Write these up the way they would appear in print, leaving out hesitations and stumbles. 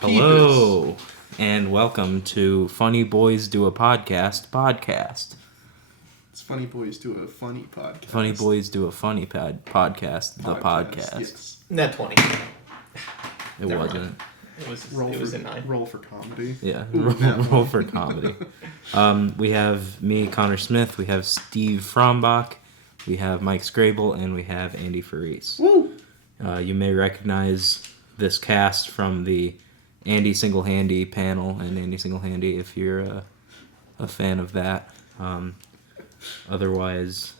Hello, and welcome to Funny Boys Do a Podcast. It's Funny Boys Do a Funny Podcast. Funny Boys Do a Funny podcast. The podcast. Yes. Net 20. It Never wasn't. mind. It was a 9. Roll for comedy. Yeah, Ooh, roll for comedy. We have me, Connor Smith. We have Steve Frombach. We have Mike Skrable, and we have Andy Farese. Woo! You may recognize this cast from the Andy Single Handy panel and Andy Single Handy if you're a fan of that. Otherwise,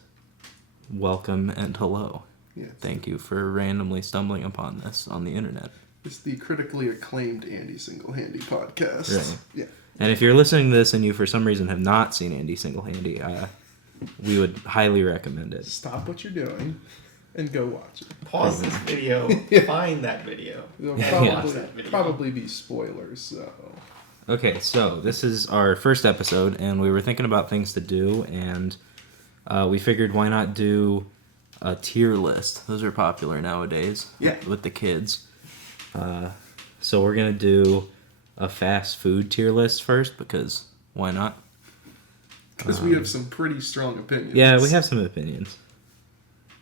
welcome and hello. Yes. Thank you for randomly stumbling upon this on the internet. It's the critically acclaimed Andy Single Handy podcast. Right. Yeah. And if you're listening to this and you for some reason have not seen Andy Single Handy, we would highly recommend it. Stop what you're doing and go watch it. Pause this video. Find that video. There'll Watch that video. probably be spoilers, so... Okay, so this is our first episode, and we were thinking about things to do, and we figured why not do a tier list. Those are popular nowadays with the kids. So we're going to do a fast food tier list first, because why not? Because we have some pretty strong opinions. Yeah, we have some opinions.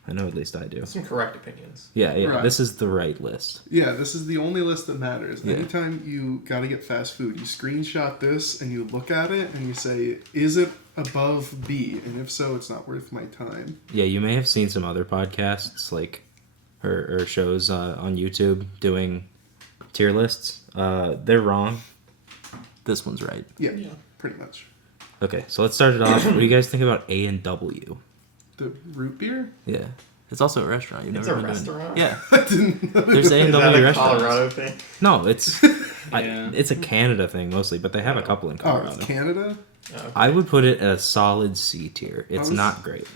I know at least I do. Some correct opinions. Yeah, Right. This is the right list. Yeah, this is the only list that matters. Yeah. Anytime you gotta get fast food, you screenshot this and you look at it and you say, is it above B? And if so, it's not worth my time. Yeah, you may have seen some other podcasts, like, or shows on YouTube doing tier lists. They're wrong. This one's right. Yeah, pretty much. Okay, so let's start it off. What do you guys think about A&W? The root beer? Yeah. It's also a restaurant. You've It's never a been to it. restaurant? Yeah. I didn't know. There's Is that A&W a restaurants. Colorado thing? No, it's Yeah. it's a Canada thing mostly, but they have a couple in Oh, Colorado. it's Canada? Oh. I would put it at a solid C tier. It's not great.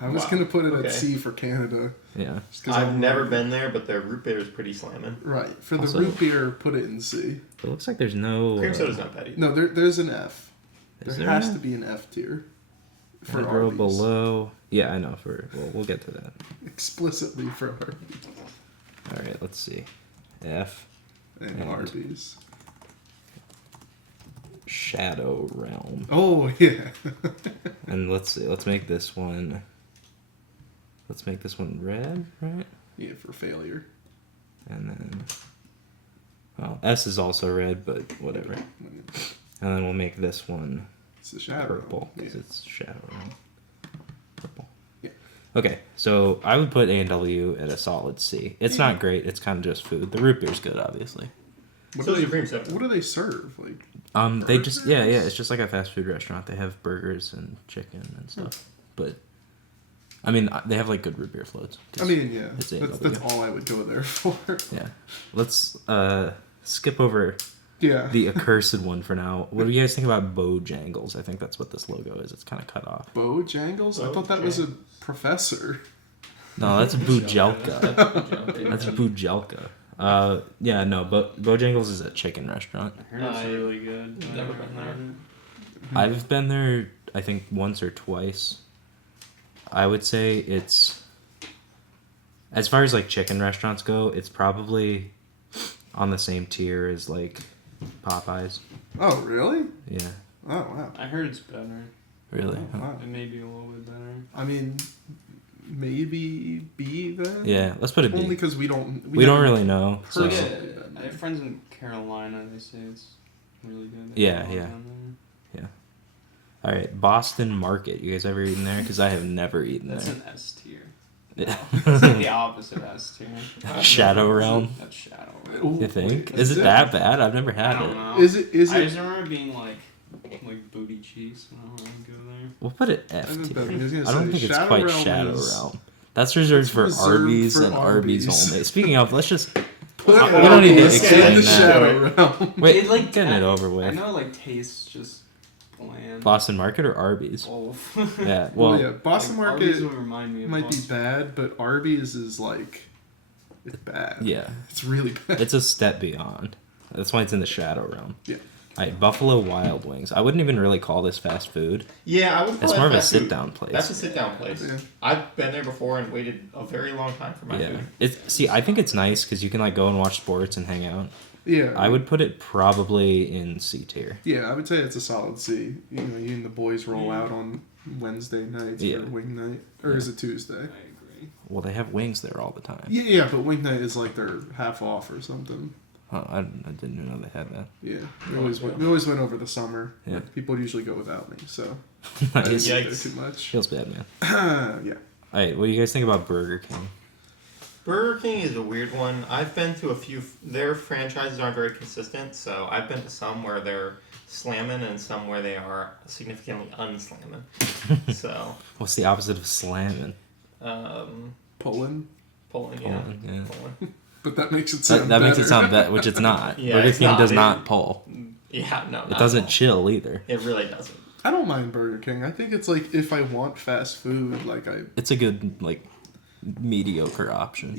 I was Wow. going to put it Okay. at C for Canada. Yeah. just 'cause I've I'm never right. been there, but their root beer is pretty slamming. Right. For the Also- root beer, put it in C. It looks like there's no... Cream soda's not bad either. No, there's an F. Is There there has a- to be an F tier. For and a row Arby's. below... Yeah, I know. We'll get to that. Explicitly for Arby's. All right, let's see. F. And And- Arby's. Shadow Realm. Oh, yeah. And let's see. Let's make this one red, right? Yeah, for failure. And then... Well, S is also red, but whatever. And then we'll make this one It's the shadow. purple, Yeah. because it's Shadow Realm. Purple. Yeah. Okay, so I would put A&W at a solid C. It's not great. It's kind of just food. The root beer's good, obviously. What So do is they, the cream soda. what do they serve? Like, They just yeah, Burgers? it's just like a fast food restaurant. They have burgers and chicken and stuff. But I mean, they have like good root beer floats. I mean, yeah. It's That's A&W. all I would go there for. Yeah. Let's skip over Yeah. the accursed one for now. What do you guys think about Bojangles? I think that's what this logo is. It's kind of cut off. Bojangles? I thought that was a professor. No, that's Bujelka. That's Bujelka. Yeah, no, but Bojangles is a chicken restaurant. I heard it's really good. Never been there. I've been there, I think, once or twice. I would say it's... As far as, like, chicken restaurants go, it's probably on the same tier as, like, Popeyes. Oh, really? Yeah. Oh, wow. I heard it's better. Really? Oh, wow. It may be a little bit better. I mean, maybe B then? Yeah, let's put it B. Only because we don't... We don't haven't really know. So. heard Yeah, something I have friends in Carolina. They say it's really good. Yeah, yeah. All right, Boston Market. You guys ever eaten there? Because I have never eaten That's there. an S tier. Yeah. It's like the opposite of S tier. Shadow Realm. That's Shadow Realm. Ooh, You think? wait, Is it that bad? I've never I had don't it. know. Is it... I just remember being like booty cheeks when I would go there. We'll put it F I was tier. gonna say, I don't think it's Shadow quite Realm Shadow is- Realm. That's reserved for reserved Arby's for and Arby's Arby's. only. Speaking of, let's just... Put We don't need to Arby's explain in the that. Shadow Realm. Wait, It, like, getting it I- over I with. know it like tastes just bland. Boston Market or Arby's? Both. Yeah, Well, well, yeah, Boston Like, Market Arby's would remind me of might be Boston. bad, but Arby's is like... It's bad. yeah. It's really bad. It's a step beyond. That's why it's in the Shadow Realm. Yeah. Alright, Buffalo Wild Wings. I wouldn't even really call this fast food. Yeah, I would. It's call more that of a fast food. sit-down place. That's a sit-down place. Yeah. I've been there before and waited a very long time for my Yeah. food. I think it's nice because you can like go and watch sports and hang out. Yeah. I would put it probably in C tier. Yeah, I would say it's a solid C. You know, you and the boys roll out on Wednesday nights Yeah. for wing night. Or is it Tuesday? I agree. Well, they have wings there all the time. Yeah, but wing night is like they're half off or something. Oh, I didn't even know they had that. Yeah, we always went over the summer. Yeah. People usually go without me, so Nice. I didn't get there Yikes. too much. Feels bad, man. Yeah. Alright, what do you guys think about Burger King? Burger King is a weird one. I've been to a few. Their franchises aren't very consistent, so I've been to some where they're slamming and some where they are significantly unslamming. So, What's the opposite of slamming? Poland, Poland, yeah. Poland, yeah. Poland. but that makes it sound That makes it better. sound bad, which it's not. Yeah, Burger it's King not, does dude. not pull. Yeah, no, It not doesn't at all. chill either. It really doesn't. I don't mind Burger King. I think it's like if I want fast food, like It's a good like mediocre option.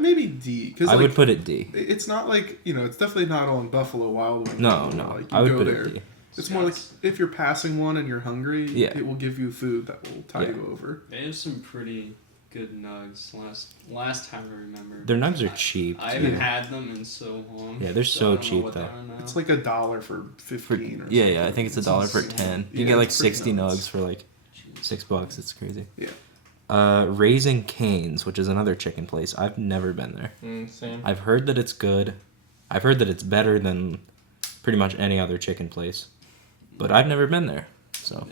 maybe D. Cause I like, would put it D. It's not like it's definitely not on Buffalo Wild Wings. No, level. no. Like, you I would go put there. it D. It's more like if you're passing one and you're hungry, Yeah. it will give you food that will tie Yeah. you over. They have some pretty good nugs. Last time I remember. Their nugs are cheap. I haven't Yeah. had them in so long. Yeah, they're so I don't know cheap, what they though. are now. It's like $1 for 15 or Yeah, something. yeah. I think it's $1 for insane. 10. You Yeah, get like it's pretty 60 nuts. nugs for like $6. It's crazy. Yeah. Raising Cane's, which is another chicken place. I've never been there. Same. I've heard that it's good. I've heard that it's better than pretty much any other chicken place. But I've never been there. So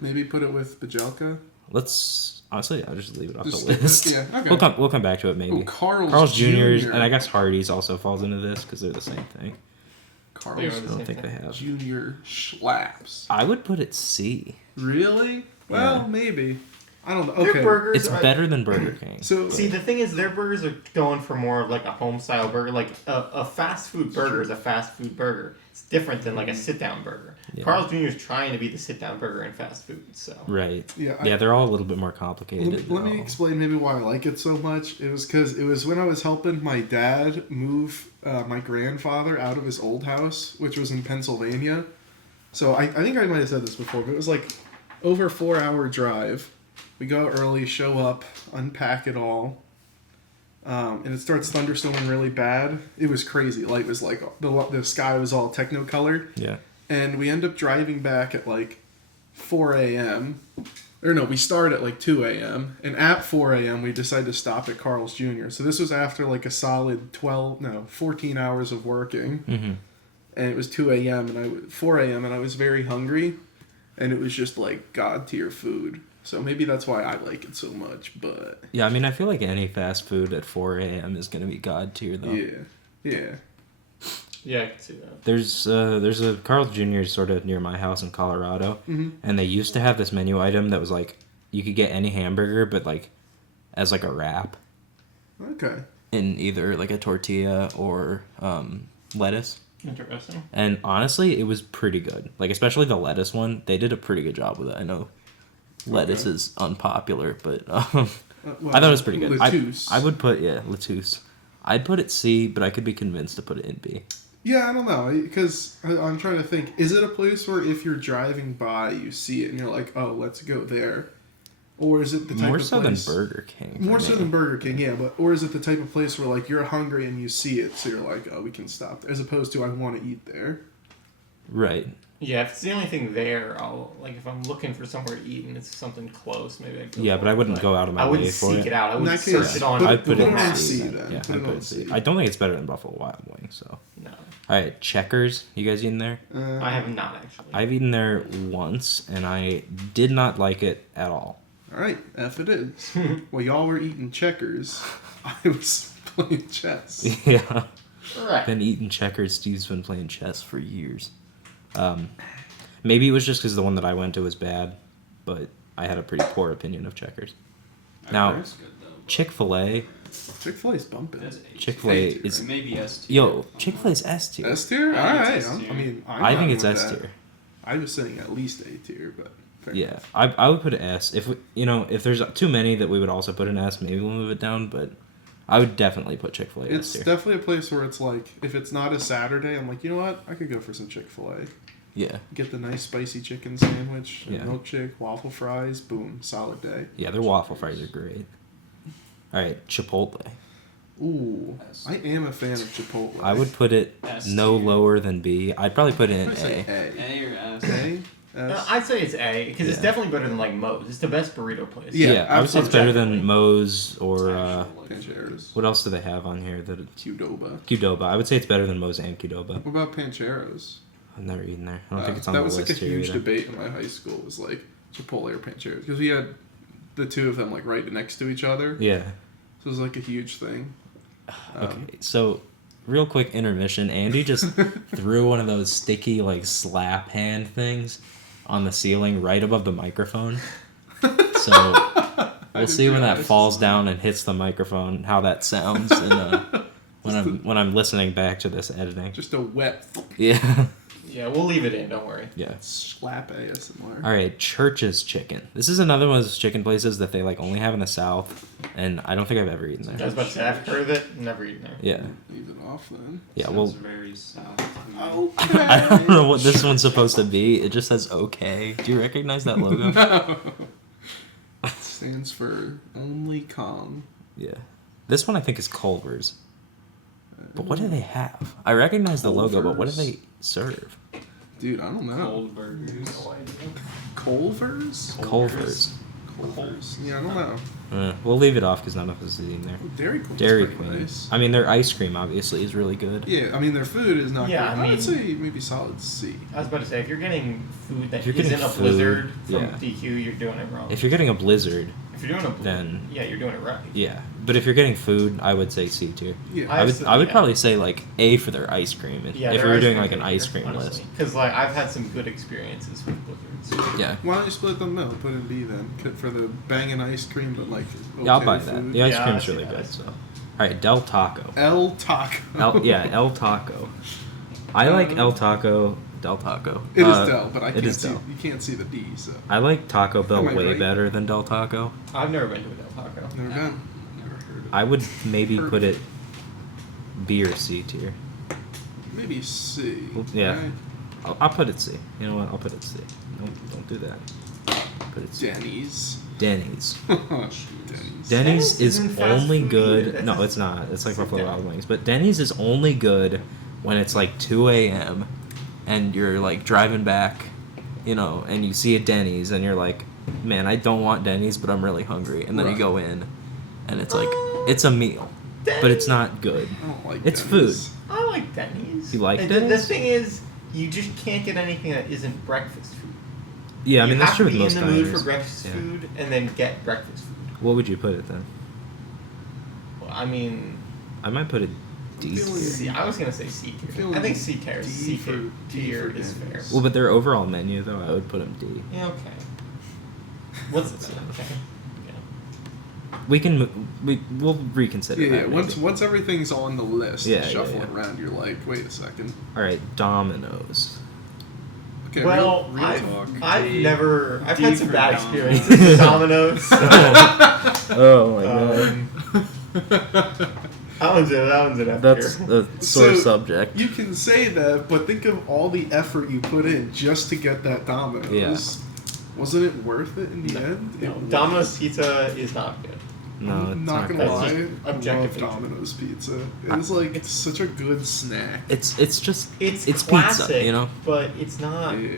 Maybe put it with Bajelka. let's honestly, I'll just leave it off Just the list. yeah, okay. We'll come back to it maybe. Ooh, Carl's Jr.'s and I guess Hardee's also falls into this because they're the same thing. Carl's They are I the don't same think they thing. have. Jr. slaps. I would put it C. Really? Well, Yeah. maybe. I don't know. Their Okay. burgers It's are- better than Burger King. So See, the thing is, their burgers are going for more of like a home style burger. Like a fast food burger is a fast food burger. It's different than like a sit down burger. Yeah. Carl's Jr. is trying to be the sit down burger in fast food. So Right. Yeah, Yeah, they're all a little bit more complicated. let me explain maybe why I like it so much. It was because it was when I was helping my dad move my grandfather out of his old house, which was in Pennsylvania. So I think I might have said this before, but it was like over a 4-hour drive. We go out early, show up, unpack it all, and it starts thunderstorming really bad. It was crazy. Light was like the sky was all techno-colored. Yeah. And we end up driving back at like 4 a.m. Or no, we start at like 2 a.m. And at 4 a.m. we decide to stop at Carl's Jr. So this was after like a solid 14 hours of working. Mm-hmm. And it was 2 a.m. and 4 a.m. and I was very hungry. And it was just like god tier food. So maybe that's why I like it so much. But Yeah, I mean, I feel like any fast food at 4 a.m. is going to be god tier, though. yeah. yeah, I can see that. There's a Carl's Jr. sort of near my house in Colorado, Mm-hmm. and they used to have this menu item that was like, you could get any hamburger, but like, as like a wrap Okay. in either like a tortilla or lettuce. Interesting. And honestly, it was pretty good. Like, especially the lettuce one, they did a pretty good job with it. I know lettuce Okay. is unpopular, but Well, I thought it was pretty good. Lettuce. I would put, lettuce. I'd put it C, but I could be convinced to put it in B. Yeah, I don't know, because I'm trying to think. Is it a place where if you're driving by, you see it and you're like, oh, let's go there? Or is it the type More of so place... than Burger King. More for so me. than Burger King, yeah. But or is it the type of place where, like, you're hungry and you see it, so you're like, oh, we can stop there, as opposed to I want to eat there? Right. Yeah, if it's the only thing there, I'll like if I'm looking for somewhere to eat and it's something close, maybe I'd go Yeah, for but I it, wouldn't go out of my I way wouldn't for seek it. it out. I In wouldn't that case, search it on. put- I'd put put it it on in C C. then. Yeah, Put I'd it put on it C. C. I don't think it's better than Buffalo Wild Wings, so. No, Alright, Checkers. You guys eaten there? I have not actually. I've eaten there once, and I did not like it at all. All right, F it is. While y'all were eating checkers, I was playing chess. Yeah. Right. Been eating Checkers. Steve's been playing chess for years. Maybe it was just because the one that I went to was bad, but I had a pretty poor opinion of Checkers. Now, That's good though. Chick-fil-A. Chick-fil-A's bumping. That's A. Chick-fil-A A tier. is... Maybe S tier. Yo, Chick-fil-A's S tier. S tier? All I think right. it's S tier. I mean, I'm I think fine it's with S that. tier. I was saying at least A tier, but fair Yeah, enough. I would put an S. If we, if there's too many that we would also put an S, maybe we'll move it down. But I would definitely put Chick-fil-A It's S tier. definitely a place where it's like, if it's not a Saturday, I'm like, you know what? I could go for some Chick-fil-A. Yeah. Get the nice spicy chicken sandwich, Yeah. milkshake, waffle fries, boom, solid day. Yeah, their waffle fries are great. All right, Chipotle. Ooh, I am a fan of Chipotle. I would put it S no tier. lower than B. I'd probably put it in I'd say A. A or S? A? S? I'd say it's A because it's Yeah. definitely better than like Moe's. It's the best burrito place. Yeah, I would say it's better absolutely. than Moe's or Pancheros. what else do they have on here? Qdoba. Qdoba. I would say it's better than Moe's and Qdoba. What about Pancheros? I've never eaten there. I don't think it's on that the was list like a here huge either. debate in my high school. It was like Chipotle or Pancheros because we had the two of them like right next to each other. Yeah. So it was like a huge thing. Okay, so real quick intermission. Andy just threw one of those sticky like slap hand things on the ceiling right above the microphone. So we'll see when that falls down and hits the microphone how that sounds and when I'm listening back to this editing. Just a wet Yeah. Yeah, we'll leave it in. Don't worry. Yeah. slap ASMR. All right, Church's Chicken. This is another one of those chicken places that they like only have in the South, and I don't think I've ever eaten I was there. about to say I've heard of it, never eaten there. Yeah. Leave it off then. Yeah, Sounds well, very South. to me. Okay. I don't know what this one's supposed to be. It just says okay. Do you recognize that logo? No. It stands for only calm. Yeah. This one I think is Culver's. But what do they have? I recognize the logo, but what do they serve? Dude, I don't know. Cold burgers. No idea. Culver's? Culver's. Culver's. Yeah, I don't know. We'll leave it off because none of us is eating there. Dairy Queen's Dairy pretty Queen. nice. I mean, their ice cream obviously is really good. Yeah, I mean their food is not. Yeah, good. I I would mean- say maybe solid C. I was about to say if you're getting food that If you're getting isn't a food, blizzard from yeah. DQ, you're doing it wrong. If you're getting a Blizzard, If you're doing a then- yeah, you're doing it right. yeah. But if you're getting food, I would say C tier. Yeah. I- I would yeah. probably say like A for their ice cream. Yeah, if we were doing like an ice cream list. Because like I've had some good experiences with blizzards. Yeah. Why don't you split them out? Put in B then for the banging ice cream, but like. Yeah, I'll okay buy food. that. The ice Yeah, I cream's see really that. good. So, all right, Del Taco. El Taco. El Taco. I like El Taco. Del Taco. It is Del, but I it can't is see. Del. You can't see the D, so. I like Taco Bell Am I way right? better than Del Taco. I've never been to a Del Taco. Never been. Never heard of I would maybe Heard. put it B or C tier. Maybe C. Well, yeah. Right? I'll put it C. You know what? I'll put it C. Don't do that. Put it C. Denny's. Denny's. Denny's. Denny's is isn't fast only food good. either. No, it's not. It's like It's Buffalo Denny's. Wild Wings. But Denny's is only good when it's like 2 a.m. and you're like driving back, and you see a Denny's and you're like, man, I don't want Denny's, but I'm really hungry. And then you Right. go in and it's like, it's a meal, but it's not good. I don't like It's Denny's. I like Denny's. You like And The Denny's? thing is, you just can't get anything that isn't breakfast food. Yeah, I mean, you that's have true to with be most in the mood diners. for breakfast Yeah. food and then get breakfast food. What would you put it then? Well, I mean, I might put it D Feeling- tier. C, I was gonna say C tier. Feeling I think C tier. D C for- tier, D tier for is fair. Denny's. Well, but their overall menu, though, I would put them D. Yeah, okay. What's the okay? Yeah. We can, we'll reconsider Yeah, that. yeah. maybe. Once everything's on the list, Yeah, shuffle yeah, it yeah. around. You're like, wait a second. All right, Domino's. Okay, Well, real I've talk. had D some for bad Domino's. experiences with Domino's. So, Oh my god. that one's an F That's tier. a sore So, subject. You can say that, but think of all the effort you put in just to get that Domino's. Yeah. Wasn't it worth it in the end? No, It Domino's was. pizza is not good. No, I'm it's not not gonna good. That's lie. just I love objectively true. Domino's pizza. It's like it's such a good snack. It's just It's pizza, classic, you know. but it's not. Yeah.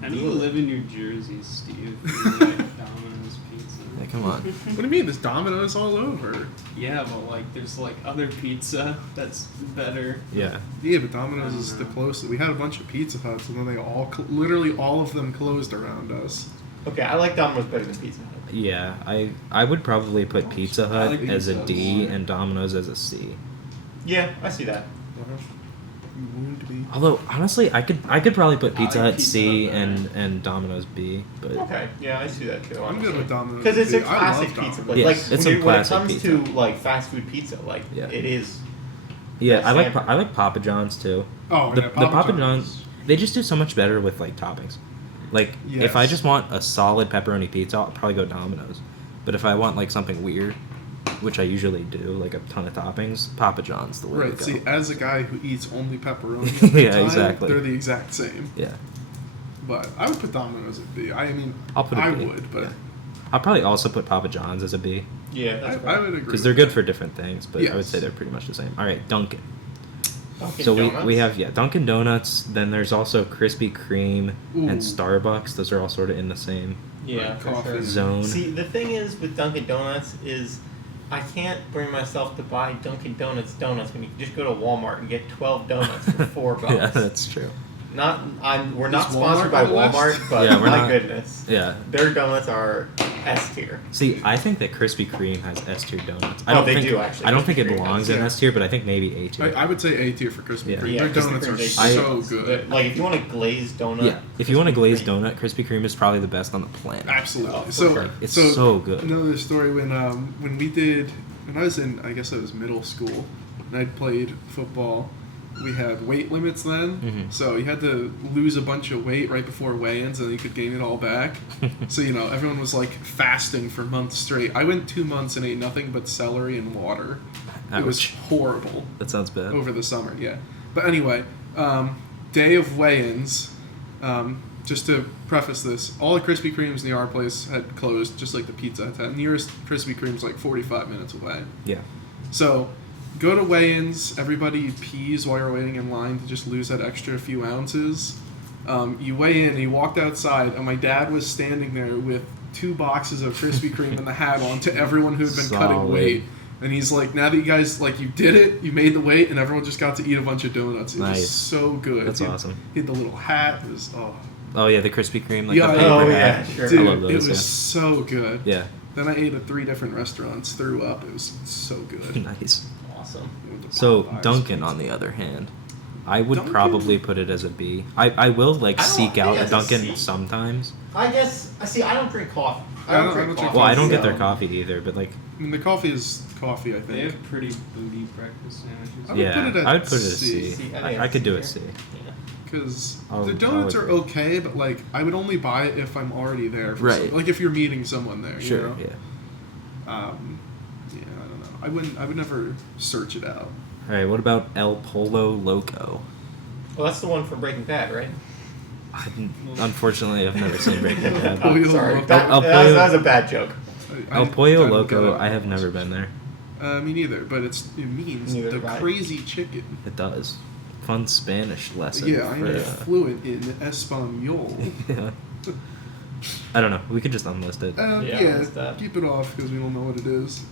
How do you live in New Jersey, Steve? You like Domino's pizza. Yeah, come on. What do you mean? There's Domino's all over. Yeah, but like, there's like other pizza that's better. Yeah. Yeah, but Domino's is the closest. We had a bunch of Pizza Huts, and then they all, literally all of them closed around us. Okay, I like Domino's better than Pizza Hut. Yeah, I would probably put Pizza Hut like as a pizza D more. and Domino's as a C. Yeah, I see that. You wound me. Although honestly, I could probably put I Pizza like Hut Pizza C Hut and Domino's B, but Okay, yeah, I see that too. I'm good with Domino's. Because it's a I love classic pizza Domino's. place. Yes, Like it's when, a when it classic comes pizza. to like fast food pizza, like Yeah. it is. yeah, That's standard. I like Papa John's too. Oh, The yeah, Papa John's, they just do so much better with like toppings. Like if I Yes. just want a solid pepperoni pizza, I'll probably go Domino's. But if I want like something weird, which I usually do, like a ton of toppings, Papa John's the way Right. to go. See, as a guy who eats only pepperoni, all the Yeah, time, exactly. they're the exact same. Yeah. But I would put Domino's at B. I mean, I'll put a I B, would, but yeah. I'll probably also put Papa John's as a B Yeah, that's I would agree. because they're good for different things, but I would Yes. say they're pretty much the same. All right, Dunkin'. Dunkin' So Donuts. we have Dunkin' Donuts. Then there's also Krispy Kreme Ooh. and Starbucks. Those are all sort of in the same Yeah, Right, for coffee. sure. zone. See, the thing is with Dunkin' Donuts is I can't bring myself to buy Dunkin' Donuts when you can just go to Walmart and get 12 donuts for $4. Yeah, that's true. We're not Is sponsored Walmart by on the list? Walmart, but Yeah, we're my not. goodness, Yeah. their donuts are S tier. See, I think that Krispy Kreme has S tier donuts. I Oh, don't they think, do, actually. I don't Krispy think it Kreme belongs has- in yeah. S tier, but I think maybe A tier. I would say A tier for Krispy Yeah. Kreme. Yeah, Their Krispy donuts Kreme's are A so tier. good. Like if you want a glazed donut, Yeah, if you want a Krispy glazed Kreme. donut, Krispy Kreme is probably the best on the planet. Absolutely. Oh, for so sure. It's so good. Another story when I was in, I guess it was middle school, and I played football. We had weight limits then, Mhm. so you had to lose a bunch of weight right before weigh-ins, and then you could gain it all back. So everyone was like fasting for months straight. I went 2 months and ate nothing but celery and water. It was Ouch. horrible That sounds bad. over the summer. Yeah, but anyway, day of weigh-ins. Just to preface this, all the Krispy Kremes near our place had closed, just like the Pizza Hut had. Nearest Krispy Kreme's like 45 minutes away. Yeah. So, go to weigh-ins. Everybody pees while you're waiting in line to just lose that extra few ounces. You weigh in, and you walked outside, and my dad was standing there with 2 boxes of Krispy Kreme and the hat on to everyone who had been cutting Solid. weight. And he's like, now that you guys, you did it, you made the weight, and everyone just got to eat a bunch of donuts. It was Nice. so good. That's He had- awesome. He had the little hat. It was, Oh yeah, the Krispy Kreme, like Yeah, the yeah. paper Oh, hat. yeah, sure. Dude, I love those. it was so good. Yeah. Then I ate at 3 different restaurants, threw up. It was so good. Nice. awesome. With the So Popeyes Dunkin', pizza. on the other hand, I would Dunkin'? probably put it as a B. I will I don't seek think out it's a Dunkin' C. sometimes. I guess. See, I don't drink coffee. I don't drink Well, I don't get their so- coffee either, but I mean, the coffee is coffee, I They think. have pretty booty breakfast sandwiches. I would yeah, put it at I would put it as C. C. C, I think I it's could do C a C. here. Because I'll- the donuts I'll are agree. okay, but I would only buy it if I'm already there. For Right. Like if you're meeting someone there. Sure. You know? Yeah. Yeah, I don't know. I would never search it out. All right. What about El Polo Loco? Well, that's the one from Breaking Bad, right? Unfortunately, I've never seen Breaking Bad. Oh, Oh, you sorry, love that, El that was, Pollo- that was a bad joke. El Pollo I don't get Loco, it. I have never been there. Me neither, but it means Neither the have I. crazy chicken. It does. Fun Spanish lesson. Yeah, I'm for, fluent in Espanol. yeah. I don't know. We could just unlist it. Yeah, what's that? Keep it off because we don't know what it is.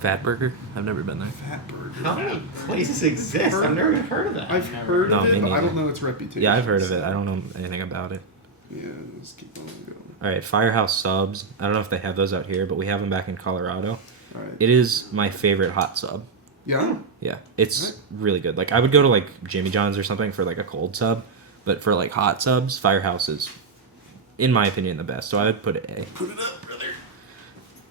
Fat Burger? I've never been there. Fat burger. How many places exist? I've never even heard of that. I've Never. heard No, of me it, but I neither. don't know its reputation. Yeah, I've heard of it. I don't know anything about it. Yeah, let's keep on going. All right, Firehouse Subs. I don't know if they have those out here, but we have them back in Colorado. All right. It is my favorite hot sub. Yeah. Yeah, it's Alright. really good. I would go to Jimmy John's or something for a cold sub, but for hot subs, Firehouse is, in my opinion, the best. So I would put it A. Put it up, brother.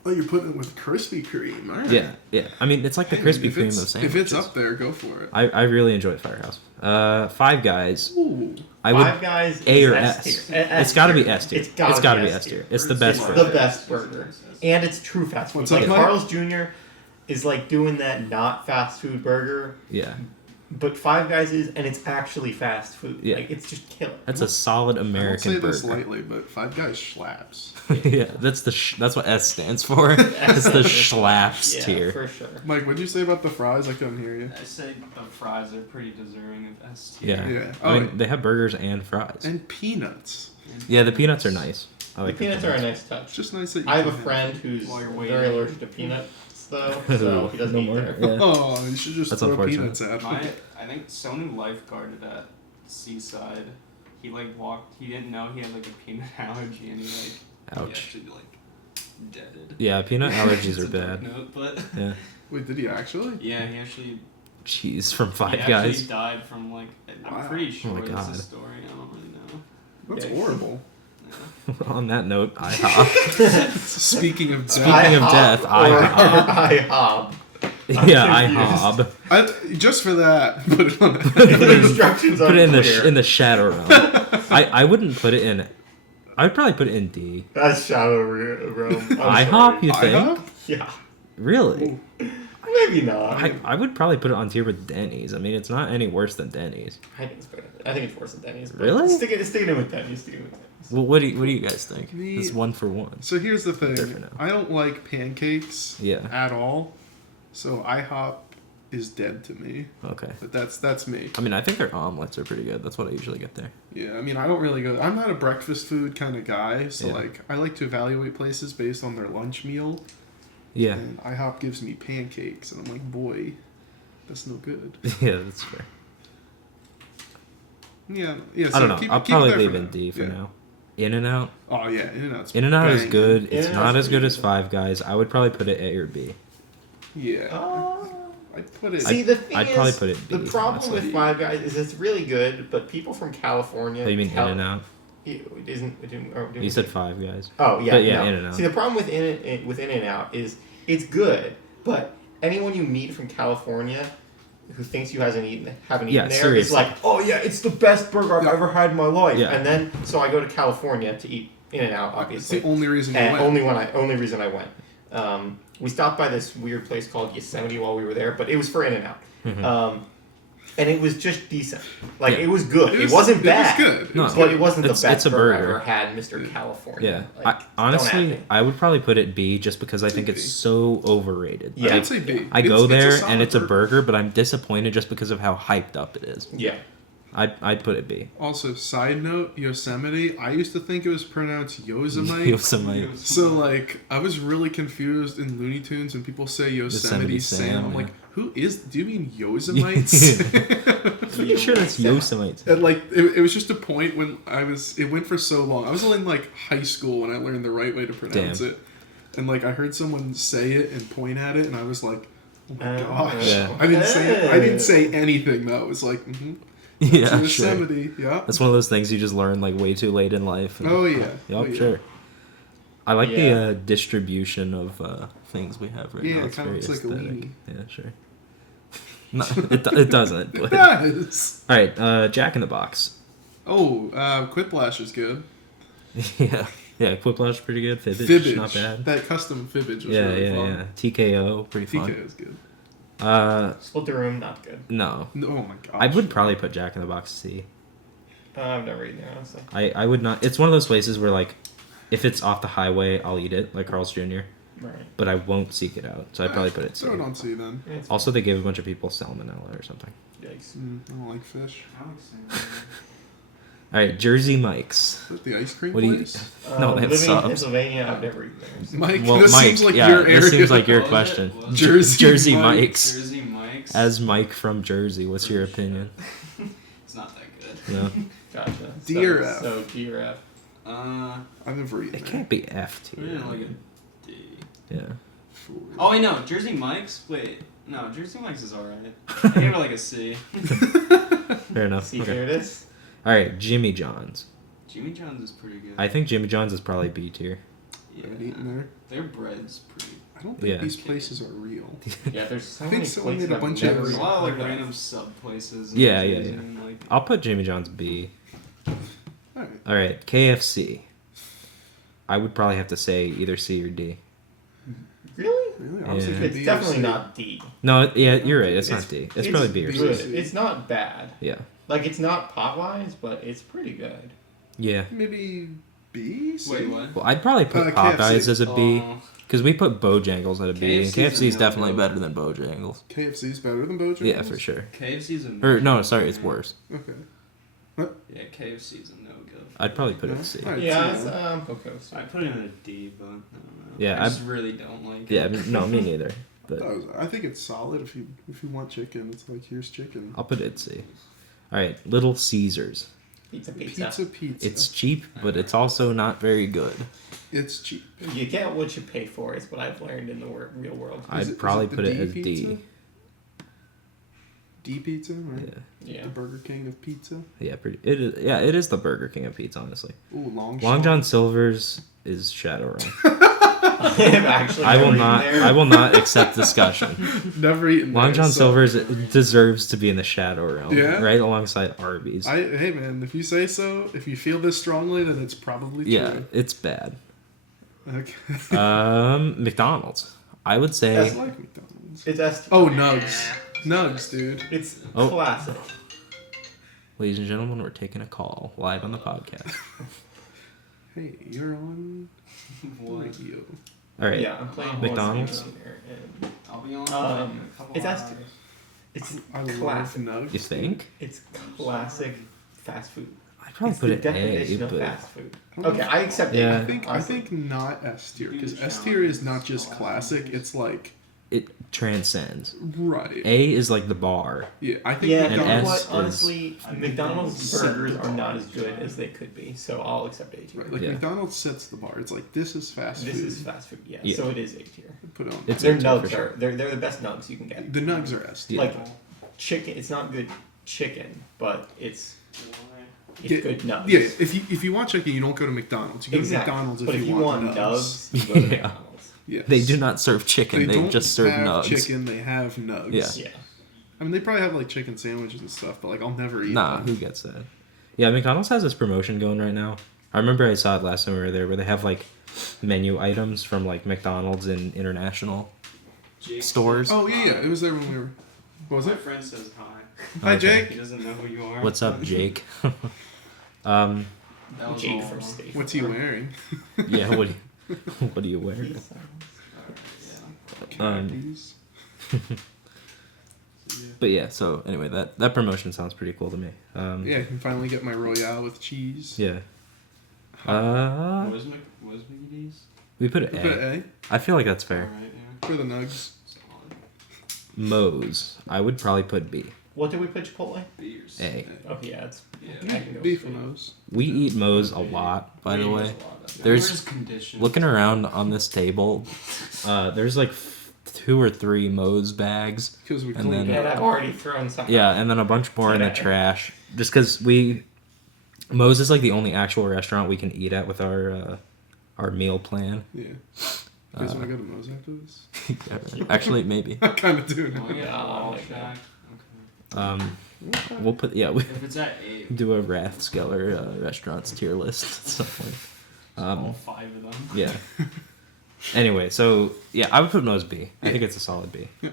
Oh, you're putting it with Krispy Kreme. All right. Yeah, yeah. I mean, it's like the Hey, Krispy if Kreme it's- of sandwiches. If it's up there, go for it. I really enjoy Firehouse. Five Guys. Ooh. I would Five Guys A is or S S. tier. It's got to be S tier. It's gotta be S tier. It's the best It's burger. the best burger, and it's true fast food. What's up, Mike? Carl's Jr. is doing that not fast food burger, Yeah, but Five Guys is, and it's actually fast food. Yeah. It's just killer. that's a solid I don't American say burger. this lightly, but Five Guys slaps. Yeah, that's that's what S stands for. It's the schlaps Yeah, tier. for sure. Mike, what'd you say about the fries? I couldn't hear you. I say the fries are pretty deserving of S tier. Yeah. Yeah. I Oh, mean, they have burgers and fries. and peanuts. Yeah, the peanuts are nice. I The like peanuts are a nice touch. It's just nice that you I have a can friend who's While you're very waiting. allergic to peanuts, though, so he doesn't No eat more? there. Yeah. Oh, you should just That's throw unfortunate. peanuts at My, him. I think someone lifeguarded at Seaside. He walked. He didn't know he had a peanut allergy, and he Ouch. actually deaded. Yeah, peanut allergies It's are a dark bad. Note, but Yeah. Wait, did he actually? yeah, he actually Cheese from he Five actually Guys. died from Wow. I'm pretty sure Oh my it's God. a story. I don't really know. That's Yeah. horrible. Yeah. On that note, IHOP. Speaking of Speaking death, of death, IHOP. Yeah, IHOB. just for that, put it on. The instructions Put it in unclear. the shadow realm. I wouldn't put it in. I would probably put it in D. That's Shadow Realm. I'm IHOP, sorry. you think? IHOP? Yeah. Really? Ooh. Maybe not. I would probably put it on tier with Denny's. I mean, it's not any worse than Denny's. I think it's better. I think it's worse than Denny's. But Really? Stick it in with Denny's. Well, what do you guys think? Me- It's 1 for 1. So here's the thing. Different now. I don't like pancakes Yeah. at all. So IHOP is dead to me. Okay. But that's me. I mean, I think their omelets are pretty good. That's what I usually get there. Yeah, I mean, I don't really go. I'm not a breakfast food kind of guy, so Yeah. like I like to evaluate places based on their lunch meal. Yeah. And IHOP gives me pancakes, and I'm like, boy, that's no good. Yeah, that's fair. Yeah, yeah. So I don't know. Keep, I'll keep probably it there leave for in now. D for Yeah. now. In-N-Out? Oh yeah, In-N-Out's In-N-Out is banging. good. It's In-N-Out's not as good pretty as good. Five Guys. I would probably put it A or B. Yeah, I'd put it. See, the thing I'd is, probably put it B, the problem honestly. with Five Guys is it's really good, but people from California. Oh, you mean In-N-Out? You You said Five Guys. Oh yeah, But yeah, no. In-N-Out. See, the problem with In-N-Out is it's good, but anyone you meet from California who thinks you haven't eaten Yeah, there is seriously. like, oh yeah, it's the best burger I've ever had in my life. Yeah. And then so I go to California to eat In-N-Out, It's obviously. the only reason you And went. only reason I went. We stopped by this weird place called Yosemite while we were there, but it was for In-N-Out. Mhm. And it was just decent. Like, Yeah. it was good. It wasn't bad. It was good. No, But it wasn't the It's best a burger I've burger. ever had, Mr. California. Yeah. Like, don't at honestly, me. I would probably put it B just because I think B. it's so overrated. Yeah. I'd say B. I go there solid and it's a burger, but I'm disappointed just because of how hyped up it is. Yeah. I'd put it B. Also, side note, Yosemite. I used to think it was pronounced Yosemite. Yosemite. So like, I was really confused in Looney Tunes when people say Yosemite Yosemite Sam. Sam, I'm yeah. like, who is? Do you mean Yosemites? Pretty sure that's Yosemite. And like, it was just a point when it went for so long. I was only in like high school when I learned the right way to pronounce Damn. it. And like, I heard someone say it and point at it, and I was like, oh my gosh. Yeah. I didn't say anything though. It was like, Yeah, sure. Yosemite, yeah. That's one of those things you just learn like way too late in life. and- Oh yeah. Yep, Oh, yeah. sure. I like Yeah. the distribution of things we have right Yeah, now. it It's kinda very looks like a aesthetic. weenie. Yeah, sure. No, it doesn't. It But... does. All right, Jack in the Box. Oh, Quiplash is good. Yeah, Quiplash is pretty good. Fibbage, Fibbage, not bad. That custom Fibbage was Yeah, really yeah, fun. yeah. TKO, pretty fun. TK is good. Split the Room, not good. No, No, oh my gosh. I would probably put Jack in the Box C. I've never eaten there, honestly. I would not. It's one of those places where like, if it's off the highway, I'll eat it, like Carl's Jr. Right. But I won't seek it out, so I'd probably put it C. Throw it on C then. Yeah, it's Also, they gave a bunch of people salmonella or something. Yikes. I don't like fish. All right, Jersey Mike's. Is that the ice cream What do you? place? No, they have living in subs. Pennsylvania, I've never eaten there. So. Mike, Well, this Mike, seems like yeah, your area. this seems like your What was question. it? What was it? Jersey Mike's. Jersey Mike's. As Mike from Jersey, what's your opinion? It's not that good. No, Gotcha. D or F? So D or F. I've never eaten it there. can't be F Put it tier. in like a D. Yeah. Oh wait, no, Jersey Mike's. Wait, no, Jersey Mike's is alright. I gave it like a C. Fair enough. See, Okay. here it is. All right, Jimmy John's. Jimmy John's is pretty good. I think Jimmy John's is probably B tier. yeah, I've eaten there. their bread's pretty. I don't think Yeah. these places are real. Yeah, there's so I think many someone places made a I've bunch of- never There's a eaten. lot of like Like, random sub places. in Yeah, New yeah, Jersey yeah. and, like, I'll put Jimmy John's B. Alright. All right, KFC. I would probably have to say either C or D. Really? Really? Yeah. I was thinking It's B or definitely C. not D. No, yeah, you're right. It's not D. It's probably B or C. good. C. It's not bad. Yeah. Like, it's not pot-wise, but it's pretty good. Yeah. Maybe B? C? Wait, what? Well, I'd probably put KFC. Popeyes as a B Oh, because we put Bojangles at a B, and KFC 's a KFC's definitely no-go. better than Bojangles. KFC's better than Bojangles? Yeah, for sure. KFC's a Or no, sorry, it's worse. Okay. Yeah, KFC's a no go. I'd probably put it at C. Alright, Yeah, C, it's, then. Cocos. I put it in a D, but I don't know. Yeah, I just really don't like it. Yeah, no, me neither. But I think it's solid if you want chicken. It's like, here's chicken. I'll put it at C. All right, Little Caesars. Pizza. Pizza. It's cheap, but it's also not very good. It's cheap. You get what you pay for, is what I've learned in the real world. I'd probably the put it D as pizza? D. D pizza, right? Yeah, Yeah. The Burger King of pizza. yeah, pretty. It is. Yeah, it is the Burger King of pizza, honestly. Ooh, Long John Silver's is Shadowrun. I've actually I will never not. eaten there. I will not accept discussion. Never eaten Long there, John so- Silver's deserves to be in the Shadow Realm, Yeah? right alongside Arby's. Hey man, if you say so, if you feel this strongly, then it's probably true. Yeah, it's bad. Okay. McDonald's. I would I say like McDonald's. It's S. Oh, Nugs. Nugs, dude. It's Oh. classic. ladies and gentlemen, we're taking a call live on the podcast. Hey, you're on What? radio. All right. Yeah, I'm playing McDonald's? And I'll be on Um, in a couple it's hours. S. It's I love classic. Nugs. You think? It's classic fast food. I'd probably It's put the it A, definition of but fast food. I don't Okay, know. I accept Yeah. it. I honestly. think not S tier, because Dude, S tier is not challenges, just classic. It's like it transcends. right. A is like the bar. Yeah, I think Yeah, And you know McDonald's. what? S is- Honestly, I think McDonald's it's burgers set the are not bar. as good as they could be, so I'll accept A tier. Right, like Yeah. McDonald's sets the bar. It's like this is fast This food. is fast food, yeah. Yeah. So it is A tier. Put it on. It's Their A tier for nugs sure. are they're the best nugs you can get. The Nugs are S tier. Like chicken, it's not good chicken, but it's Yeah, good nugs. Yeah, if you want chicken, you don't go to McDonald's. You go Exactly. to McDonald's But if you want nugs. nugs, you go to Yeah. McDonald's. Yes. They do not serve chicken. They don't just serve have nugs. chicken. They have nugs. Yeah. Yeah. I mean, they probably have like chicken sandwiches and stuff, but like I'll never eat Nah, them. who gets that? Yeah, McDonald's has this promotion going right now. I remember I saw it last time we were there, where they have like menu items from like McDonald's and international Jake stores. Oh yeah, it was there when we were. What was My it? friend says hi. Hi, Okay. He Jake. doesn't know who you are. What's up, Jake? That was Jake all from of them. State What's he Farm. wearing? Yeah, what do you wear? Yes. Khakis. But yeah, so anyway, that promotion sounds pretty cool to me. Yeah, I can finally get my Royale with cheese. Yeah. What is Mickey D's? We put it We put A. A I feel like that's fair. Alright, yeah. for the nugs. Solid. Moe's, I would probably put B. What did we put Chipotle? Beers. A. Oh yeah, it's Yeah. I can go B with for B. those. We eat Moe's a lot, by the We way. use a lot of that. There's- Where's conditioned? Looking around on this table, there's like 2 or 3 Moe's bags. Because we And cleaned then- And it I've up. already thrown some. Yeah, and then a bunch more in the Today. trash. Just because Moe's is like the only actual restaurant we can eat at with our meal plan. Yeah. You guys want to go to Moe's after this? Yeah, actually, maybe. I kind of do Oh, now. yeah, Yeah, Wall like that. Shack. Okay. We'll put we If it's at A, do a Rathskeller restaurants tier list at some point. all 5 of them. Yeah. Anyway, so yeah, I would put Moe's B. I think it's a solid B. Yeah.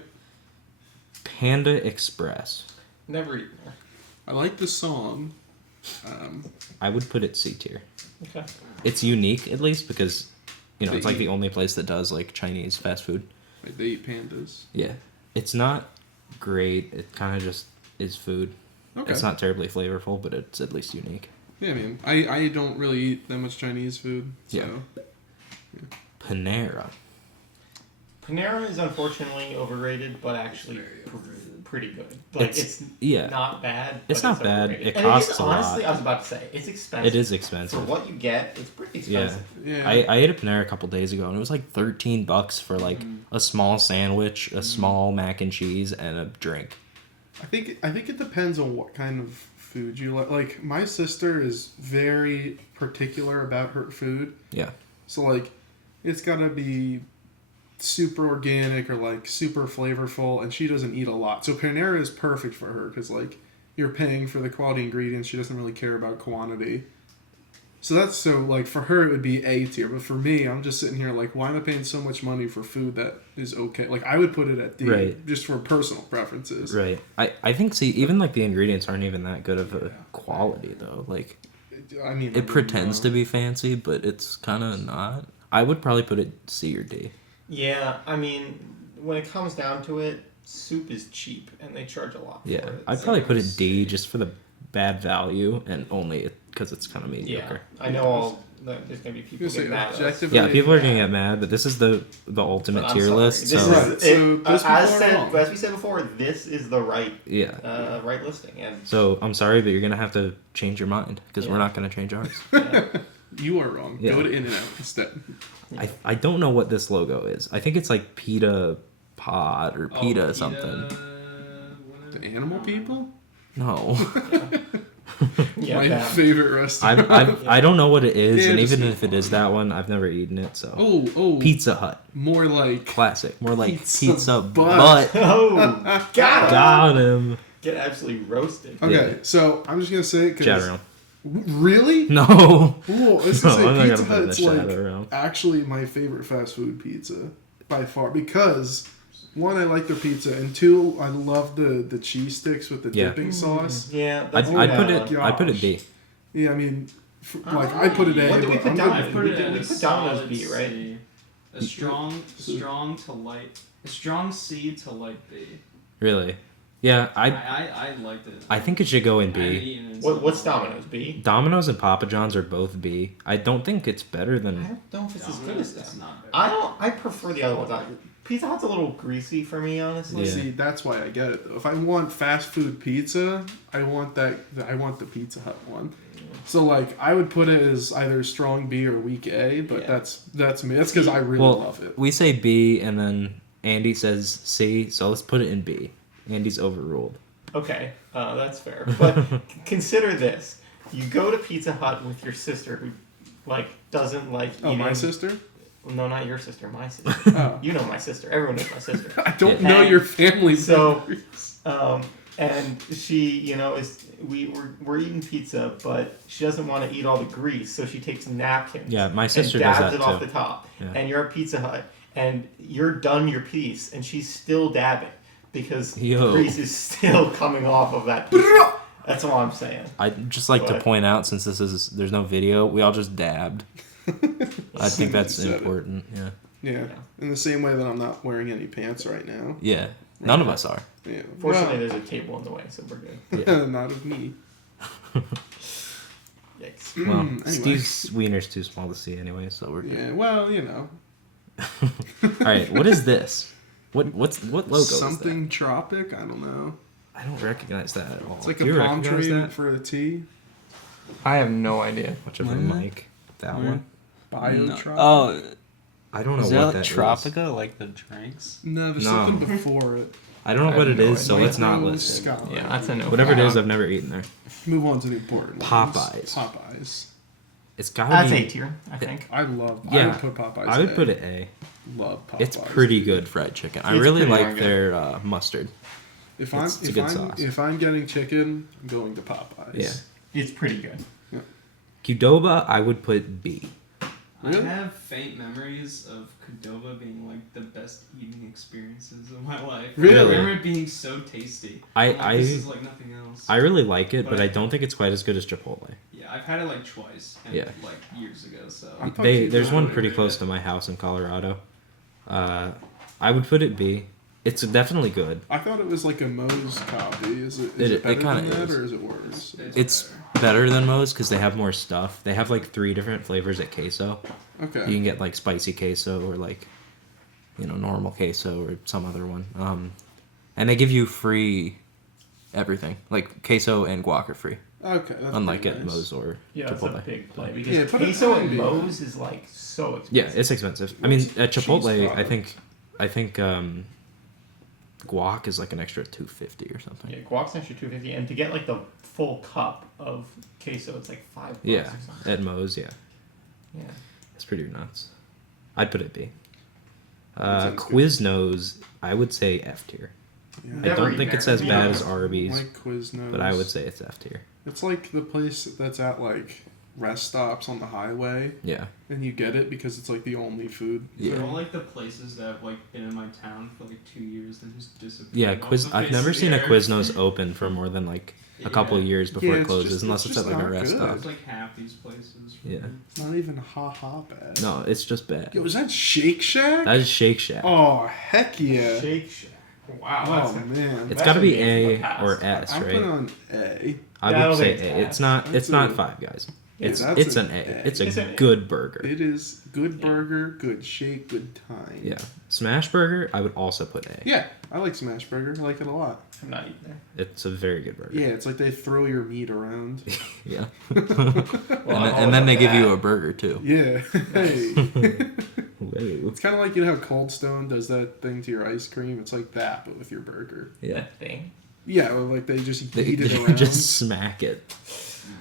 Panda Express. Never eaten there. I like the song. I would put it C tier. Okay. It's unique at least because They it's like eat- the only place that does like Chinese fast food. Like, they eat pandas. Yeah. It's not great. It kind of just is food. Okay. It's not terribly flavorful, but it's at least unique. Yeah, man. I don't really eat that much Chinese food. So. Yeah. Panera. Panera is unfortunately overrated, but actually pretty good. Like It's- it's yeah. not bad. It's but not bad. overrated. It And costs is, a lot. honestly, I was about to say it's expensive. It is For expensive. what you get, it's pretty Yeah. expensive. Yeah. I ate a Panera a couple days ago and it was like $13 for like a small sandwich, a small mac and cheese, and a drink. I think it depends on what kind of food you like. Like my sister is very particular about her food. Yeah. So like, it's gotta be super organic or like super flavorful, and she doesn't eat a lot. So Panera is perfect for her because like you're paying for the quality ingredients. She doesn't really care about quantity. So like for her it would be A tier, but for me I'm just sitting here like, why am I paying so much money for food that is okay? Like I would put it at D, Right. just for personal preferences. Right. I think, see, even like the ingredients aren't even that good of a quality though. Like, I mean, it pretends to be fancy, but it's kind of not. I would probably put it C or D. Yeah, I mean, when it comes down to it, soup is cheap, and they charge a lot. Yeah. for it. I'd So probably put it it's- D just for the bad value and only because it's kind of Yeah, mediocre. I know there's gonna be people You're saying getting mad at us. objectively. Yeah, people are gonna get mad, but this is the ultimate But I'm tier sorry. list. This So Right, is, so it, those people as are said, wrong. as we said before, this is the right yeah. right listing, and So I'm sorry, but you're gonna have to change your mind because we're Yeah. not gonna change ours. You are wrong. Yeah. Go to In-N-Out instead. I don't know what this logo is. I think it's like Pita Pod or Oh, Pita something. The animal people? No, yeah, My that. favorite restaurant. I don't know what it is, Yeah, and just even make if it is that one, I've never eaten it. So Oh, Pizza Hut, more like classic, more like Pizza pizza, butt. butt. Oh, got him! Got him. Get absolutely roasted. okay. Yeah. So I'm just gonna say Shadow because Realm. really, No. cool. Let's No, just say I'm not Pizza gonna put it in the Hut's like Shadow Realm. actually my favorite fast food pizza. by far, because one, I like their pizza, and two, I love the cheese sticks with the dipping sauce. Yeah, I'd that's put it B. Yeah, I mean, I put it A. What did we but put I'm down? good I with put it We at a put Domino's solid B, right? C. A strong to light, a strong C to light B. Really? Yeah, I liked it. I think it should go in I haven't B. eaten it in so What's long. Domino's B? Domino's and Papa John's are both B. I don't think it's better I than. don't know if it's as good Domino's as is them. not better. I prefer the other ones. Pizza Hut's a little greasy for me, honestly. Yeah. See, that's why I get it though. If I want fast food pizza, I want the Pizza Hut one. So like I would put it as either strong B or weak A, but Yeah. that's me. That's because I really love it. We say B, and then Andy says C, so let's put it in B. Andy's overruled. Okay, that's fair. But consider this: you go to Pizza Hut with your sister, who doesn't like eating. Oh, my sister? No, not your sister. My sister. Oh. You know my sister. Everyone knows my sister. I don't Yeah. know your family. So, members. And she, we're eating pizza, but she doesn't want to eat all the grease, so she takes napkins. Yeah, my and sister dabs does that it off too. the top. Yeah. And you're at Pizza Hut, and you're done your piece, and she's still dabbing because Yo. grease is still coming off of that pizza. That's all I'm saying. I'd just like to What? point out, since there's no video, we all just dabbed. I think that's Said it. important. Yeah. Yeah. In the same way that I'm not wearing any pants right now. Yeah. None of us are. Yeah. Fortunately, there's a table in the way, so we're good. Well, not of me. Yikes. Well, Anyway. Steve's wiener's too small to see anyway, so we're good. Yeah. Well, you know. All right, what is this? What logo Something is tropic. I don't know. that? I don't recognize that at all. It's like Do a you palm recognize tree that? for a tea. I have no idea. Much of a What? mic. That Where? one. Biotropic. Oh, I don't know is what that that is. Tropica, like the drinks? No, there's No. something before it. I don't know I what have it no is, so idea. let's not Micro list it. Sky. Yeah, that's a no. Whatever it is, I've never eaten there. Move on to the important ones. Popeyes. Popeyes. It's gotta That's be. A tier, I think. I love. Yeah, I would put Popeyes. I would A. put it A. Love Popeyes. It's pretty good fried chicken. I It's really pretty like darn good. their mustard. If It's a good sauce. if I'm getting chicken, I'm going to Popeyes. Yeah. It's pretty good. Qdoba, I would put B. Really? I have faint memories of Qdoba being like the best eating experiences of my life. Really? I remember it being so tasty. I'm like, this is like nothing else. I really like it, but But I don't think it's quite as good as Chipotle. Yeah, I've had it like twice, and Yeah. like years ago. So I thought There's Qdoba one would pretty be close good. to my house in Colorado. I would put it B. It's definitely good. I thought it was like a Moe's copy. Is it It better kinda than that is. or is it worse? It's better than Moe's because they have more stuff. They have like 3 different flavors at queso. Okay. You can get like spicy queso or like, normal queso or some other one. And they give you free everything. Like queso and guac are free. Okay. That's Unlike pretty at nice. Moe's or Yeah, it's Chipotle. a big play because Yeah, but it queso can and be. Moe's is like so expensive. Yeah, it's expensive. I mean, at Cheese Chipotle, product. I think guac is like an extra $2.50 or something. Yeah, guac's extra $2.50, and to get like the full cup of queso, it's like $5. Yeah, or something. at Moe's, yeah. Yeah. It's pretty nuts. I'd put it B. sounds good. Quiznos, I would say F tier. Yeah. I Never don't eaten think there. it's as Yeah. bad as I Arby's, like Quiznos. but I would say it's F tier. It's like the place that's at like rest stops on the highway, Yeah. and you get it because it's like the only food. Yeah. They're all like the places that have like been in my town for like 2 years and just disappeared. Yeah, off the I've face never of the seen a earth. Quiznos open for more than like a couple of Yeah. years before Yeah, it it's closes, just- unless it's it's at just like a not rest good. stop. It's like half these places. Yeah. It's not even ha bad. No, it's just bad. Yo, is that Shake Shack? That is Shake Shack. Oh heck yeah! Shake Shack. Wow, Oh that's man. It's that's got to be a name A from the past. or S, I put right? on A. I Yeah, I would don't say think A. it's It's S. not. That's It's not a- 5 Guys. Yeah, It's that's it's an an A. A. It's a It's an A. good burger. It is good burger, good shake, good time. Yeah. Smash Burger, I would also put A. Yeah, I like Smash Burger. I like it a lot. I'm not eating there. It's a very good burger. Yeah, it's like they throw your meat around. Yeah. Well, and then they give you a burger too. Yeah. Hey. Whoa. It's kind of like how Cold Stone does that thing to your ice cream. It's like that, but with your burger. Yeah. that thing. Yeah, well, like they just They, eat it they around. just smack it.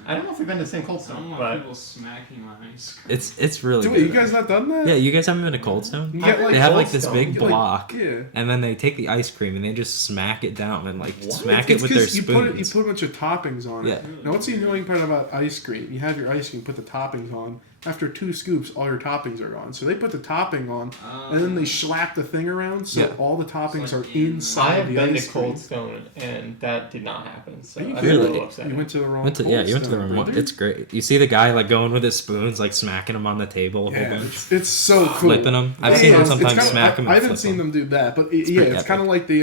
I don't know if we've been to the same Cold I don't Stone, want but people smacking my ice cream. It's really Dude, good. you guys not done that? Yeah, you guys haven't been to Cold Stone? You get, like, They have Cold like this Stone. big You get, like- block, Yeah. and then they take the ice cream and they just smack it down and like What? smack it It's with their 'cause you put spoons. a bunch of toppings on it. Yeah. Now, what's the annoying part about ice cream? You have your ice cream, put the toppings on. after 2 scoops, all your toppings are gone. So they put the topping on, and then they slap the thing around, so all the toppings are inside I have the been ice to cream. Cold Stone, and that did not happen. So Are you I was a really? little upset. You went to the wrong. You went to the Stone, wrong one. brother. It's great. You see the guy like going with his spoons, like smacking them on the table a whole Yeah, bunch, it's so cool. flipping them. I've Yeah, seen him it's sometimes kinda- smack them. I haven't seen them do that, but it's pretty kind of epic. like the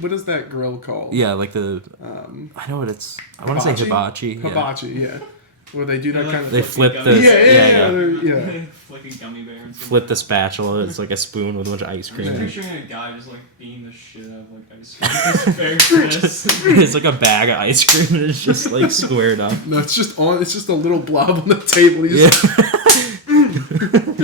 what is that grill called? Yeah, like the I know what it's. I want to say hibachi. Yeah. Hibachi, yeah. Where they do that kind of. They flip yeah, the yeah. Like a gummy bear and flip the spatula. It's like a spoon with a bunch of ice I'm cream. just picturing a guy just like beating the shit out of like ice cream. It's very crisp. It's like a bag of ice cream and it's just like squared up. No, it's just a little blob on the table. He's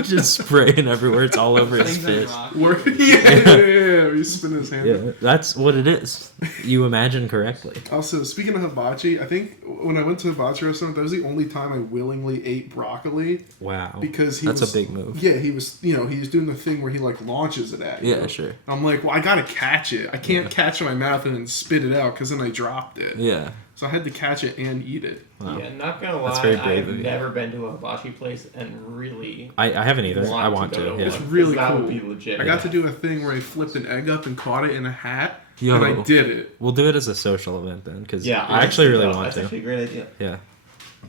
Just spraying everywhere. It's all over his Things like fist. rock. yeah. He's spinning his hand. Yeah, that's what it is. You imagine correctly. Also, speaking of hibachi, I think when I went to a hibachi restaurant, that was the only time I willingly ate broccoli Wow. because That's a big move. Yeah, he was doing the thing where he like launches it at you. Yeah, sure. I'm like, well, I gotta catch it. I can't catch it in my mouth and then spit it out because then I dropped it. Yeah. So I had to catch it and eat it. Wow. Yeah, not gonna That's lie, very brave of I've you. never been to a hibachi place and really I haven't either. I want go to. one, Yeah. It's 'cause really that cool. would be legit. I got to do a thing where I flipped an egg up and caught it in a hat, Yo. and I did it. We'll do it as a social event then, because Yeah, I actually really honestly, want that's to. actually a great idea.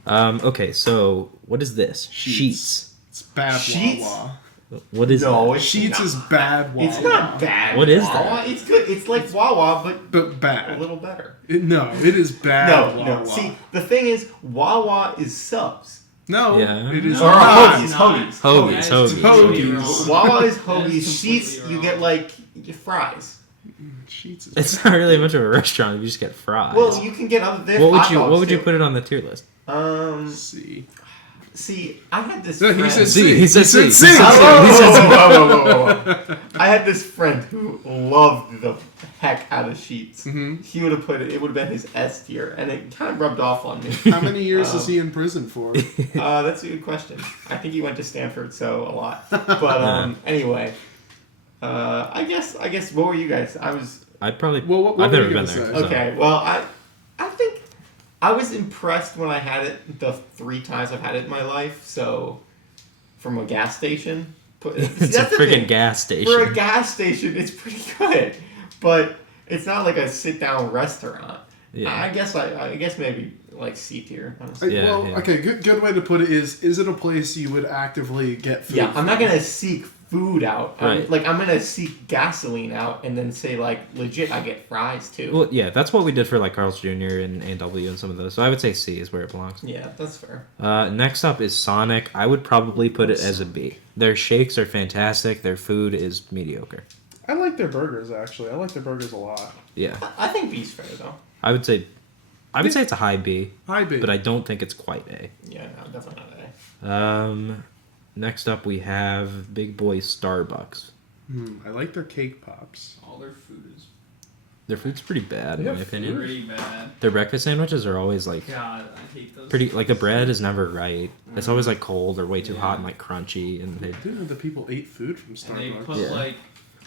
Yeah. Okay, so what is this? Sheets. It's bad Sheets? Wawa. What is No, that? it's Sheets not. is bad Wawa. It's not bad. What is Wawa. that? It's good. It's like Wawa, But a bad. little better. No, it is bad No, Wawa. no. See, the thing is, Wawa is subs. No, Yeah. it is Or not. hoagies, hoagies. Hoagies. Hoagies. Wawa is That is hoagies. Sheets, completely you wrong. get like your fries. Sheets is It's not really much of a restaurant. You just get fries. Well, you can get other. They're what would hot you dogs, What would you too. put it on the tier list? C. I had this. No, he friend- said C. C. He said C. C. He said C. Whoa. I had this friend who loved the heck out of Sheets. Mhm. He would have put it. It would have been his S tier, and it kind of rubbed off on me. How many years is he in prison for? That's a good question. I think he went to Stanford, so a lot. But anyway, I guess. What were you guys? I'd probably. Well, what I've were never you been gonna there. say? so- okay. Well, I think I was impressed when I had it the 3 times I've had it in my life. So, from a gas station. It's a That's the freaking thing. gas station. For a gas station, it's pretty good, but it's not like a sit-down restaurant. Yeah. I guess maybe like C tier. Honestly. Yeah, well, yeah. okay, good way to put it is it a place you would actively get food Yeah, I'm not from? gonna seek food out. Right. I'm gonna seek gasoline out, and then say like legit, I get fries too. Well, yeah, that's what we did for like Carl's Jr. and A&W and some of those. So I would say C is where it belongs. Yeah, that's fair. Next up is Sonic. I would probably put it as a B. Their shakes are fantastic. Their food is mediocre. I like their burgers, actually. I like their burgers a lot. Yeah, I think B's fair though. I would say it's a high B, Hi, big. but I don't think it's quite A. Yeah, no, definitely not A. Next up we have Big Boy Starbucks. I like their cake pops. All their food is Their food's pretty bad in They my have opinion. pretty bad. Their breakfast sandwiches are always like God, I hate those. pretty. Like the bread is never right. It's always like cold or way too Yeah. hot and like crunchy. And they, I didn't know that people ate food from And they Starbucks. put Yeah.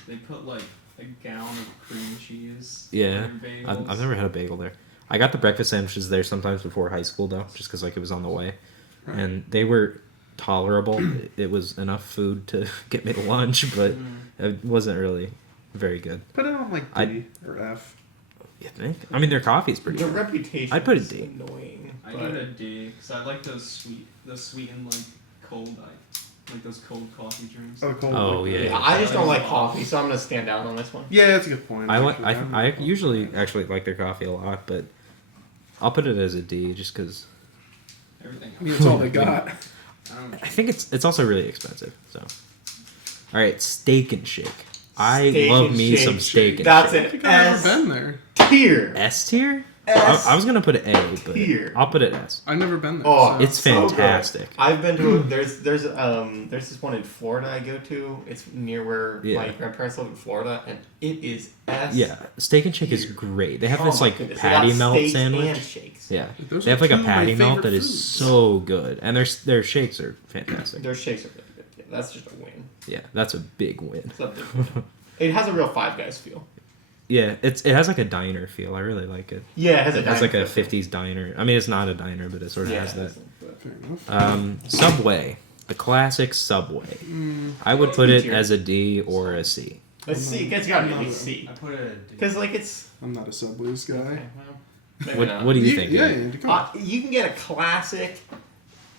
they put like a gallon of cream cheese. yeah, on their I've bagels. never had a bagel there. I got the breakfast sandwiches there sometimes before high school though, just because like it was on the way, Right. and they were tolerable. It was enough food to get me to lunch, but it wasn't really very good. Put it on like D or F. You think? I mean, their coffee's pretty The good. reputation. I'd put it is D. Annoying. I but- give it a D because I like those sweetened like cold like those cold coffee drinks. Oh, cold. Oh, liquor. yeah. Yeah, I just don't like coffee, so I'm gonna stand out on this one. Yeah, that's a good point. I like. actually. I usually actually like their coffee a lot, but I'll put it as a D just because Everything. I mean, it's all they got. I don't I think it's also really expensive. So, all right, Steak and Shake. I love me some Steak and That's Shake. an I've never S been there. tier. S tier? S I was gonna put it A, but tier. I'll put it S. I've never been there. Oh, so. It's so good. fantastic. I've been to there's this one in Florida I go to. It's near where Yeah. my grandparents live in Florida, and it is S. Yeah, Steak and Shake is tier. great. They have Oh this my like goodness. They patty got melt steaks sandwich. and shakes. Yeah, Those they have are like a two of my patty melt favorite that is foods. so good, and their shakes are fantastic. Their shakes are really good. Yeah, that's just a win. Yeah, that's a big win. It's a big win. It has a real Five Guys feel. Yeah, it has like a diner feel. I really like it. Yeah, it has It has like a diner feel. 50s diner. I mean, it's not a diner, but it sort of Yeah, has that. Fair enough. Subway. the classic Subway. I would put it as a D or a C. Let's see. It's got to be at least C. I put it at D. Because like it's. I'm not a Subways guy. Okay, well, maybe What, not. what do you think? Yeah, Ian? come on. You can get a classic,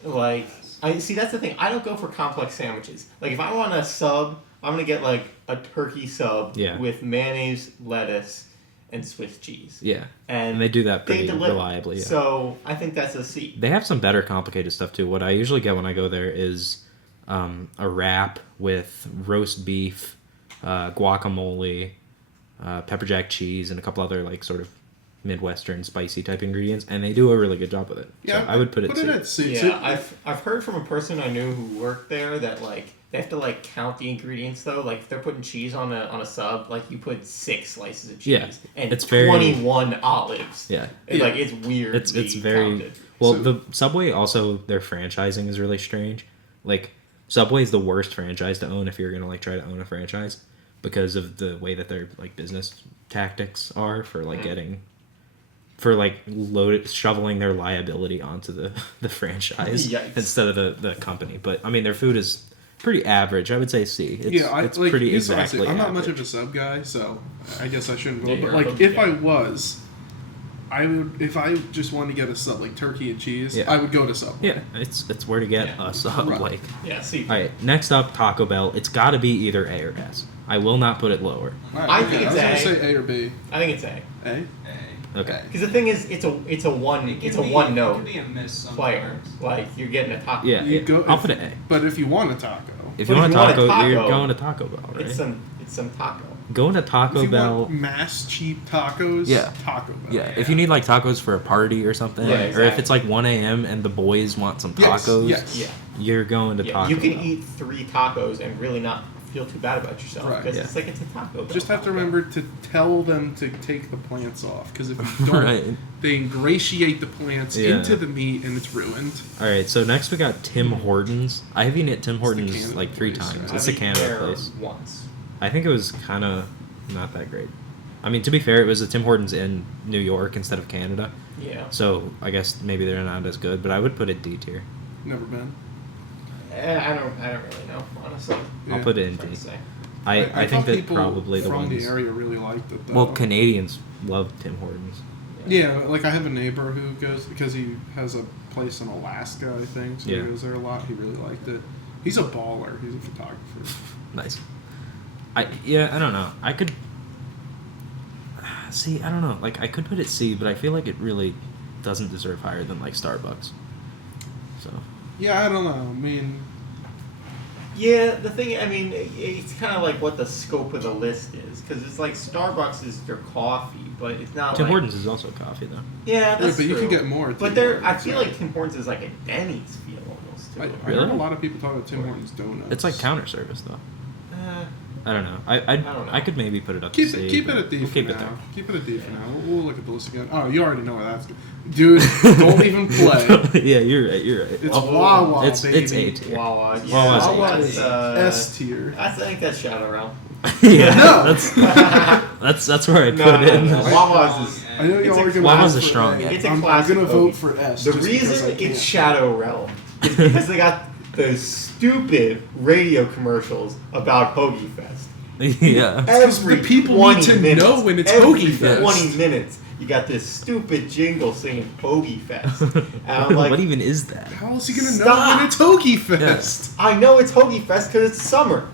like I see. That's the thing. I don't go for complex sandwiches. Like if I want a sub, I'm gonna get like a turkey sub with mayonnaise, lettuce, and Swiss cheese. Yeah, and they do that they pretty deliver. reliably. Yeah. So I think that's a C. They have some better complicated stuff too. What I usually get when I go there is a wrap with roast beef, guacamole, pepper jack cheese, and a couple other like sort of Midwestern spicy type ingredients, and they do a really good job with it. Yeah, so I would put it C. at C. Yeah, I've heard from a person I knew who worked there that like they have to like count the ingredients though. Like if they're putting cheese on a sub, like you put 6 slices of cheese and it's very, 21 olives. Yeah, Like it's weird. It's very counted. well. The Subway also their franchising is really strange. Like Subway is the worst franchise to own if you're gonna like try to own a franchise because of the way that their like business tactics are for like getting. For like shoveling their liability onto the franchise Yikes. instead of the company. But I mean, their food is pretty average. I would say C. It's like, pretty here's what I exactly. say. I'm not average. much of a sub guy, so I guess I shouldn't go. Yeah, But you're a like, cookie if guy. I was, I would. If I just wanted to get a sub like turkey and cheese, Yeah. I would go to Subway. Yeah, it's where to get Yeah. a sub. Right. Like, Yeah, C. all right, next up, Taco Bell. It's got to be either A or S. I will not put it lower. Right, I think I was it's gonna A. say A or B. I think it's A. A. Okay. Because the thing is, it's a one It it's can a be- one It note can be a miss player. sometimes. Like you're getting a taco. Yeah, You go- I'll if- put it A. But if you want a taco, If But you want a taco, taco, you're going to Taco Bell, right? It's some taco. Going to if Taco you Bell. want mass cheap tacos, Yeah. Taco Bell. Yeah, if you need like tacos for a party or something, Yeah, or if exactly. it's like 1 a.m. and the boys want some Yes, tacos, yes. Yeah. you're going to Yeah, Taco you can Bell. eat 3 tacos and really not feel too bad about yourself Right. because Yeah. it's like it's a taco. Bell Just have to taco. remember to tell them to take the plants off, because if you don't, Right. they ingratiate the plants Yeah. into the meat and it's ruined. All right, so next we got Tim Hortons. I have eaten at Tim Hortons Canada like 3 place, times. right? It's I've a eaten Canada there place. once. I think it was kind of not that great. I mean, to be fair, it was a Tim Hortons in New York instead of Canada, Yeah. so I guess maybe they're not as good. But I would put it D tier. Never been. I don't really know honestly. Yeah. I'll put it in Trying D. to say. I thought think that people probably the from ones. the area really liked it. Though. Well, Canadians love Tim Hortons. Yeah, like I have a neighbor who goes because he has a place in Alaska, I think. So Yeah. he goes there a lot. He really liked it. He's a baller. He's a photographer. Nice. I don't know. I could see. I don't know. Like I could put it C, but I feel like it really doesn't deserve higher than like Starbucks. So Yeah, I don't know. I mean, Yeah, the thing, I mean, it's kind of like what the scope of the list is, because it's like Starbucks is their coffee, but it's not Tim like... Hortons is also coffee though. Yeah, that's but you true. can get more. at But Tim there, I Hortons, feel right? like Tim Hortons is like a Denny's feel almost, too. I Really? heard a lot of people talk about Tim Hortons donuts. It's like counter service though. Uh, I don't know. I don't know. I could maybe put it up Keep to C. it, keep but it at D we'll for keep it now. there. Keep it at D for now. We'll look at the list again. Oh, you already know where that's good. Dude, don't even play. Yeah, you're right. You're right. It's Oh, Wawa, It's baby. A tier. Wawa. Yeah, Wawa's Wawa's, S tier. I think that's Shadow Realm. Yeah, No. that's where I put No, it in. no, Wawa's is... I know It's y'all a are gonna Wawa's vote a for strong A. A. It's a I'm classic gonna hoagie. vote for S. The just because I reason it's can't. Shadow Realm is because they got those stupid radio commercials about Hoagie Fest. Yeah. Because the people 20 need to minutes, know when it's every Hoagie Fest. 20 minutes, you got this stupid jingle singing Hoagie Fest. And I'm like, what even is that? How else is he gonna know Stop. when it's Hoagie Fest? I know it's Hoagie Fest because it's summer.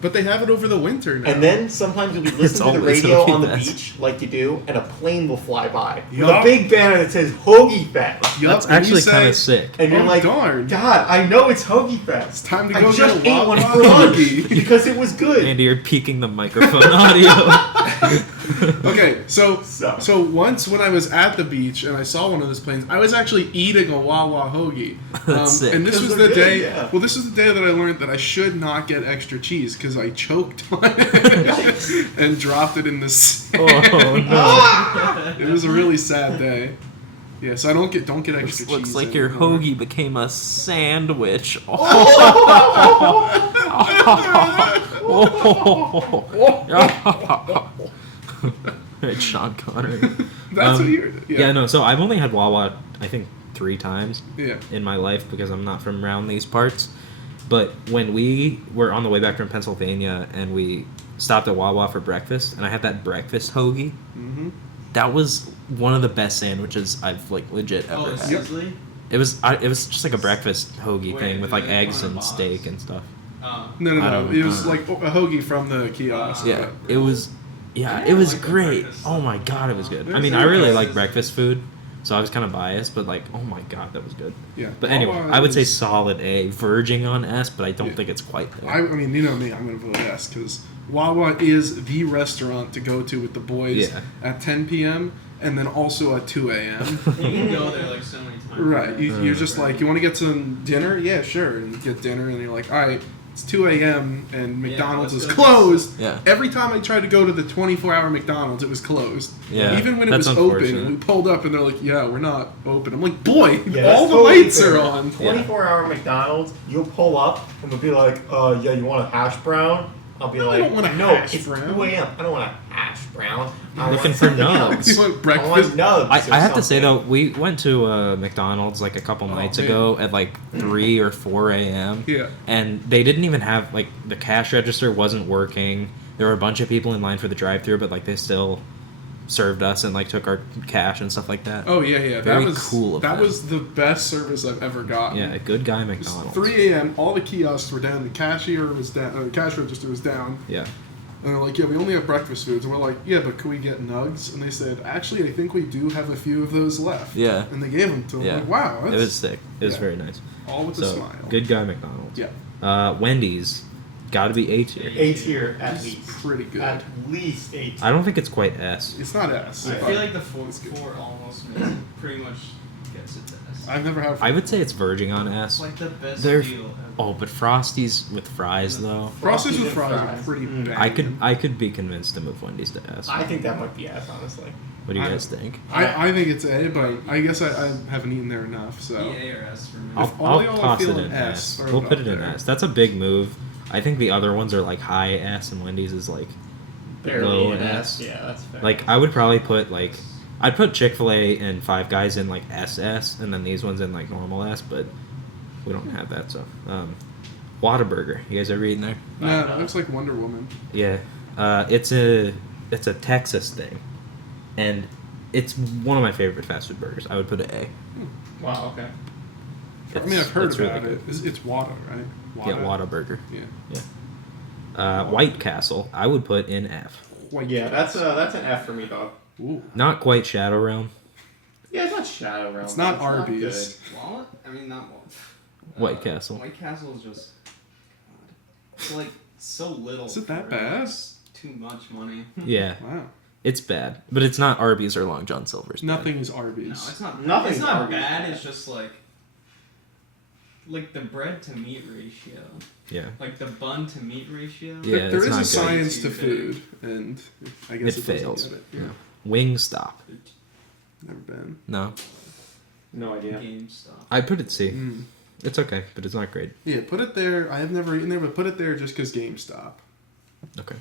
But they have it over the winter now. And then sometimes you'll be listening to the always radio Hoagie on the Fest. beach, like you do, and a plane will fly by with a Yup. big banner that says Hoagie Fest. Yup, That's and you actually say, kind of sick. And you're Oh, like, darn. God, I know it's Hoagie Fest. It's time to I go just get a ate one Wawa for lunch hoagie. because it was good. Andy, you're peaking the microphone audio. Okay, so So. once when I was at the beach and I saw one of those planes, I was actually eating a Wawa hoagie. That's sick. And this Because was they're the good, day. yeah. Well, this was the day that I learned that I should not get extra cheese because I choked on it and dropped it in the sand. Oh no! It was a really sad day. Yeah, so I don't get extra This cheese. looks like your anymore. hoagie became a sandwich. It's Sean Connery. That's what you're. Yeah, no. So I've only had Wawa, I think, 3 times Yeah. in my life because I'm not from around these parts. But when we were on the way back from Pennsylvania and we stopped at Wawa for breakfast, and I had that breakfast hoagie, that was one of the best sandwiches I've like legit ever had. Sizzly? It was just like a breakfast hoagie thing with like did they eggs put in a and box? steak and stuff. No. I don't It was know. like a hoagie from the kiosk. Yeah, but- it was. Yeah, I it was like the great. breakfast Oh stuff. my god, it was good. I There's mean, no I really like breakfast. breakfast food, so I was kind of biased, but like, oh my god, that was good. Yeah. But anyway, Wawa I would say is- solid A, verging on S, but I don't Yeah. think it's quite there. I mean, you know me, I'm going to vote S because Wawa is the restaurant to go to with the boys Yeah. at 10 p.m. and then also at 2 a.m. You can go there like so many times. Right. You're just like, you want to get some dinner? Yeah, sure. And you get dinner, and you're like, all right, it's 2 a.m. and McDonald's let's is go. closed. Yeah. Every time I tried to go to the 24-hour McDonald's, it was closed. Yeah, Even when it that's was open, unfortunate. we pulled up, and they're like, yeah, we're not open. I'm like, boy, Yeah, all that's the totally lights fair. are on. 24-hour McDonald's, you'll pull up and they'll be like, yeah, you want a hash brown? I'll be No, I like, don't want a no, hash it's brown." 2 a.m. I don't want a hash brown. I Looking want for something nugs. else. You want I want breakfast? nugs. I or have to say something. though, we went to McDonald's like a couple nights man. ago at like 3 or 4 a.m. Yeah. And they didn't even have like the cash register wasn't working. There were a bunch of people in line for the drive-through, but like they still served us and like took our cash and stuff like that. Oh, yeah. Very that was cool of That them. was the best service I've ever gotten. Yeah, a good guy It was McDonald's. 3 a.m. All the kiosks were down. The cashier was down. The cash register was down. Yeah. And they're like, yeah, we only have breakfast foods. And we're like, yeah, but can we get nugs? And they said, actually, I think we do have a few of those left. Yeah. And they gave them to them. Yeah. Like, wow. It That's was sick. It was yeah. very nice. all with a So, smile. good guy McDonald's. Yeah. Wendy's, got to be A tier. A tier at It's least. pretty good. At least A tier. I don't think it's quite S. It's not S. I but feel like the four good. almost makes it pretty much gets it to S. I've never had. I would say it's verging on S. It's like the best They're- deal ever. Oh, but Frosties with fries though. Frosties with and fries are pretty Mm. bad. I could be convinced to move Wendy's to S. I think that might be S, honestly. What do you I- guys think? I think it's A, but I guess I haven't eaten there enough. So EA or S for me. I'll, all I'll y'all are toss it feeling in S S. or We'll put above it in there. S. That's a big move. I think the other ones are like high S, and Wendy's is like Barely low an S. Yeah, that's fair. Like I would probably put like I'd put Chick-fil-A and Five Guys in like SS, and then these ones in like normal S, but we don't have that. So Whataburger. You guys ever eaten there? yeah, it looks like Wonder Woman. Yeah, it's a Texas thing, and it's one of my favorite fast food burgers. I would put it A. Wow, okay. I mean, I've heard it's about really it. It's Wada, right? Yeah, Whataburger. Yeah. White Castle. I would put in F. White Yeah, Castle. that's an F for me, dog. Ooh. Not quite Shadow Realm. Yeah, it's not Shadow Realm. It's not but Arby's. Wallet? I mean, not Wallet. White Castle. White Castle is just. God. It's like so little. Is it that for bad? it's Too much money. Yeah, Wow. it's bad, but it's not Arby's or Long John Silver's. bad. Nothing is No, Arby's. it's not. Nothing's It's not Arby's bad. bad. It's just like the bread to meat ratio, Yeah, like the bun to meat ratio. Yeah, There it's is not a good. science to Too food, and I guess it doesn't fails. get it. Yeah. Yeah. Wingstop. Never been. No, No idea. GameStop. I put it C. Mm. It's okay, but it's not great. Yeah, put it there. I have never eaten there, but put it there just because GameStop. Okay.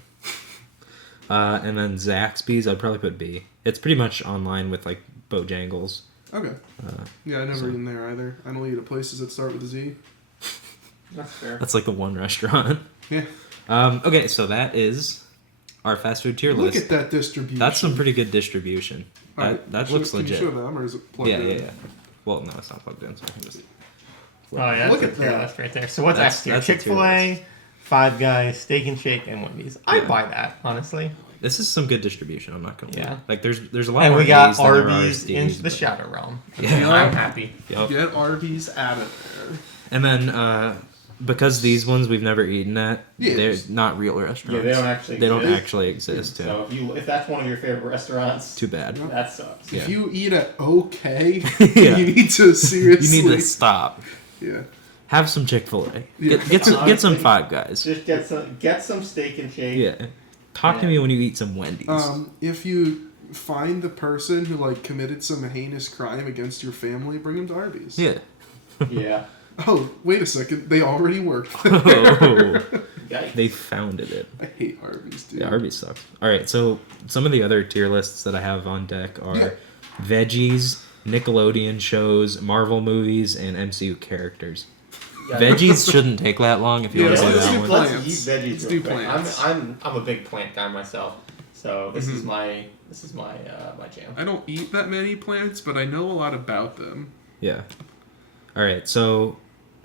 And then Zaxby's, I'd probably put B. It's pretty much online with like Bojangles. Okay. Yeah, I never so- eaten there either. I only eat at places that start with a Z. That's fair. That's like the one restaurant. Yeah. Okay, so that is our fast food tier Look list. at that distribution. That's some pretty good distribution. That Alright, that show- looks can legit. you show them, or is it plugged Yeah, in? yeah, yeah. Well, no, it's not plugged in, so I can just. Oh yeah, Look that's at a tier that. list right there. So what's That's- S tier? that's a tier Chick-fil-A, Five Guys, Steak and Shake, and Wendy's. I'd Yeah. buy that, honestly. This is some good distribution. I'm not gonna. Yeah. Lie. Like there's a lot And more we got A's than there are Arby's C's, into the but- Shadow Realm. Yeah. I'm happy. Yup. Get Arby's out of there. And then because these ones we've never eaten at, Yeah. they're not real restaurants. Yeah, they don't actually They don't exist. actually exist. Yeah. So if that's one of your favorite restaurants, Too bad. that sucks. If Yeah. you eat at OK, Yeah. you need to seriously. You need to stop. Yeah. Have some Chick-fil-A. Yeah. Get some Five Guys. Just get some Steak and Shake. Yeah. Talk to me when you eat some Wendy's. If you find the person who like committed some heinous crime against your family, bring them to Arby's. Yeah. Yeah. Oh, wait a second. They already worked there. Oh, Yikes. they founded it. I hate Arby's, dude. Yeah, Arby's sucks. All right, so some of the other tier lists that I have on deck are Yeah. veggies, Nickelodeon shows, Marvel movies, and MCU characters. Veggies shouldn't take that long if you Yeah, want to do let's that do one. plants. Let's eat veggies. Let's real do quick. plants. I'm a big plant guy myself, so this is my my jam. I don't eat that many plants, but I know a lot about them. Yeah. All right, so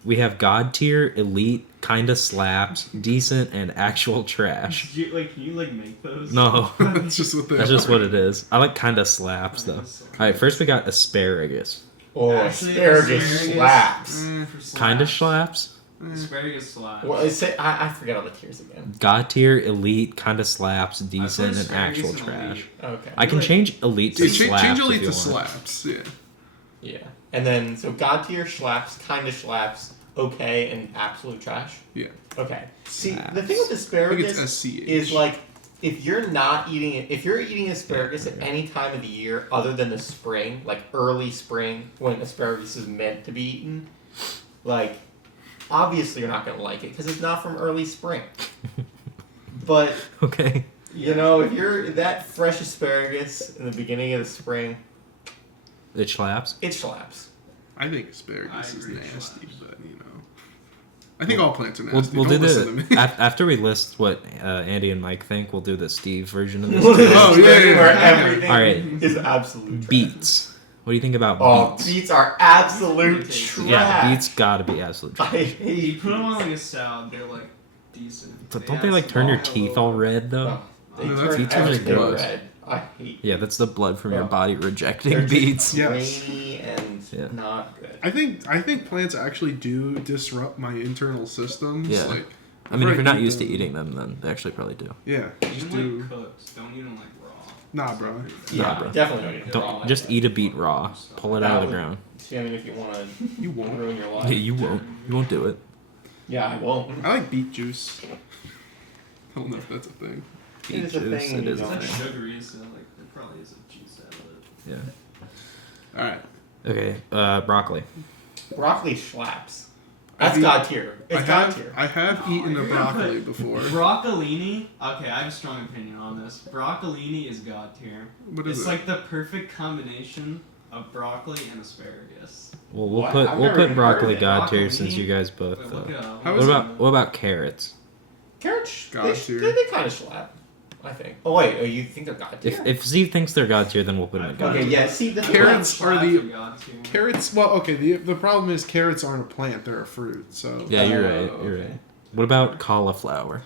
we have God tier, elite, kinda slaps, decent, and actual trash. Can you make those? No, That's just what they that's are. just what it is. I like kinda slaps though. All right, first we got asparagus. Oh, Actually, asparagus slaps. Kinda slaps. Asparagus slaps. Well, I forget all the tiers again. God tier, elite, kinda slaps, I put decent, and asparagus actual in trash. elite. Okay. I can change elite to Dude, slaps change if elite you to want. slaps. Yeah. Yeah, and then so god tier slaps, kinda slaps, okay, and absolute trash. Yeah. Okay. See, Slaps. the thing with I think asparagus it's SCH. is like if you're eating asparagus at any time of the year other than the spring, like early spring when asparagus is meant to be eaten, like obviously you're not gonna like it because it's not from early spring. But Okay. you know, if you're that fresh asparagus in the beginning of the spring, It slaps. it slaps. I think asparagus I is agree, nasty, slaps. but I think all plants are nasty. We'll do Don't listen to the me. after we list what Andy and Mike think. We'll do the Steve version of this. Oh, too. yeah. Where everything All right. is absolute trash. Beets. What do you think about Oh, beets? beets are absolute Beets. trash. Yeah, beets gotta be absolute I trash. You hate put them on a salad, they're decent. But don't they turn your teeth all red though? They No, that's turn beets are just everything gross. red. I hate. Yeah, that's the blood from your Oh. body They're rejecting just beets. Yes. grainy and Yeah. not good. I think plants actually do disrupt my internal systems. Yeah. Like, I mean, if you're not eat used to them- eating them, then they actually probably do. Yeah, just Even do. cooked, don't eat them raw. Nah, bro. Yeah, bro. definitely don't eat it Don't raw. just eat a beet raw. Pull it out of the That ground. See, I mean, if you want to You won't. ruin your Yeah, life. you won't. You won't do it. Yeah, I won't. I like beet juice. I don't know if that's a thing. It Beet is a juice. thing, It you is a don't- It's thing. sugary, so there probably is a juice out of it. Yeah. All right. Okay. Broccoli. Broccoli slaps. That's I've god tier. It's god tier. I have eaten a you're gonna broccoli put- before. Broccolini. Okay, I have a strong opinion on this. Broccolini is god tier. What is It's it? like the perfect combination of broccoli and asparagus. Well, we'll What? put I've we'll never put even broccoli heard of it. god tier Broccolini? since you guys both. Wait, look it up. How What is about carrots? Carrots, God they, tier. they kind of slap, I think. Oh, wait, you think they're god tier? If Steve thinks they're god tier, then we'll put them in god Okay, tier. yeah, see, the Carrots thing are Slaps the- god tier. Carrots. Well, okay. The problem is carrots aren't a plant; they're a fruit. So Yeah, you're right. Oh, You're okay. right. What about cauliflower?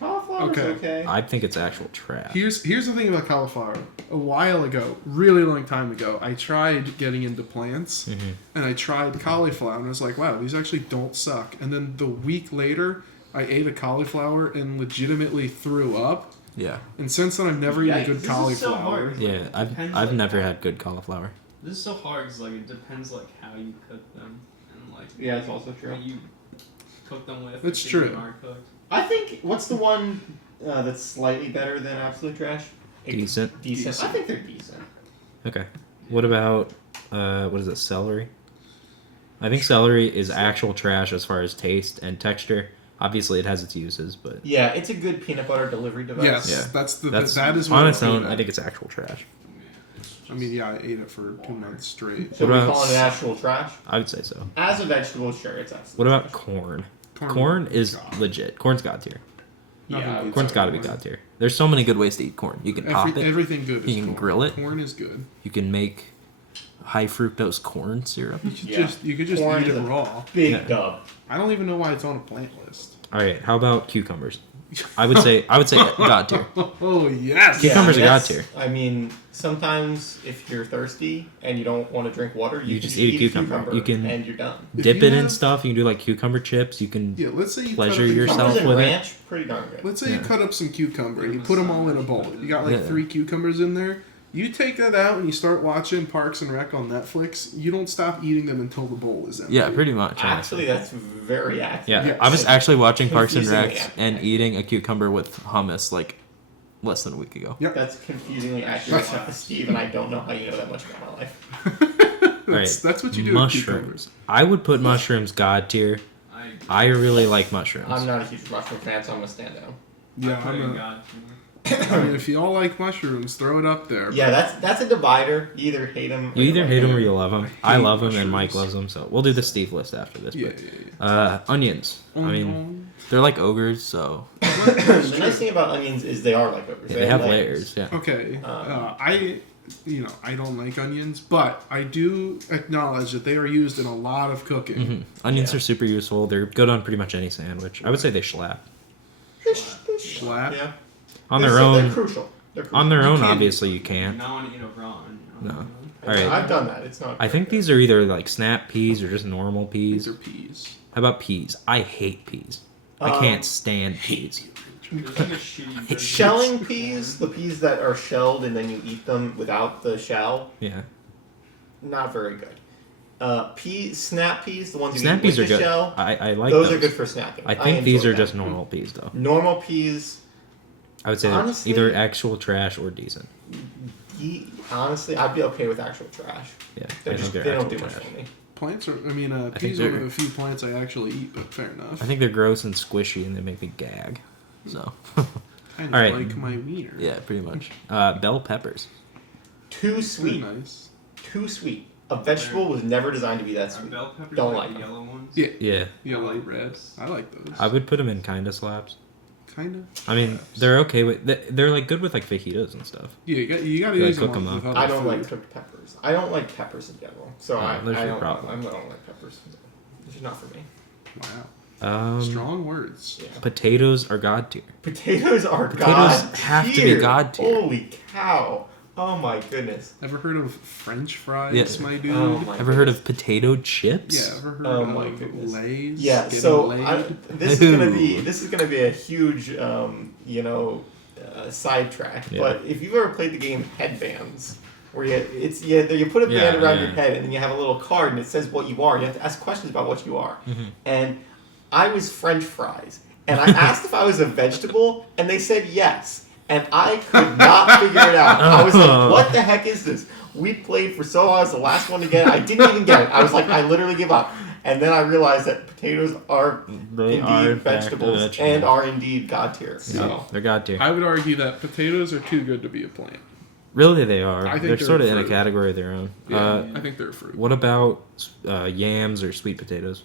cauliflower's Okay. okay. I think it's actual trash. here's the thing about cauliflower. A while ago, really long time ago, I tried getting into plants, Mhm. and I tried cauliflower, and I was like, wow, these actually don't suck. And then the week later, I ate a cauliflower and legitimately threw up. Yeah. And since then, I've never eaten Yikes. good This is so cauliflower. hard. Yeah, I've Depends, I've like, never how- had good cauliflower. This is so hard because it depends how you cook them and Yeah, that's also true. what you cook them with. That's if true. They are cooked. I think, what's the one that's slightly better than absolute trash? Decent. Decent. I think they're decent. Okay. What about what is it? Celery. I think celery is actual trash as far as taste and texture. Obviously, it has its uses, but Yeah, it's a good peanut butter delivery device. Yes, Yeah. that's the that's that is what on I'm its own. good I at. think it's actual trash. I mean, yeah, I ate it for 2 months straight. So What we about call it actual trash? I would say so. As a vegetable, sure, it's absolute What about trash. corn? Corn is God. legit. Corn's god tier. Nothing Yeah, beats Corn's got to be corn. god tier. There's so many good ways to eat corn. You can pop it. Everything good. Is You can corn. grill it. Corn is good. You can make high fructose corn syrup. Yeah. You could just Corn eat is it a- raw. Big Yeah. dub. I don't even know why it's on a plant list. All right. How about cucumbers? I would say god tier. Oh yes. Cucumbers are god that's- tier. I mean, sometimes if you're thirsty and you don't want to drink water, you, You can just eat a cucumber. You can- and you're done. If Dip you it in have- stuff. You can do like cucumber chips. You can. Yeah, let's say you Pleasure cut up the yourself Cucumbers and with it. ranch, pretty darn good. Let's say you Yeah. cut up some cucumber and you put them all in a bowl. You got like Yeah. 3 cucumbers in there. You take that out and you start watching Parks and Rec on Netflix. You don't stop eating them until the bowl is empty. Yeah, pretty much. Actually, that's very accurate. Yeah, Yeah. I was actually watching Parks and Confusingly Rec accurate. and eating a cucumber with hummus like less than a week ago. Yep. That's confusingly accurate to Steve, and I don't know how you know that much about my life. That's what you do with cucumbers. Mushrooms. I would put mushrooms god tier. I really like mushrooms. I'm not a huge mushroom fan, so I'm gonna stand down. Yeah, I'm I'm a, god tier. I mean, if you all like mushrooms, throw it up there. Yeah, that's a divider. You either hate them. You either hate them or you love them. I hate love them, and mushrooms. Mike loves them. So we'll do the Steve list after this. Yeah, But onions. I mean, they're like ogres, so The nice thing about onions is they are like ogres. they have layers. Yeah. Okay. I don't like onions, but I do acknowledge that they are used in a lot of cooking. Mm-hmm. Onions Yeah. are super useful. They're good on pretty much any sandwich. I would say they schlap. Slap. Yeah. On their They're own. crucial. They're crucial. On their own, can't- obviously you You can't. don't want to eat a raw onion. No. I- All right. I've done that. It's not. I think these are either like snap peas or just normal These peas. are peas. How about peas? I hate peas. I can't stand peas. There's like a shitty version. Shelling peas, the peas that are shelled and then you eat them without the shell, Yeah. not very good. Snap peas, the ones you Snap eat peas with are the good. shell, I like those those. are good for snapping. I think these enjoy are that. just normal peas though. Normal peas. I would say Honestly- they're either actual trash or decent. Honestly, I'd be okay with actual trash. Yeah. They I think they're don't do actual much trash. for me. Plants are. think Peas are one they're- of the few plants I actually eat, but fair enough. I think they're gross and squishy and they make me gag. So. Kind of all right. like my wiener. Yeah, pretty much. Bell peppers. Too They're sweet. nice. Too sweet. A vegetable was never designed to be that Are sweet. bell peppers Don't like like the them. yellow ones? Yeah. Yeah. Yellow, I like red. those. I like those. I would put them in kind of slaps. Kind of. I mean, they're okay with. They're like good with like fajitas and stuff. Yeah, you got to Yeah, use cook them 'em with up. other I don't food. like cooked peppers. I don't like peppers in general. So I there's your don't problem. I don't like peppers. It's just not for me. Wow. Strong words. Yeah. Potatoes are god tier. Potatoes are Potatoes god have to be tier. god tier. Holy cow. Oh my goodness. Ever heard of French fries, Yeah. my dude? Oh my Ever heard of potato chips? Yeah, ever heard Oh of my goodness. Lay's? Yeah, Getting so laid? this is gonna be a huge sidetrack. Yeah. But if you've ever played the game Headbands, where you put a band around your head and then you have a little card and it says what you are. You have to ask questions about what you are. Mm-hmm. And I was French fries, and I asked if I was a vegetable, and they said yes. And I could not figure it out. I was like, what the heck is this? We played for so long. I was the last one to get it. I didn't even get it. I was like, I literally give up. And then I realized that potatoes are They are, indeed in fact, vegetables vegetables. and are indeed god tier. Yeah, So they're god tier. I would argue that potatoes are too good to be a plant. Really, they are. I think They're they're sort of in a fruit. category of their own. Yeah, I think they're a fruit. What about yams or sweet potatoes?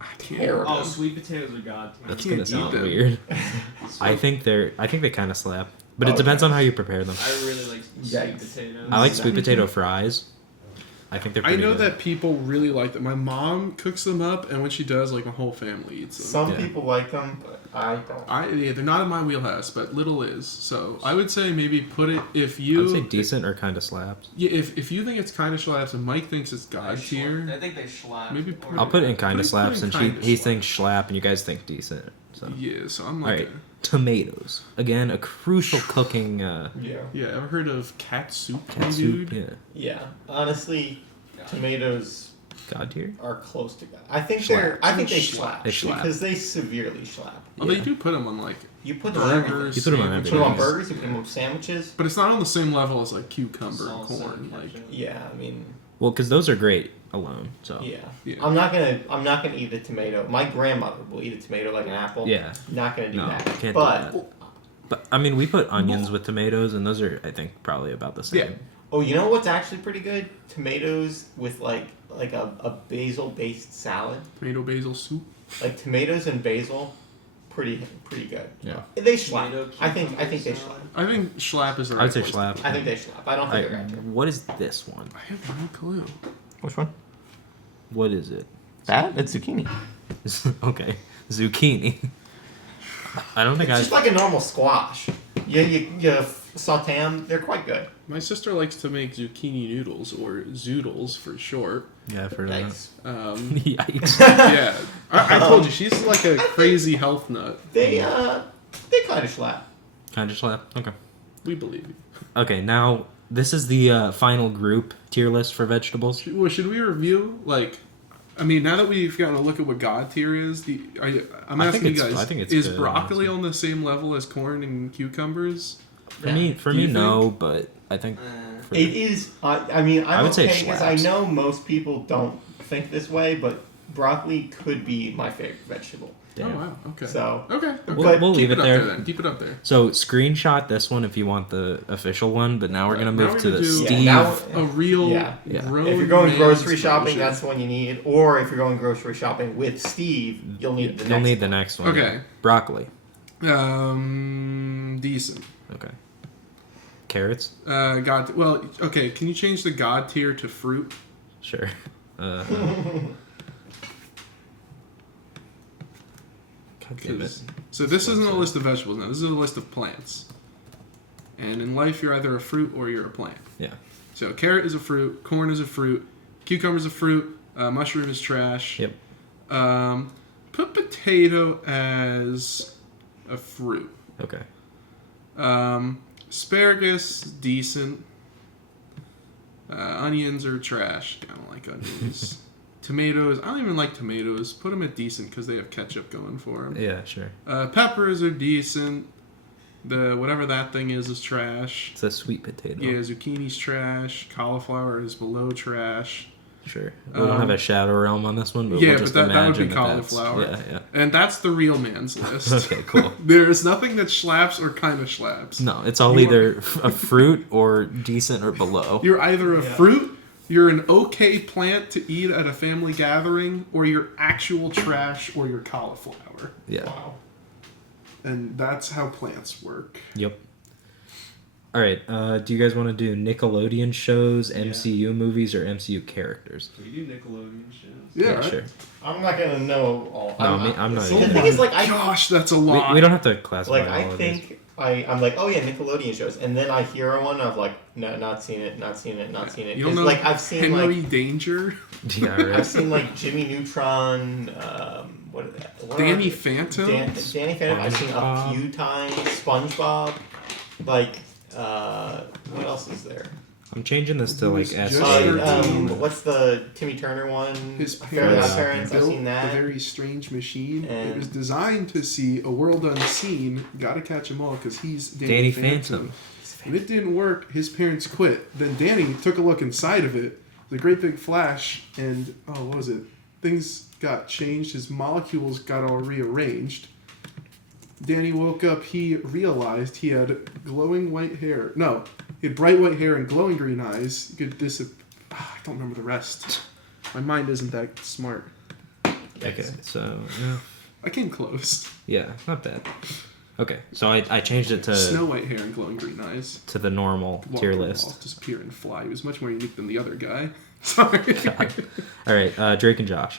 I can't. Terrible. Oh, sweet potatoes are god tier. That's can't gonna eat sound them. weird. I think they kind of slap, but it Oh, depends okay. on how you prepare them. I really like sweet Yikes. potatoes. I like sweet potato fries. I think they're. I Pretty know good. that people really like them. My mom cooks them up, and when she does, like my whole family eats them. some Yeah. people like them, but I don't. They're not in my wheelhouse, but little is. So I would say maybe put it if I you. would say decent or kind of slaps. Yeah, if you think it's kind of slaps and Mike thinks it's god I tier, think they schlap. Maybe or- put I'll put it in kind Put of it slaps, and kinda he slap. thinks slap, and you guys think decent. So yeah. So I'm all like, right, tomatoes again, a crucial cooking Yeah. yeah. Ever heard of cat soup, my cat soup. dude? Yeah, Yeah. Honestly, tomatoes god tier. are close to god. I think Slap. I think they Slap. slap. They slap. Because they severely slap. Although Yeah. you do put them on like You put them on everything. burgers, You put 'em on You sandwiches. put them on everything. burgers, you put them on sandwiches. But it's not on the same level as like cucumber Salsa, and corn. Like ketchup. Yeah, I mean, Well, because those are great alone. So yeah. Yeah. I'm not gonna eat a tomato. My grandmother will eat a tomato like an apple. Yeah. Not gonna do No, that. can't do but that. But I mean, we put onions with tomatoes, and those are, I think, probably about the same. Yeah. oh, you know what's actually pretty good? Tomatoes with like a basil based salad. tomato basil soup. Like tomatoes and basil, pretty good. Yeah. They slap. Tomato, I think cucumber they salad. slap. I think schlap is the I right would say place to schlap. put I it. think they slap. I don't think they're actually. What is this one? I have no clue. Which one? What is it? That? It's zucchini. Okay, zucchini. I don't think It's I. just like a normal squash. You saute them. They're quite good. My sister likes to make zucchini noodles, or zoodles for short. Yeah, I've heard of Yikes. that. Yikes. Yeah, I told you she's like a crazy health nut. They kind of slap. Kind of slap. Okay. We believe you. Okay, now this is the final group tier list for vegetables. Should we review like? I mean, now that we've gotten a look at what God tier is, I'm I asking think you it's- guys: I think it's is good, broccoli on the same level as corn and cucumbers? For Yeah. me, Do you no, but I think. For It is. I mean, I'm I would say okay because I schlaps. know most people don't think this way, but broccoli could be my favorite vegetable. Damn. Oh wow. Okay. So Okay. We'll leave it there. Then. Keep it up there. So screenshot this one if you want the official one, but now we're gonna move to the do Steve. a real Yeah. grown if you're going man's grocery shopping, version. that's the one you need. Or if you're going grocery shopping with Steve, you'll need the next one. Okay. Broccoli. Decent. Okay. Carrots. God. Well, okay. Can you change the God tier to fruit? Sure. God damn it. So this isn't a list of vegetables now. This is a list of plants. And in life, you're either a fruit or you're a plant. Yeah. So carrot is a fruit. Corn is a fruit. Cucumber is a fruit. Mushroom is trash. Yep. Put potato as a fruit. Okay. Asparagus, decent. Onions are trash. I don't like onions. Tomatoes, I don't even like tomatoes. Put them at decent because they have ketchup going for them. Yeah, sure. Peppers are decent. The whatever that thing is trash. It's a sweet potato. Yeah, zucchini's trash. Cauliflower is below trash. Sure. We don't have a shadow realm on this one, but Yeah, we'll just but that would be imagine cauliflower. Yeah. And that's the real man's list. Okay, cool. There is nothing that slaps or kind of slaps. No, it's all either a fruit or decent or below. You're either a fruit, you're an okay plant to eat at a family gathering, or you're actual trash, or you're cauliflower. Yeah. Wow. And that's how plants work. Yep. All right. Do you guys want to do Nickelodeon shows, MCU movies, or MCU characters? Can we do Nickelodeon shows? Yeah, right? Sure. I'm not gonna know all. No, I'm not See, the either. thing is, like, Gosh, that's a lot. We don't have to classify like I all of think I'm like, oh yeah, Nickelodeon shows, and then I hear one of like, no, not seen it. You don't 'Cause, know like I've seen Henry like Danger? these. Yeah, right. I've seen like Jimmy Neutron, what Danny Phantom? Danny Phantom. I've seen a SpongeBob. few times. SpongeBob, like what else is there? I'm changing this to like Just S. What's the Timmy Turner one? His Fairly Odd parents Parents. I've built seen a that. very strange machine. It And- was designed to see a world unseen. Gotta catch him all because he's Danny Phantom. Phantom. And it didn't work. His parents quit. Then Danny took a look inside of it. The great big flash, and what was it? Things got changed. His molecules got all rearranged. Danny woke up. He realized he had glowing white hair. No, he had bright white hair and glowing green eyes. He could I don't remember the rest. My mind isn't that smart. Okay, so yeah. I came close. Yeah, not bad. Okay, so I changed it Snow white hair and glowing green eyes. to the normal Walk tier the list. walls, disappear and fly. He was much more unique than the other guy. Sorry. All right, Drake and Josh.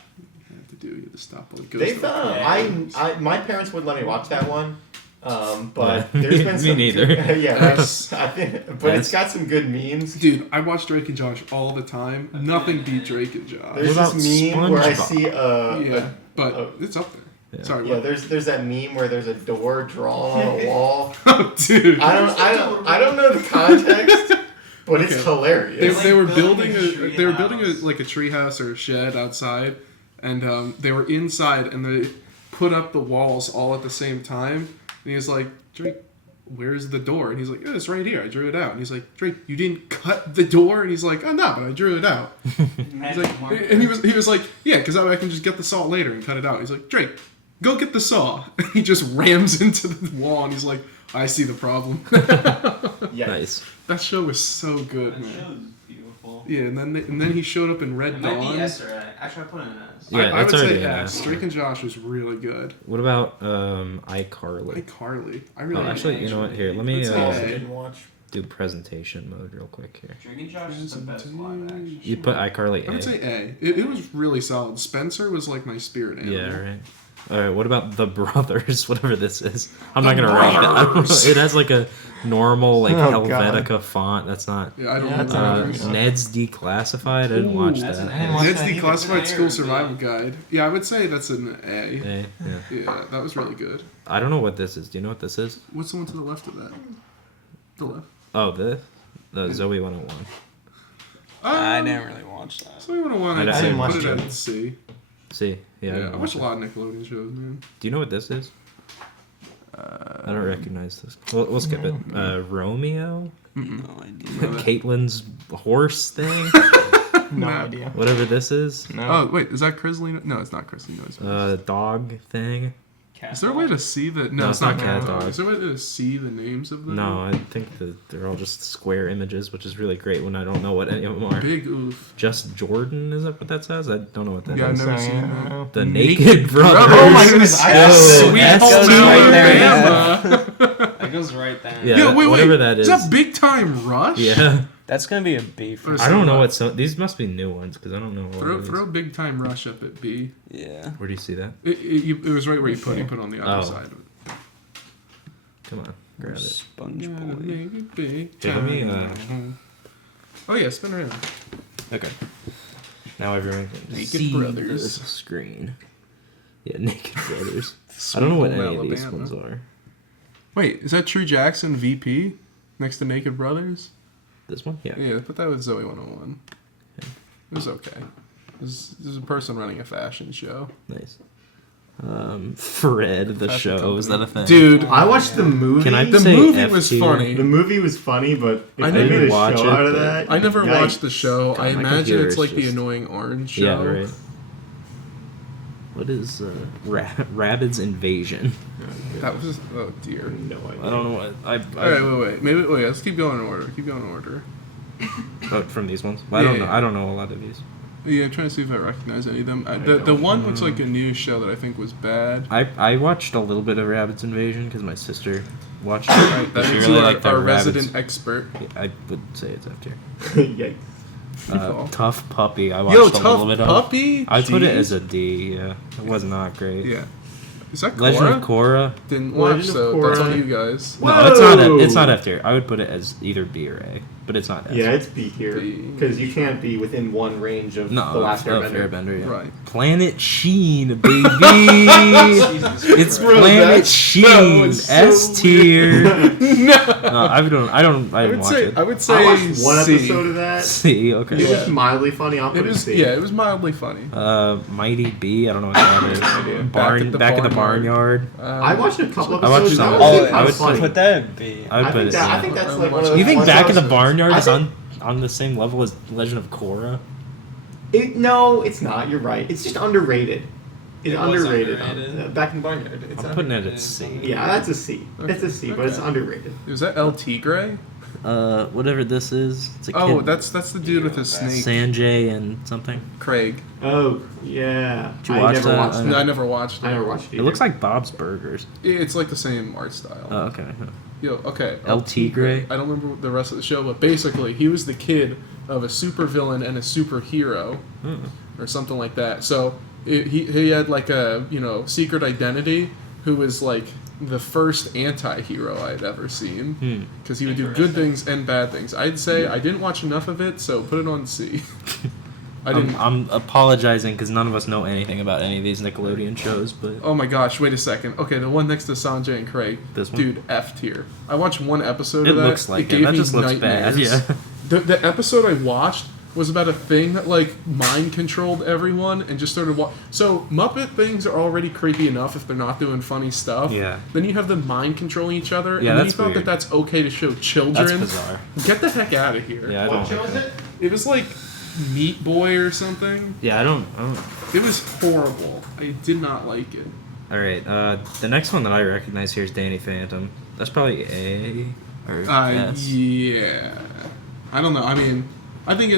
You have to do. You have to stop while it goes. They've to- I my parents wouldn't let me watch that one. But there's been Me some neither. yeah, Yes. I think, but it's got some good memes. Dude, I watch Drake and Josh all the time. Nothing beat Drake and Josh. There's What this about meme where I SpongeBob? see Yeah, but oh. it's up there. Yeah. Sorry, yeah, what? there's that meme where there's a door drawn on a wall. Dude. I don't know the context, but it's Okay. hilarious. They were like building building a they were building treehouse. like a treehouse or a shed outside, and they were inside and they put up the walls all at the same time. And he was like, Drake, where's the door? And he's like, it's right here. I drew it out. And he's like, Drake, you didn't cut the door? And he's like, oh no, but I drew it out. He's like, and he was like, yeah, because I can just get the saw later and cut it out. He's like, Drake, go get the saw. And he just rams into the wall and he's like, I see the problem. Yeah. Nice. That show was so good, That man. show's beautiful. Yeah, and then he showed up in Red It might Dawn. be S or A. Actually, I put it in S. Yeah, I that's would already say an S. S. Drake and Josh was really good. What about iCarly? Like Carly. I Oh, really actually, you know what? Here, let me Let's I also say didn't watch. do presentation mode real quick here. Drake and Josh is the best live action. You put iCarly I would A. say A. It was really solid. Spencer was like my spirit animal. Yeah, right. All right. What about the brothers? Whatever this is, I'm The not gonna rank it. I don't know. Brothers. It has like a normal like Oh, God. Helvetica font. That's not. Yeah, I don't Yeah, know. that's what not it very is. good. Ned's Declassified. I didn't watch That's that. an A. Ned's that either. Declassified School Dude. Survival Guide. Yeah, I would say that's an A. A, yeah. Yeah, that was really good. I don't know what this is. Do you know what this is? What's the one to the left of that? The left. Oh, the Zoe 101. I didn't really watch that. So we would have I wanted to didn't say watch put it it. at C. See, yeah. Yeah, I watch a lot of Nickelodeon shows, man. Do you know what this is? I don't recognize this. We'll skip it. Romeo, No idea. Caitlin's horse thing, No Nah. idea. whatever this is. No. Oh wait, is that Crisley? No, it's not Crisley Noise. Dog thing. Cat Is there a way to see the? No, No, it's it's not not cat cat dog. dog. Is there a way to see the names of them? No, I think that they're all just square images, which is really great when I don't know what any of them are. Big oof. Just Jordan, is that what that says? I don't know what that Yeah, I've is. never seen that. The Naked Brothers. Oh my goodness! Sweet S home tier. Alabama. That goes right down. Yeah. Yeah, wait. whatever that Is is. that Big Time Rush? Yeah. That's gonna be a B for Or me. I don't know what these must be new ones because I don't know. Throw Big Time Rush up at B. Yeah. Where do you see that? It was right where you put on the other Oh. side of it. Come on, grab it. Sponge Gotta Boy. make it big Hey, let me, time. Oh yeah, spin around. Okay. Now everyone can Naked see Brothers. the screen. Yeah, Naked Brothers. I don't know what Sweet any home of these Alabama. ones are. Wait, is that True Jackson VP next to Naked Brothers? This one? Yeah. Yeah, put that with Zoe 101. It was okay. This is a person running a fashion show. Nice. Fred, the Fashion show. Is that a thing? Dude, I watched the movie. Can I the say movie F was tier? funny. The movie was funny, but if I they didn't made a watch show it, out of but- that, I never yikes. watched the show. I God, my imagine it's computer's like the just- annoying orange show. Yeah, right. What is Rabbids Invasion? That was oh dear. No idea. I don't know what All right, wait. Maybe let's keep going in order. Keep going in order. from these ones. Well, I don't Yeah, know. yeah. I don't know a lot of these. Yeah, I'm trying to see if I recognize any of them. I The don't. one looks like a new show that I think was bad. I watched a little bit of Rabbids Invasion because my sister watched it. Right, that She makes really you liked our the resident Rabbids. expert. I would say it's F tier. Yikes. Fall. Tough Puppy. I watched Yo, a little Tough bit of. Puppy. I put it Jeez. as a D. Yeah, it was not great. Yeah. Is that Legend Korra? of Korra. Didn't Legend watch, of so that's Korra. on you guys. No, it's not. Whoa! It's not F tier. I would put it as either B or A, but it's not F. Yeah, it's B tier B. because you can't be within one range of No, the last Airbender. Airbender. Yeah. Right. Planet Sheen, baby. Jesus It's Christ. Planet that Sheen. was so S tier. No. No, I didn't I watch would say it. I would say I watched one C. episode of that. C. Okay. It was mildly funny. I'll It put it was C. yeah, it was mildly funny. Mighty B. I don't know what that is. Back at the barnyard. I watched a couple I watched episodes. some That of was it. kind I of would funny. Put that at B. I would put it. C. I think that's like one of the. You think ones Back I in the was- Barnyard I is think- on the same level as Legend of Korra? No, it's not. You're right. It's just underrated. It's It was underrated. underrated. Back in the Barnyard. It's I'm putting it at C. Yeah, that's a C. It's a C, but it's Okay. underrated. Was that LT Gray? Whatever this is. It's a kid. Oh, that's the dude with his snake. Sanjay and something. Craig. Oh, yeah. Did you I watch never that? watched No, I never watched it. I never watched it. It looks like Bob's Burgers. It's like the same art style. Oh, okay. Yo, okay. LT Gray? I don't remember the rest of the show, but basically, he was the kid of a supervillain and a superhero, or something like that. So he had like a secret identity who was like the first anti-hero I'd ever seen, because he would do good things and bad things. I'd say I didn't watch enough of it, so put it on C. I didn't. I'm apologizing because none of us know anything about any of these Nickelodeon shows, but Oh my gosh! Wait a second. Okay, the one next to Sanjay and Craig. This one? Dude, F tier. I watched one episode it of that. looks like it. gave That me just looks bad. nightmares. Yeah. The episode I watched was about a thing that like mind controlled everyone and just started So Muppet things are already creepy enough if they're not doing funny stuff. Yeah. Then you have them mind controlling each other. Yeah, and then that's you thought weird. that that's okay to show children. That's bizarre. Get the heck out of here. Yeah, I What don't. show like is that. it? It was like Meat Boy or something. Yeah, I don't. It was horrible. I did not like it. All right. The next one that I recognize here is Danny Phantom. That's probably A or S. Yeah. I don't know. I mean, I think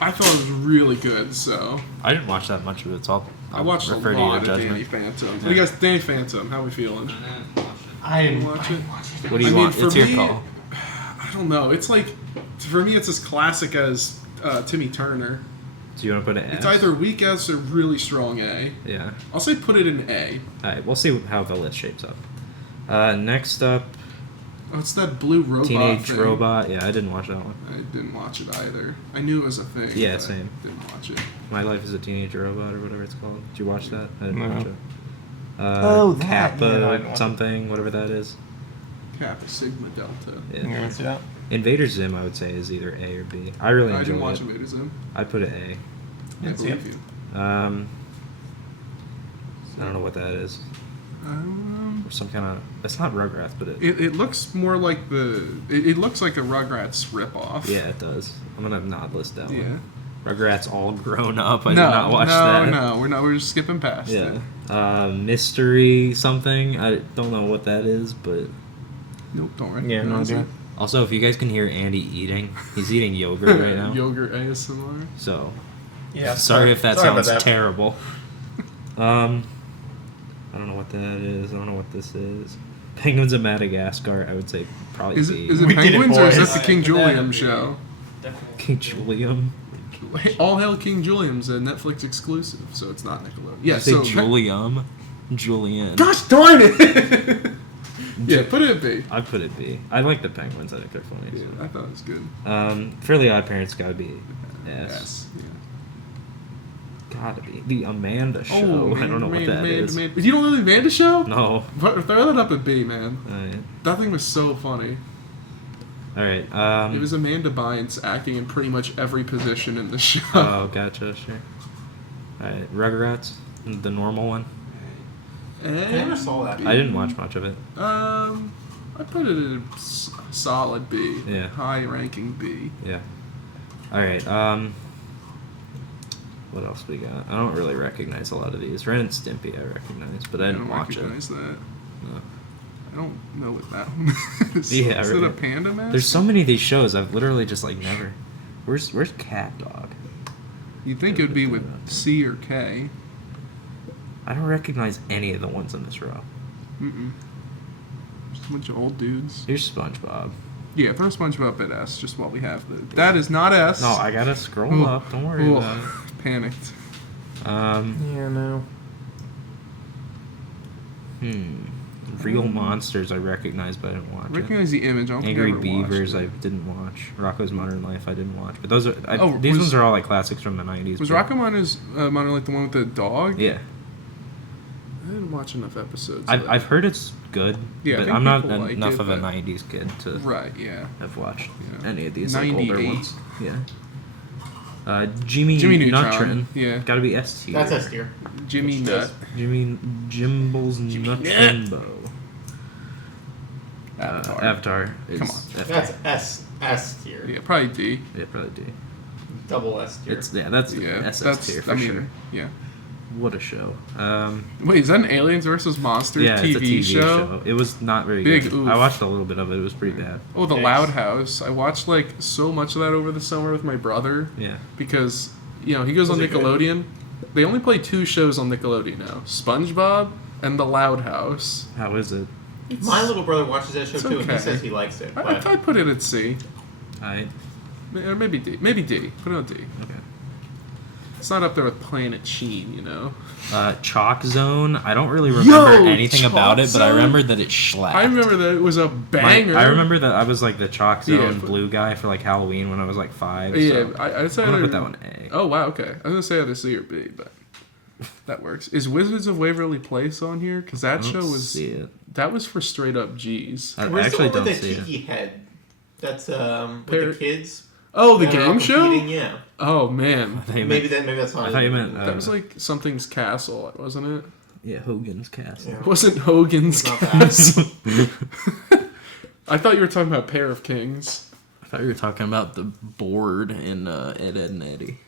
I thought it was really good, so I didn't watch that much of it, so I watched a refer lot to of your Danny judgment. Phantom. What do you guys, Danny Phantom, how we feeling? I didn't Watch it. What do you I mean, want? for It's your me- call. I don't know. It's like, for me, it's as classic as Timmy Turner. Do you want to put an S? It's either weak S or really strong A. Yeah. I'll say put it in A. All right. We'll see how the list shapes up. Next up, Oh, it's that blue robot Teenage thing. Robot. Yeah, I didn't watch that one. I didn't watch it either. I knew it was a thing. Yeah, but same. I didn't watch it. My Life as a Teenage Robot or whatever it's called. Did you watch that? I didn't No. watch it. Oh, that. Kappa Yeah, no, I didn't watch it. something, whatever that is. Kappa Sigma Delta. Yeah. You want to see that? Invader Zim, I would say, is either A or B. I really I enjoy didn't watch it. Invader Zim. I put it A. I Didn't see it. believe you. I don't know what that is. Some kind of. It's not Rugrats, but it. It looks more like it looks like a Rugrats ripoff. Yeah, it does. I'm gonna not list that Yeah. one. Rugrats all grown up. I did not watch that. No, we're not. We're just skipping past it. Mystery something. I don't know what that is, but Nope, don't recognize Yeah, no it. idea. also if you guys can hear Andy eating, he's eating yogurt right now. Yogurt ASMR. So Yeah. sorry if that sorry about sounds that. terrible. I don't know what that is. I don't know what this is. Penguins of Madagascar. I would say probably Is B. it We did it, Penguins or is boys. that the King That Julian would be show? Definitely. King Julian? Hey, All Hail King Julian's a Netflix exclusive, so it's not Nickelodeon. Yeah, Say so Julian. Julian. Gosh darn it! Yeah, put it at B. I put it B. I like the Penguins. I think they're funny. Yeah, I thought it was good. Fairly Odd Parents gotta be S. Yes. Yeah. Gotta be the Amanda Show. I don't know what that is. You don't know the Amanda Show? No. Throw that up at B, man. Alright. That thing was so funny. Alright. It was Amanda Bynes acting in pretty much every position in the show. Oh, gotcha. Sure. Alright. Rugrats. The normal one. I never saw that. I didn't watch much of it. I put it at a solid B. Yeah. High ranking B. Yeah. Alright. What else we got? I don't really recognize a lot of these. Ren and Stimpy I recognize, but I didn't watch it. recognize that. No. I don't know what that one is. Yeah, Is it right. a panda mask? There's so many of these shows I've literally just like never. Where's Cat Dog? You'd think it would be with C or K. I don't recognize any of the ones in this row. Just a bunch of old dudes. Here's SpongeBob. Yeah, throw SpongeBob at S, just while we have the. That is not S. No, I gotta scroll Ooh. up. Don't worry Ooh. about it. Panicked. Yeah, no. Real Monsters I recognize, but I didn't watch Recognize the image. I don't it. think I Angry ever Beavers watched I it. didn't watch. Rocko's Modern Life I didn't watch. But those are Oh, these was- ones are all like classics from the 90s. Was but- Rocco Modern like the one with the dog? Yeah. I didn't watch enough episodes. of I've, that. I've heard it's good, Yeah, I but think I'm not people like enough it, of a but- 90s kid to Right, yeah. have watched Yeah. any of these like, older 98. ones. Yeah. Jimmy Jimmy Neutron. Neutron. Yeah. Gotta be S tier. That's S tier. Jimmy Which Nut. Jimble's Nutrimbo. Avatar. Avatar. Come is on. F That's S tier. Yeah, probably D. Yeah, probably D. Double S tier. That's Yeah, SS tier for sure. Yeah. What a show. Wait, is that an Aliens versus Monsters Yeah, TV, it's a TV show? It was not very Big good. oof. I watched a little bit of it. It was pretty bad. Oh, The Thanks. Loud House. I watched like so much of that over the summer with my brother Yeah. because he goes on Was it good? Nickelodeon. They only play 2 shows on Nickelodeon now: SpongeBob and The Loud House. How is it? My little brother watches that show It's too, and he okay. says he likes it. I But put it at C, Alright. or maybe D. Maybe D. Put it on D. Okay. It's not up there with Planet Sheen, Chalk Zone. I don't really remember Yo, anything about it, Chalk but I Zone? remember that it slapped. I remember that it was a banger. I remember that I was like the Chalk Zone Yeah, but- blue guy for like Halloween when I was like 5. Yeah, So I'd say I'm gonna either- put that one A. Oh wow, okay. I was gonna say either C or B, but that works. Is Wizards of Waverly Place on here? Because that I don't show was see it. that was for straight up G's. I where's actually the one don't with the see it. tiki head? That's with Par- the kids. Oh, the that are all game show. competing, Yeah. Oh man, I thought you Maybe meant, that's not. I thought you meant that was like something's castle, wasn't it? yeah, Hogan's Castle. Yeah. It wasn't Hogan's It's not castle. I thought you were talking about Pair of Kings. I thought you were talking about the board in Ed, Ed and Eddie,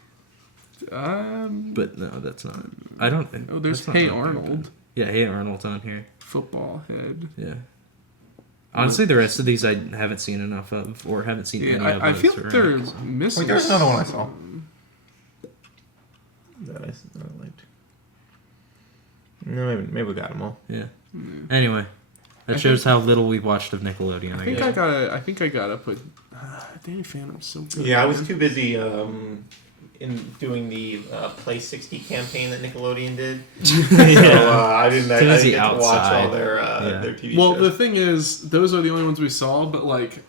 but no, that's not. I don't. Oh, there's that's not Hey that very Arnold. good. Yeah, Hey Arnold's on here. Football head. Yeah. Honestly, the rest of these I haven't seen enough of, or haven't seen any Yeah, of. I those feel like they're ranks. missing. Wait, there's another one I saw. That I liked. No, maybe we got them all. Yeah. Anyway, that shows how little we've watched of Nickelodeon. I think guess. I think I gotta put. Danny Phantom's so good. Yeah, I was too busy in doing the Play 60 campaign that Nickelodeon did. So I didn't Too busy get to watch outside. all their TV Well, shows. the thing is, those are the only ones we saw. But like,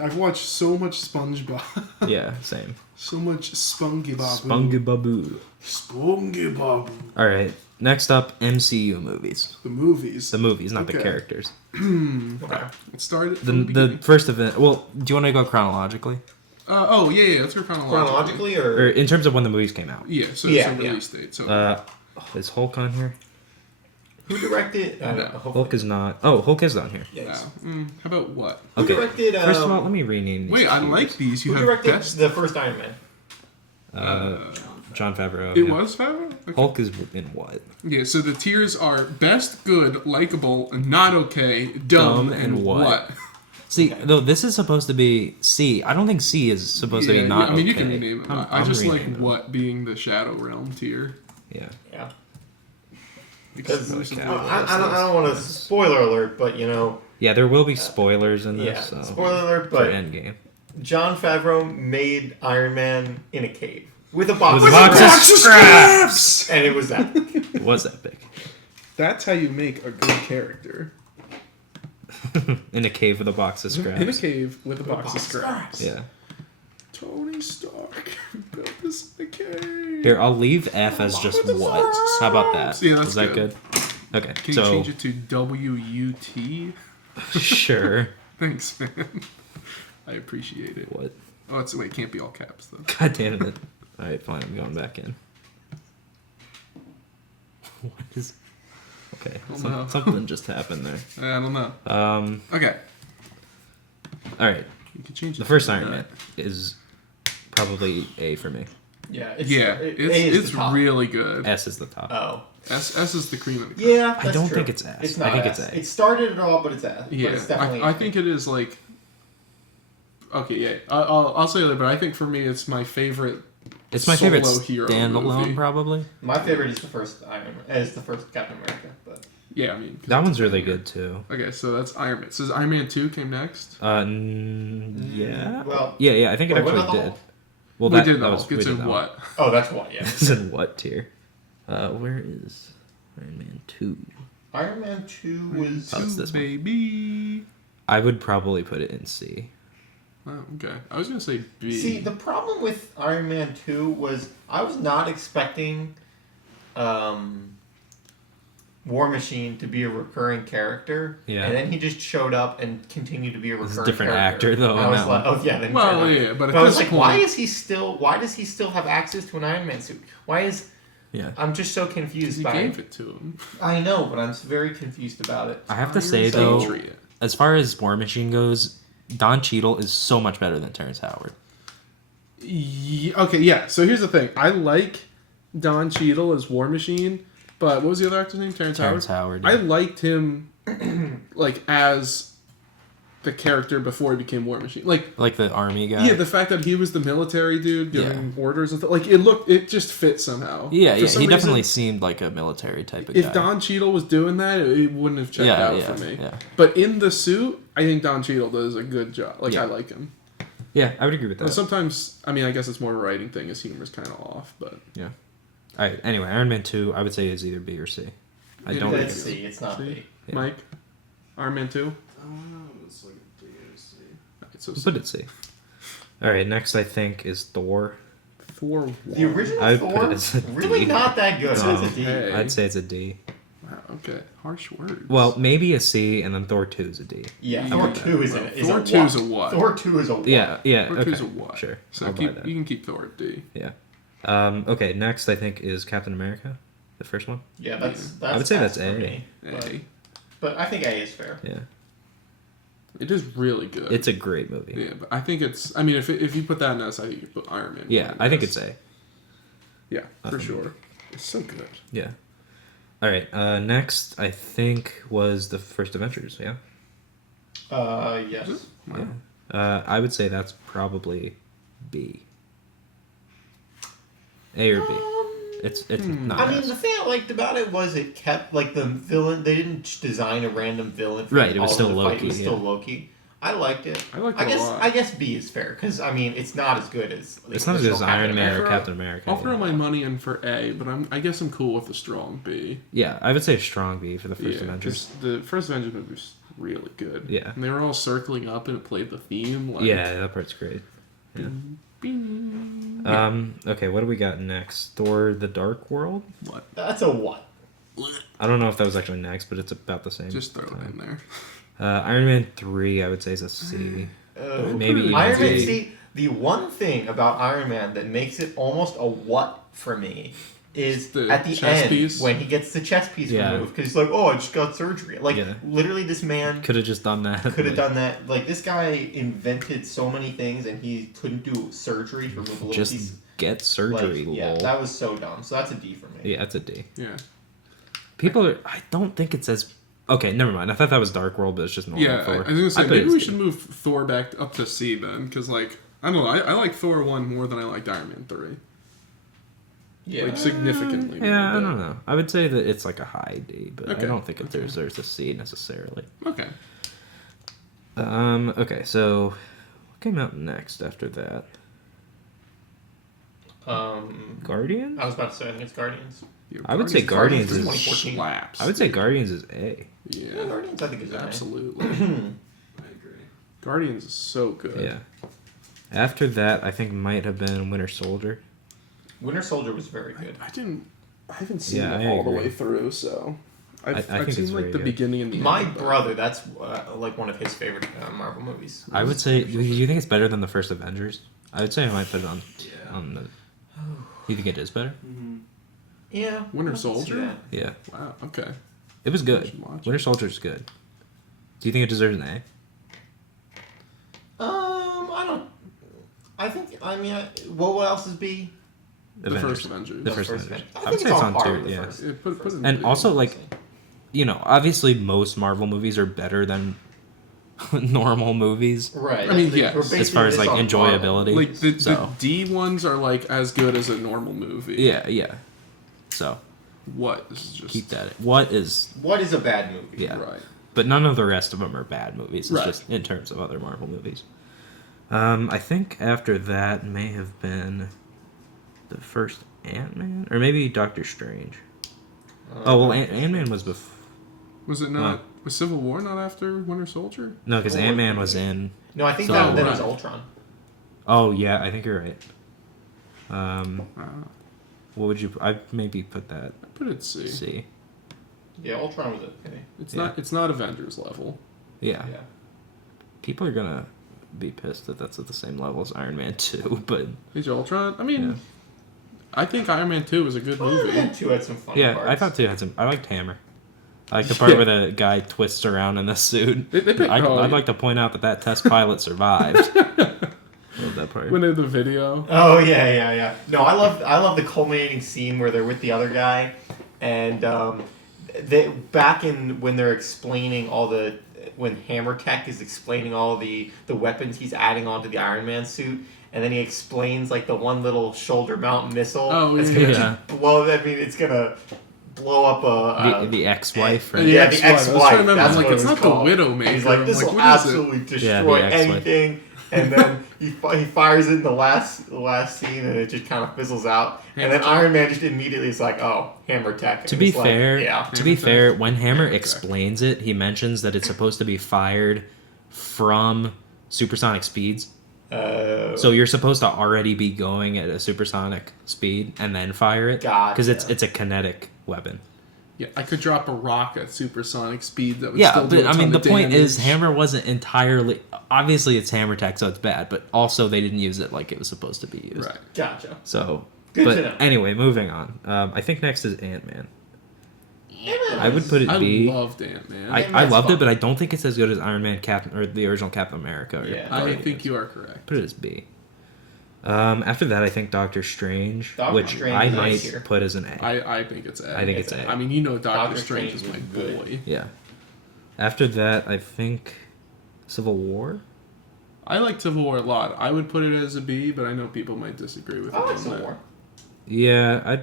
I've watched so much SpongeBob, Yeah, same. so much SpongeBob, SpongeBob. SpongeBob. All right. Next up, MCU movies. The movies. The movies, not the Okay. characters. Okay. It started. The From the first event. Well, do you want to go chronologically, oh yeah, let's go chronologically. Chronologically, or or in terms of when the movies came out? Yeah, so Yeah, it's a yeah. release date. So Is Hulk on here? who directed? No. Hulk is not. Oh, Hulk is on here. Yes. how about what? Who Okay. directed? First of all, let me rename these. Wait, I cues. like these. You Who have directed best. the first Iron Man? John Favreau. It yeah. was Favreau? Okay. Hulk is in what? Yeah, so the tiers are best, good, likable, not okay, dumb, and what? See, though this is supposed to be C. I don't think C is supposed to be not. I mean, you okay. can rename it. I I'm just like renaming them. what being the Shadow Realm tier. Yeah. Yeah. Exclusively I don't want to spoiler alert, but Yeah, there will be spoilers in this. yeah, So, spoiler alert, for but Endgame. John Favreau made Iron Man in a cave with a box With of a box of scraps, scraps! and it was that. It was epic. That's how you make a good character. In a cave with a box of scraps. In a cave with a box of scraps. Yeah. Tony Stark built this in a cave. Here, I'll leave F as just what. How about that? Yeah, that's Is that good. good? Okay, Can so you change it to W-U-T? sure. Thanks, man. I appreciate it. What? Oh, it can't be all caps, though. God damn it. Alright, fine, I'm going back in. What is... Okay, no. something just happened there. I don't know. Okay. Alright, You can change it the first to Iron that. Man is probably A for me. Yeah, It's really good. S is the top. Oh, S is the cream of the crop. yeah. That's I don't true. think it's S. It's not. I think S. it's A. It started it all, but it's S. Yeah, but it's definitely. I think it is like. Okay, yeah. I'll say that, but I think for me, it's my favorite. It's my favorite solo hero standalone, movie. probably. my favorite is the first Iron Man. Is the first Captain America, but Yeah, I mean. 'cause That it's one's a really banger. good, too. Okay, so that's Iron Man. So Iron Man 2 came next? Yeah. well, Yeah, I think it Wait, what actually about the did. Hulk? Well, we that, did that the was Hulk. It's we did in that one. what? oh, that's what. Yeah. It's in what tier? Where is Iron Man 2? Iron Man 2 was. Oh, it's this one. Baby. I would probably put it in C. Oh, okay. I was going to say B. See, the problem with Iron Man 2 was I was not expecting War Machine to be a recurring character. Yeah. And then he just showed up and continued to be a recurring It's a different character. actor, though, And I in was that like, one. oh, yeah. Then Well, fair yeah, enough. but at I was this like, point... why does he still have access to an Iron Man suit? Why is... Yeah. I'm just so confused He by gave it to him. I know, but I'm very confused about it. I have to Iron say, though, Patriot. as far as War Machine goes, Don Cheadle is so much better than Terrence Howard. Okay, yeah. So here's the thing. I like Don Cheadle as War Machine, but what was the other actor's name? Terrence Howard. Yeah. I liked him like as the character before he became War Machine. Like the army guy. yeah, the fact that he was the military dude giving orders and like it just fit somehow. Yeah, For yeah. some He reason, definitely seemed like a military type of guy. If Don Cheadle was doing that, it wouldn't have checked out for me. Yeah. But in the suit, I think Don Cheadle does a good job. Like Yeah. I like him. Yeah, I would agree with And that. sometimes, I mean, I guess it's more a writing thing. His humor's kind of off, but Yeah. Alright, anyway, Iron Man 2, I would say is either B or C. I don't It's think C, it's not See? B. Yeah. Mike, Iron Man 2. It's like D or C. Alright, so Put it C. Alright, next I think is Thor. Thor. The original I'd put Thor, it as a really D. not that good. No. It's a D. Hey. I'd say it's a D. Wow. Okay. Harsh words. Well, maybe a C, and then Thor 2 is a D. Yeah, Yeah, Thor okay. 2 is, Well, a, is Thor a 2 is a what? Thor 2 is a what? Yeah, yeah, Thor okay. 2's a what? Sure, So I'll buy keep, that. you can keep Thor at D. Yeah. Okay, next I think is Captain America, the first one. Yeah, that's I would say S that's for A. me, A. but I think A is fair. Yeah. It is really good. It's a great movie. Yeah, but I think it's. I mean, if you put that in S, I think you put Iron Man. Yeah, in I think S. it's A. Yeah, for Nothing. sure. It's so good. Yeah. Alright, next I think was the first Avengers, yeah? Yes. Wow. Yeah. I would say that's probably B. A or B. It's not I mean, S. the thing I liked about it was it kept like the villain. They didn't design a random villain. For Right, it was all still of the fight. Loki, It was still yeah. Loki. I liked it. I liked it a lot. I guess B is fair because I mean it's not as good as. the It's not as good as original Iron Man or America. Captain America. I'll yeah. throw my money in for A, but I guess I'm cool with a strong B. Yeah, I would say a strong B for the first Yeah, Avengers. 'cause the first Avengers movie was really good. Yeah. And they were all circling up and it played the theme. Like, Yeah, that part's great. Yeah. Bing. Okay, what do we got next? Thor: The Dark World. What? That's a what? I don't know if that was actually next, but it's about the same. Just throw it in there. Iron Man 3, I would say is a C. Maybe even Iron Man. B. See, the one thing about Iron Man that makes it almost a what for me is The at the chest end piece? when he gets the chest piece Yeah. removed because he's like, "Oh, I just got surgery." Like Yeah. literally, this man Could have just done that. could have done that. Like this guy invented so many things, and he couldn't do surgery to remove a little Just piece. get surgery. Yeah, lol. that was so dumb. So that's a D for me. Yeah, that's a D. Yeah. People are. I don't think it says. Okay, never mind. I thought that was Dark World, but it's just normal Yeah, Thor. I was gonna say put it maybe as we D. should move Thor back up to C then, because like I don't know, I like Thor 1 more than I liked Iron Man 3. Yeah. Like significantly. Yeah, I more, don't know. I would say that it's like a high D, but I Okay, don't think it okay. deserves a C necessarily. Okay. Okay, so what came out next after that? Guardians? I was about to say, I think it's Guardians. Yeah, I would say Guardians is 2014. slaps. I would say Guardians is A. Yeah, Yeah, Guardians, I think is absolutely. I agree. Guardians is so good. Yeah. After that, I think might have been Winter Soldier. Winter Soldier was very good. I haven't seen Yeah, it I all the agree. way through, so I I've think seen it's like very the good. beginning and the My end. but- brother, that's like one of his favorite Marvel movies. I would say. Do you think it's better than the first Avengers? I would say I might put it on. Yeah. On the. You think it is better? Mm-hmm. Yeah. Winter I can see Soldier? that. Yeah, Wow. Okay. it was I good. should watch Winter Soldier's good. Do you think it deserves an A? I don't. I think. I mean, what else is B? The first Avengers. The first First Avengers. Avengers. I I would think say it's it's on on par two. with the Yeah. first. Yeah, put it in And the- also, like, you know, obviously most Marvel movies are better than normal movies Right. I mean, that's- yes. we're as basing far as this like on enjoyability. like the so D ones are like as good as a normal movie. yeah. So What? This is just keep that. What is Marvel. What is a bad movie? yeah? right. But none of the rest of them are bad movies. It's Right. just in terms of other Marvel movies. I think after that may have been the first Ant-Man, or maybe Doctor Strange. Oh well, Ant-Man was before. Was it not? Was Civil War not after Winter Soldier? No, because Oh, Ant-Man was in. No, I think So- that was Right. Ultron. Oh yeah, I think you're right. Wow. What would you? I maybe put that I put it C. C. Yeah, Ultron was okay. It's Yeah. not. It's not Avengers level. Yeah. Yeah. People are gonna be pissed that that's at the same level as Iron Man 2, but Age of Ultron. I mean, Yeah. I think Iron Man 2 was a good Iron movie. Man 2 had some fun yeah, parts. I thought 2 had some. I liked Hammer. I like the part Yeah. where the guy twists around in the suit. They picked- I'd yeah. like to point out that test pilot survived. Love that part. When in the video. Oh yeah. No, I love the culminating scene where they're with the other guy, and they back in when they're explaining all the when Hammer Tech is explaining all the weapons he's adding onto the Iron Man suit, and then he explains like the one little shoulder mount missile. Oh, that's yeah. gonna Yeah. just blow. I mean, it's gonna blow up a. the ex-wife, right? Yeah, The the ex-wife. I was ex-wife. trying to remember, That's I'm like, what it's it was not the called. Widowmaker. He's like, I'm this like, will what is it? absolutely Yeah, the destroy ex-wife. anything. And then he fires it in the last scene, and it just kind of fizzles out. And then Iron Man just immediately is like, "Oh, Hammer Tech." To And be it's like, fair, yeah. to be Hammer fair, Tech. when Hammer Hammer Tech. explains it, he mentions that it's supposed to be fired from supersonic speeds. So you're supposed to already be going at a supersonic speed and then fire it, Gotcha. because it's a kinetic weapon. Yeah, I could drop a rock at supersonic speed that would Yeah, still do but a I ton mean, the of point is, damage. Hammer wasn't entirely. Obviously, it's Hammer Tech, so it's bad. But also, they didn't use it like it was supposed to be used. Right. Gotcha. So, Good but to know. anyway, moving on. I think next is Ant-Man. I would put it I B. loved Ant-Man. I Ant-Man's loved fun. it, but I don't think it's as good as Iron Man, Captain, or the original Captain America. Or Yeah. I Guardians. think you are correct. Put it as B. After that, I think Doctor Strange, Doctor which Strange I is might nice here. put as an A. I think it's A. I think it's A. I mean, you know, Doctor Doctor Strange is Strange my was good. boy. Yeah. After that, I think Civil War. I like Civil War a lot. I would put it as a B, but I know people might disagree with I me like on Civil that. War. Yeah,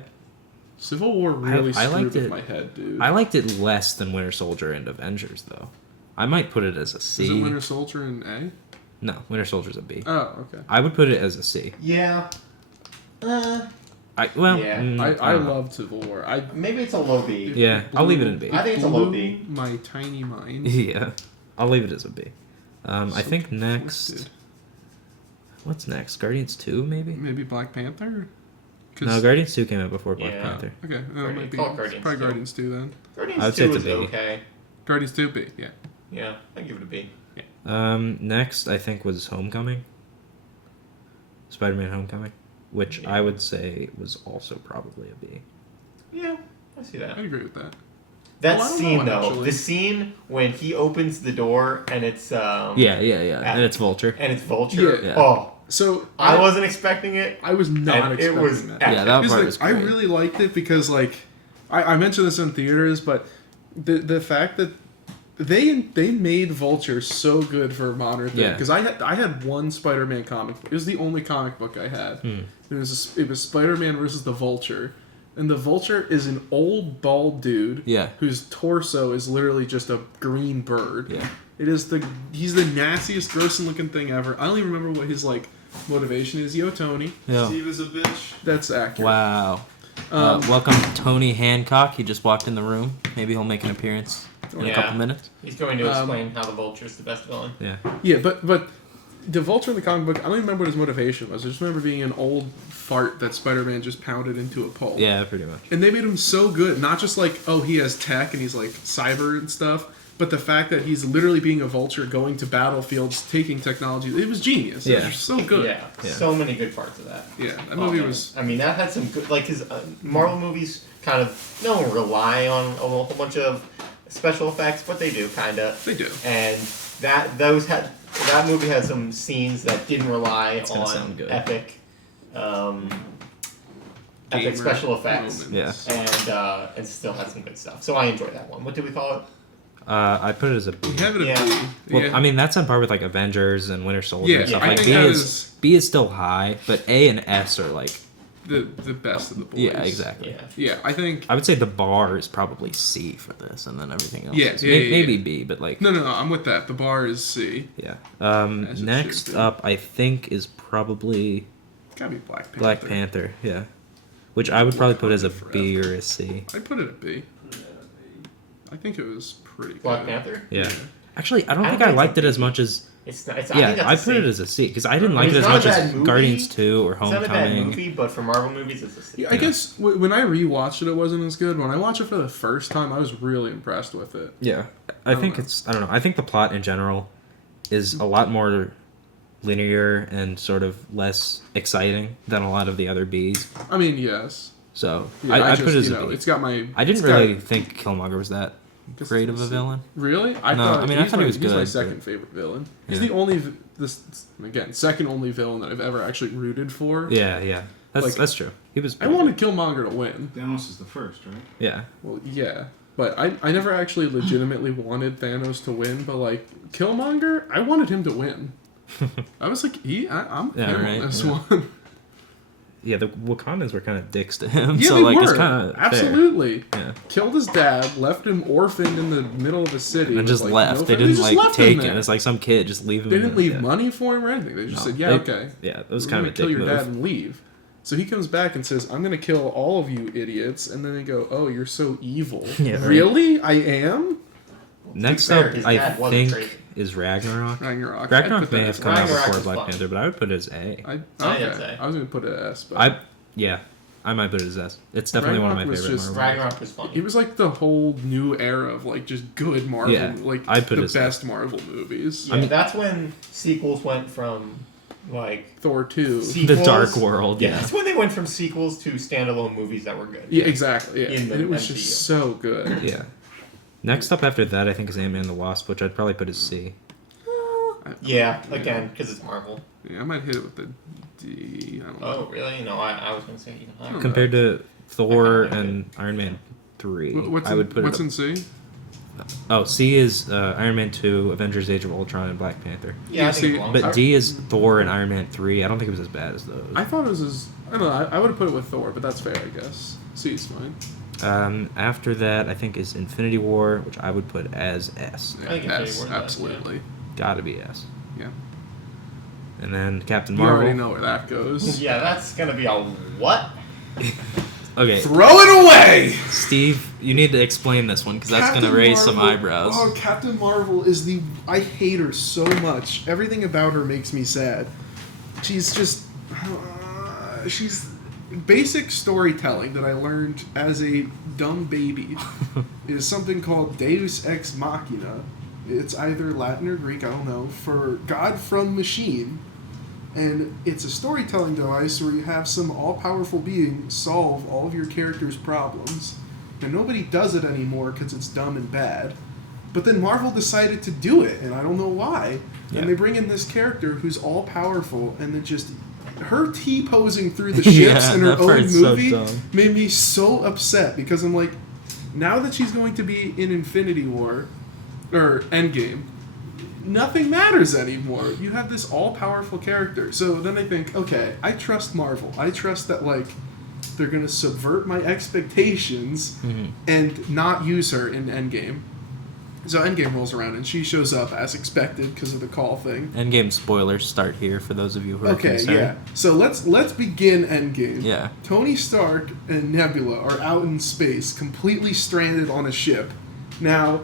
Civil War really I screwed liked with it. my head, dude. I liked it less than Winter Soldier and Avengers, though. I might put it as a C. Is it Winter Soldier in A? No, Winter Soldier's a B. Oh, okay. I would put it as a C. Yeah. Yeah. Yeah. I don't know. love Civil War. Maybe it's a low B. Yeah, I'll leave it in B. I think it's a low B. My tiny mind. Yeah, I'll leave it as a B. I So think next. twisted. What's next? Guardians 2, maybe? Maybe Black Panther? 'Cause- No, Guardians 2 came out before Black Yeah. Panther. Okay, that Guardian- might be. call it Guardians Probably 2. Guardians 2 then. Guardians I would say 2 it's is a B. okay. Guardians 2 B, yeah. Yeah, I give it a B. Next, I think, was Homecoming. Spider-Man Homecoming. Which Yeah. I would say was also probably a B. Yeah, I see that. I agree with that. That Well, I don't scene know, though, actually. the scene when he opens the door and it's Yeah. And it's Vulture. and it's Vulture. Yeah. Yeah. Oh, So I wasn't expecting it. I was not and expecting it was that. Yeah, that Because, part like, was I great. really liked it because, like, I mentioned this in theaters, but the fact that they made Vulture so good for a modern thing. Yeah. Because I had one Spider-Man comic book. It was the only comic book I had. It was Spider-Man versus the Vulture, and the Vulture is an old bald dude. Yeah. Whose torso is literally just a green bird. Yeah. He's the nastiest, grossing looking thing ever. I don't even remember what his like motivation is. Yo, Tony. Yeah. Steve is a bitch. That's accurate. Wow. Welcome Tony Hancock. He just walked in the room. Maybe he'll make an appearance in a couple minutes. He's going to explain how the Vulture's the best villain. Yeah. Yeah, but the Vulture in the comic book, I don't even remember what his motivation was. I just remember being an old fart that Spider-Man just pounded into a pulp. Yeah, pretty much. And they made him so good. Not just like, oh, he has tech and he's like cyber and stuff, but the fact that he's literally being a Vulture, going to battlefields, taking technology. It was genius. It Yeah. was so good. Yeah, Yeah. so many good parts of that. Yeah, that movie man. was... I mean, that had some good, like, his Marvel movies kind of don't rely on a whole bunch of special effects, but they do, kind of. They do. And that movie had some scenes that didn't rely gonna on sound good. epic Gamer special effects. moments. Yeah. And still had some good stuff. So I enjoyed that one. What did we call it? I put it as a B. We have it Yeah. at B. Well, Yeah. I mean, that's on par with like Avengers and Winter Soldier Yeah, and stuff. I Like think B that is B is still high, but A and S are like the best of the boys. yeah, exactly. Yeah. Yeah, I think... I would say the bar is probably C for this, and then everything else. Yeah, is yeah, yeah, maybe yeah. B, but like No, I'm with that. The bar is C. yeah. As it Next should be. up, I think is probably Gotta be Black Panther. Black Panther. Yeah, which I would probably put as a Forever. B or a C. I'd put it at B. I think it was pretty Black good. Panther? Yeah. Actually, I don't I think don't I think liked it's it a as much as It's not. It's, yeah. I I think put it that's as a C because I didn't I like mean, it it's as not a much as bad movie. Guardians 2 or It's not a bad Homecoming. movie, but for Marvel movies, it's a C. Yeah, I guess when I rewatched it, it wasn't as good. When I watched it for the first time, I was really impressed with it. Yeah, I don't think know. it's I don't know. I think the plot in general is a lot more linear and sort of less exciting than a lot of the other Bs. I mean, yes. So Yeah, I just, put it as you a know, B. it's got my. I didn't it's got- really think Killmonger was that guess great it's of a C. villain. Really? I No, thought. I mean, I he's thought he my- was He's my good, second but- favorite villain. He's Yeah. the only second only villain that I've ever actually rooted for. Yeah. Like, That's true. He was. I pretty wanted Killmonger to win. Thanos is the first, right? good. Yeah. Well, yeah. But I never actually legitimately wanted Thanos to win, but like Killmonger, I wanted him to win. I was like, I'm Yeah, him right, on this yeah. one. Yeah, the Wakandans were kind of dicks to him. Yeah, so they like were. it's kind of Absolutely. Yeah. Killed his dad, left him orphaned in the middle of a city. And with, just like, left. no they family. didn't just like left him take there. him. It's like some kid just leave him. They in didn't the- leave yeah. money for him or anything. They just No. said, yeah, They- okay. Yeah, it was We're kind gonna of a kill dick your move. dad and leave. So he comes back and says, I'm going to kill all of you idiots. And then they go, oh, you're so evil. Yeah, right. Really? I am? Next fair, up, his I dad wasn't think crazy. is Ragnarok. Ragnarok. I'd Ragnarok put that may as have come out Ragnarok before is Black fine. Panther, but I would put it as A. I I'd okay. say. I was going to put it as S. But I might put it as S. It's definitely one of my Ragnarok was favorite just- Marvel. Ragnarok was funny. it was like the whole new era of like just good Marvel, Yeah, like I'd put the it as best Marvel movies. Yeah, that's when sequels went from like Thor 2. sequels, The Dark World, Yeah, yeah. that's when they went from sequels to standalone movies that were good. Yeah, exactly. Yeah. In the And it was MCU. just so good. Yeah. Next up after that, I think is Ant-Man and the Wasp, which I'd probably put as C. Yeah, again, because it's Marvel. Yeah, I might hit it with the D. I don't know. Oh, really? No, I was gonna say even higher. Compared to Thor I kinda like and Iron Man 3, What's I would put what's it. in C? Oh, C is Iron Man 2, Avengers: Age of Ultron, and Black Panther. Yeah, I think See, it belongs But there. D is Thor and Iron Man 3. I don't think it was as bad as those. I thought it was as I don't know. I would have put it with Thor, but that's fair, I guess. C is fine. After that, I think is Infinity War, which I would put as S. Yeah, I think Infinity S, War does, absolutely. Gotta be S. Yeah. And then Captain You Marvel. already know where that goes. Yeah, that's gonna be a what? Okay, Throw it away! Steve, you need to explain this one because that's Captain gonna raise some Marvel- eyebrows. Oh, Captain Marvel is the. I hate her so much. Everything about her makes me sad. She's just. She's. Basic storytelling that I learned as a dumb baby is something called Deus Ex Machina. It's either Latin or Greek, I don't know, for God from Machine. And it's a storytelling device where you have some all-powerful being solve all of your character's problems. And nobody does it anymore because it's dumb and bad. But then Marvel decided to do it, and I don't know why. Yeah. And they bring in this character who's all powerful, and then just her T-posing through the ships in her that own part's so movie dumb. made me so upset because I'm like, now that she's going to be in Infinity War or Endgame, nothing matters anymore. You have this all-powerful character. So then I think, okay, I trust Marvel. I trust that like they're gonna subvert my expectations and not use her in Endgame. So Endgame rolls around and she shows up as expected because of the call thing. Endgame spoilers start here for those of you who are Okay, concerned. yeah. So let's begin Endgame. Yeah. Tony Stark and Nebula are out in space, completely stranded on a ship. Now,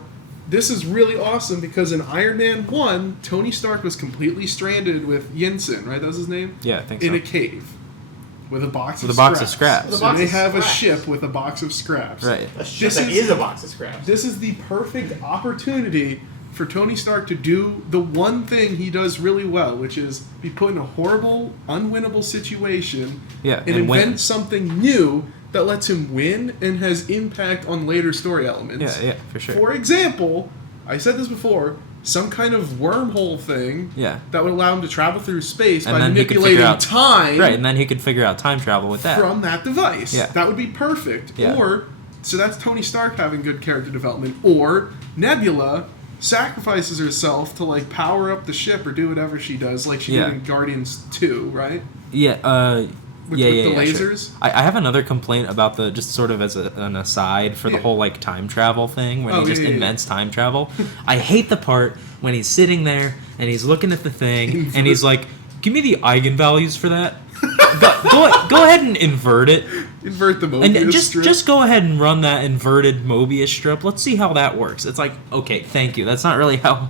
this is really awesome because in Iron Man 1, Tony Stark was completely stranded with Yinsen, right? That was his name? Yeah, I think in so. a cave. With a box With of a box of scraps. scraps. With a box So they of have a scraps. ship with a box of scraps. Right. A ship This that is- is a box of scraps. This is the perfect opportunity for Tony Stark to do the one thing he does really well, which is be put in a horrible, unwinnable situation Yeah, and and invent win. something new that lets him win and has impact on later story elements. Yeah, for sure. For example, I said this before, some kind of wormhole thing Yeah. that would allow him to travel through space And by then he could manipulating figure out- time Right, and then he could figure out time travel with that. from that device. Yeah. That would be perfect. Yeah. Or, so that's Tony Stark having good character development. Or, Nebula sacrifices herself to, like, power up the ship or do whatever she does, like she Yeah. did in Guardians 2, right? Yeah, With yeah, the yeah, lasers? Sure. I have another complaint about the, just sort of as an aside for the Yeah. whole, like, time travel thing, where Oh, he just yeah, yeah, invents time travel. I hate the part when he's sitting there and he's looking at the thing and he's like, give me the eigenvalues for that. go ahead and invert it. Invert the Mobius And strip. just go ahead and run that inverted Mobius strip. Let's see how that works. It's like, okay, thank you. That's not really how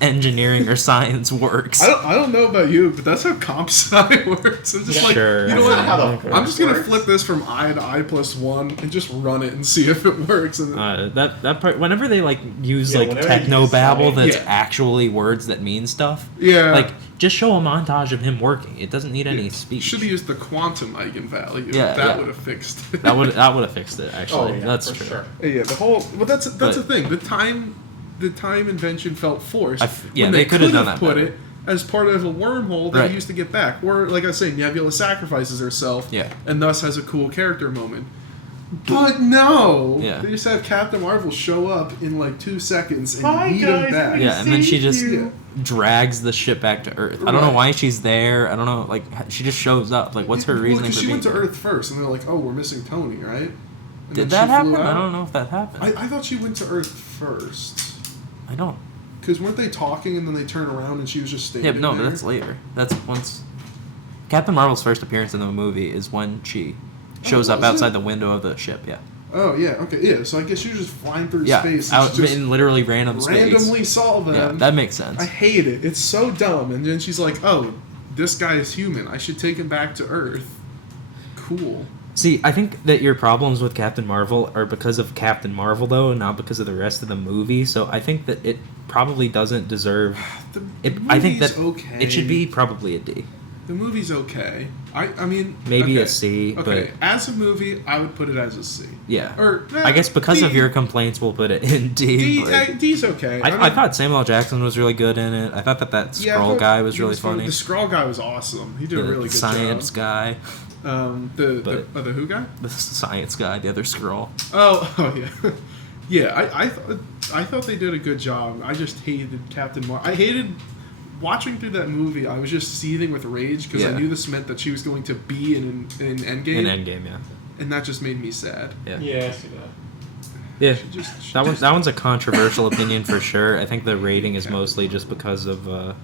engineering or science works. I don't know about you, but that's how comp sci works. I'm just Yeah, like, sure. you know That's what? not how the I'm just gonna works. flip this from I to I plus 1 and just run it and see if it works. And That part, whenever they like use Yeah, like whenever they techno use babble science. that's Yeah. actually words that mean stuff. yeah, Like, just show a montage of him working. It doesn't need any speech. should have used the quantum eigenvalue. Yeah, that yeah. would have fixed it. That would have fixed it. Actually, Oh, yeah, that's for true. sure. Yeah, the whole. But that's But- the thing. The time invention felt forced. Yeah, when they could have done that put better. it as part of a wormhole that Right. he used to get back. Or, like I was saying, Nebula sacrifices herself. Yeah. And thus has a cool character moment. But no, Yeah. they just have Captain Marvel show up in like 2 seconds and Hi, eat guys, him back. I'm Yeah, and then she just you. drags the ship back to Earth. I don't know Right. why she's there. I don't know. Like, she just shows up. Like, what's her Well, reasoning 'cause for she being went to there? Earth first, and they're like, "Oh, we're missing Tony, right?" And Did then that she happen? flew I out. don't know if that happened. I thought she went to Earth first. I don't. Because weren't they talking and then they turn around and she was just standing Yeah, but no, there? but that's later. That's once. Captain Marvel's first appearance in the movie is when she shows up was it? outside the window of the ship. Yeah. Oh, yeah, okay, yeah. So I guess she was just flying through Yeah, space out and she just in literally random space. randomly saw them. Yeah, that makes sense. I hate it. It's so dumb. And then she's like, "Oh, this guy is human. I should take him back to Earth." Cool. See, I think that your problems with Captain Marvel are because of Captain Marvel, though, and not because of the rest of the movie. So I think that it probably doesn't deserve. The I think movie's that okay. it should be probably a D. The movie's okay. I mean, Maybe okay. a C, Okay, as a movie, I would put it as a C. Yeah. Or I guess because of D- your complaints, we'll put it in D. D, but D's okay. I mean, thought Samuel L. Jackson was really good in it. I thought that yeah, I Skrull thought guy was he really funny. The Skrull guy was awesome. He did a The really good science job. guy. The who guy? The science guy, the other Skrull. Oh yeah, yeah. I thought they did a good job. I just hated Captain Marvel. I hated watching through that movie. I was just seething with rage because I Yeah. knew this meant that she was going to be in Endgame, In Endgame, yeah. and that just made me sad. Yeah. Yeah, I see that. Yeah. She That just- one's a controversial opinion for sure. I think the rating is mostly just because of the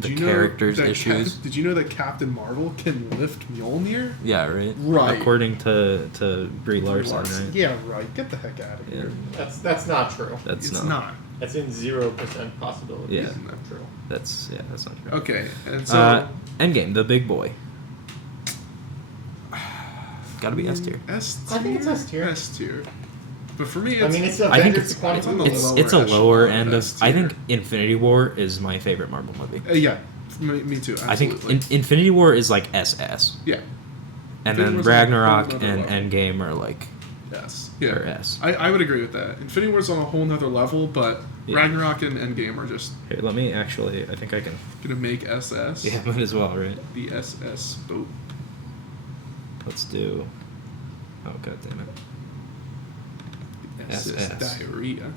Did you know characters' that issues. Did you know that Captain Marvel can lift Mjolnir? Yeah, right. Right. According to Brie Larson, right? Yeah, right. Get the heck out of here. That's not true. That's It's not. not. That's in 0% possibility. Yeah. Isn't that true? That's not true. Okay, and so Endgame, the big boy. Gotta be S tier. S tier. I think it's S tier. S tier. But for me, it's, I mean, it's I think Avengers: it's- Quantum it's on the Mania. It's a lower lower echelon end of of. S I tier. think Infinity War is my favorite Marvel movie. Yeah, me too. I think Absolutely. Infinity War is like SS, Yeah. and Infinity then War's like Ragnarok another and level. Endgame are like Yes. Yeah. or S. I would agree with that. Infinity War's on a whole nother level, but Yeah. Ragnarok and Endgame are just Here, let me actually. I think I can. gonna make SS. Yeah, might as well, right? The SS boat. Let's do. Oh god damn it! SS SS. diarrhea.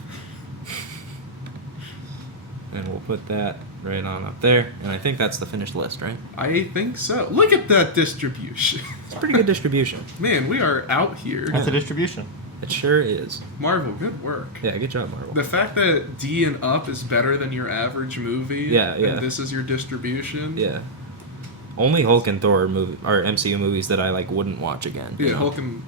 And we'll put that right on up there. And I think that's the finished list, right? I think so. Look at that distribution. It's pretty good distribution. Man, we are out here. That's a distribution. It sure is. Marvel, good work. Yeah, good job, Marvel. The fact that D and up is better than your average movie. Yeah, yeah. And this is your distribution. Yeah. Only Hulk and Thor are MCU movies that I like wouldn't watch again. Yeah, Hulk and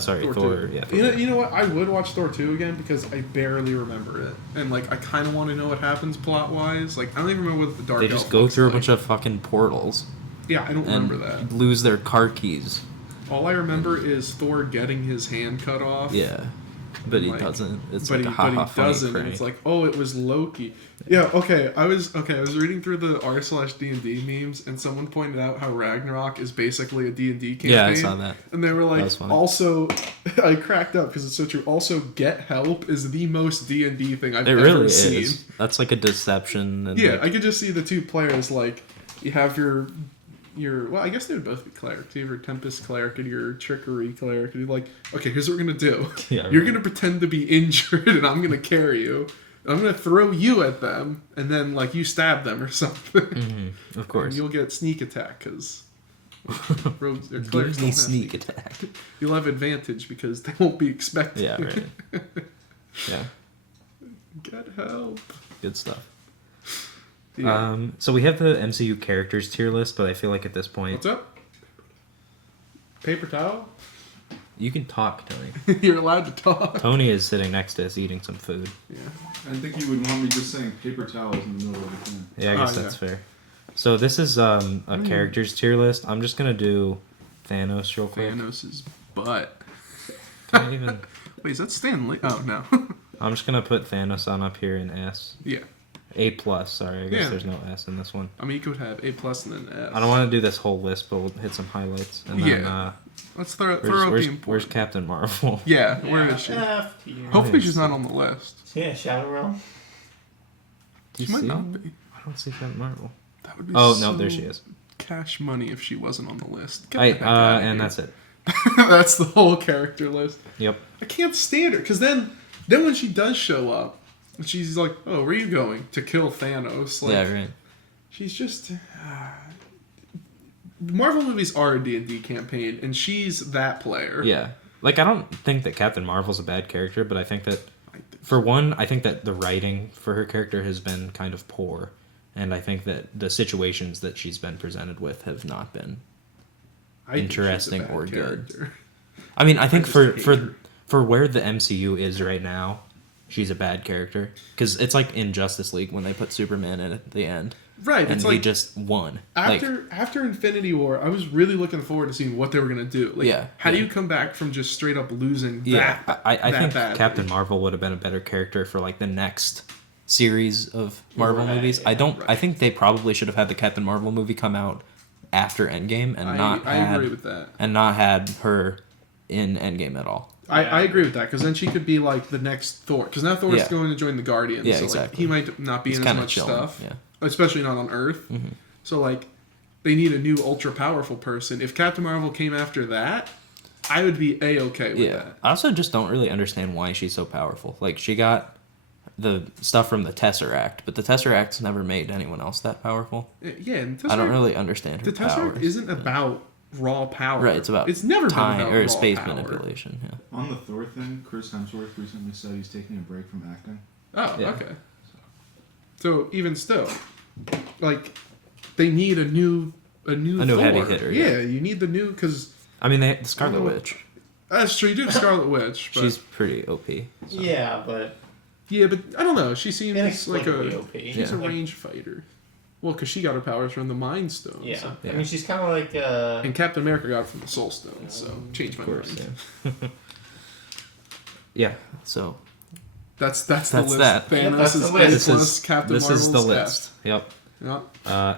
Sorry, Thor. 2. Yeah. You know what? I would watch Thor 2 again because I barely remember it, and like I kind of want to know what happens plot wise. Like I don't even remember what the Dark. They just Elf go looks through a like. bunch of fucking portals. Yeah, I don't and remember that. lose their car keys. All I remember is Thor getting his hand cut off. Yeah. But he Like, doesn't. It's but like he, a ha-ha but he funny doesn't, and prank. it's like, oh, it was Loki. Yeah, okay. I was reading through the r/D&D memes, and someone pointed out how Ragnarok is basically a D&D campaign. Yeah, I saw that. And they were That like, was funny. also, I cracked up because it's so true. Also, Get Help is the most D&D thing I've It ever really seen. is. That's like a deception. And Yeah, like, I could just see the two players like you have your well, I guess they would both be clerics. You have your Tempest cleric and your Trickery cleric, and you're like, okay, here's what we're gonna do. Yeah, You're right. gonna pretend to be injured, and I'm gonna carry you. And I'm gonna throw you at them, and then like you stab them or something. Of And course. you'll get sneak attack because rogues or Give clerics me don't have sneak attack. You'll have advantage because they won't be expecting. Yeah, right. Yeah, Get help. good stuff. Yeah. So we have the MCU characters tier list, but I feel like at this point What's up? Paper towel? you can talk, Tony. You're allowed to talk. Tony is sitting next to us eating some food. Yeah. I think you would want me just saying paper towels in the middle of the thing. Yeah, I guess Oh, that's fair. So this is a characters tier list. I'm just gonna do Thanos real quick. Thanos' butt. Can't even. Wait, is that Stan Lee? Oh, no. I'm just gonna put Thanos on up here in S. Yeah. A plus. Sorry, I guess Yeah. there's no S in this one. I mean, you could have A+ and then S. I don't want to do this whole list, but we'll hit some highlights. And then, Yeah. Let's throw out the where's important. Captain Marvel? Yeah, where is she? F tier. Hopefully she's not on the list. Yeah, Shadow Realm. Do you She might see? not be. I don't see Captain Marvel. That would be Oh so no, there she is. cash money if she wasn't on the list. Get I the heck outta and here. that's it. That's the whole character list. Yep. I can't stand her because then when she does show up, she's like, "Oh, where are you going to kill Thanos?" Like, Yeah, right. she's just. Marvel movies are a D&D campaign, and she's that player. Yeah. Like I don't think that Captain Marvel's a bad character, but I think that I think for one, I think that the writing for her character has been kind of poor, and I think that the situations that she's been presented with have not been. I think she's a Interesting bad or good. character. I mean, I think just for hate for her. for where the MCU is right now, she's a bad character because it's like in Justice League when they put Superman in at the end, Right, and it's he like just won. Like, after Infinity War, I was really looking forward to seeing what they were gonna do. Like, Yeah, how do yeah. you come back from just straight up losing yeah, that? I that think badly? Captain Marvel would have been a better character for like the next series of Marvel Right, movies. I don't. I right. think they probably should have had the Captain Marvel movie come out after Endgame and I agree with that. and not had her in Endgame at all. I agree with that because then she could be like the next Thor. Because now Thor's Yeah. going to join the Guardians. Yeah, so exactly. Like, he might not be He's in as kinda much chilling, stuff. yeah. Especially not on Earth. Mm-hmm. So like, they need a new ultra powerful person. If Captain Marvel came after that, I would be a-okay with Yeah. that. I also just don't really understand why she's so powerful. Like she got the stuff from the Tesseract, but the Tesseract's never made anyone else that powerful. Yeah, and I don't Tesseract- really understand her The Tesseract powers. isn't about raw power. Right, it's about It's never time been about or raw space power. manipulation. Yeah. On the Thor thing, Chris Hemsworth recently said he's taking a break from acting. Oh, Yeah. okay. So even still, like, they need a new Thor. heavy hitter, Yeah, yeah. you need the new because I mean, the Scarlet I don't know. Witch. that's true. You do have Scarlet Witch, but She's pretty OP. so. Yeah, but yeah, but I don't know. She seems like inexplicably a OP. she's a Like, ranged fighter. Well, because she got her powers from the Mind Stone. Yeah. so- Yeah. I mean, she's kind of like And Captain America got it from the Soul Stone. So change my Of course, mind. yeah. Yeah. So That's the That's list. that. Thanos Yep, that's is the list. A this plus is Captain this Marvel's is the F. list. Yep. Yeah.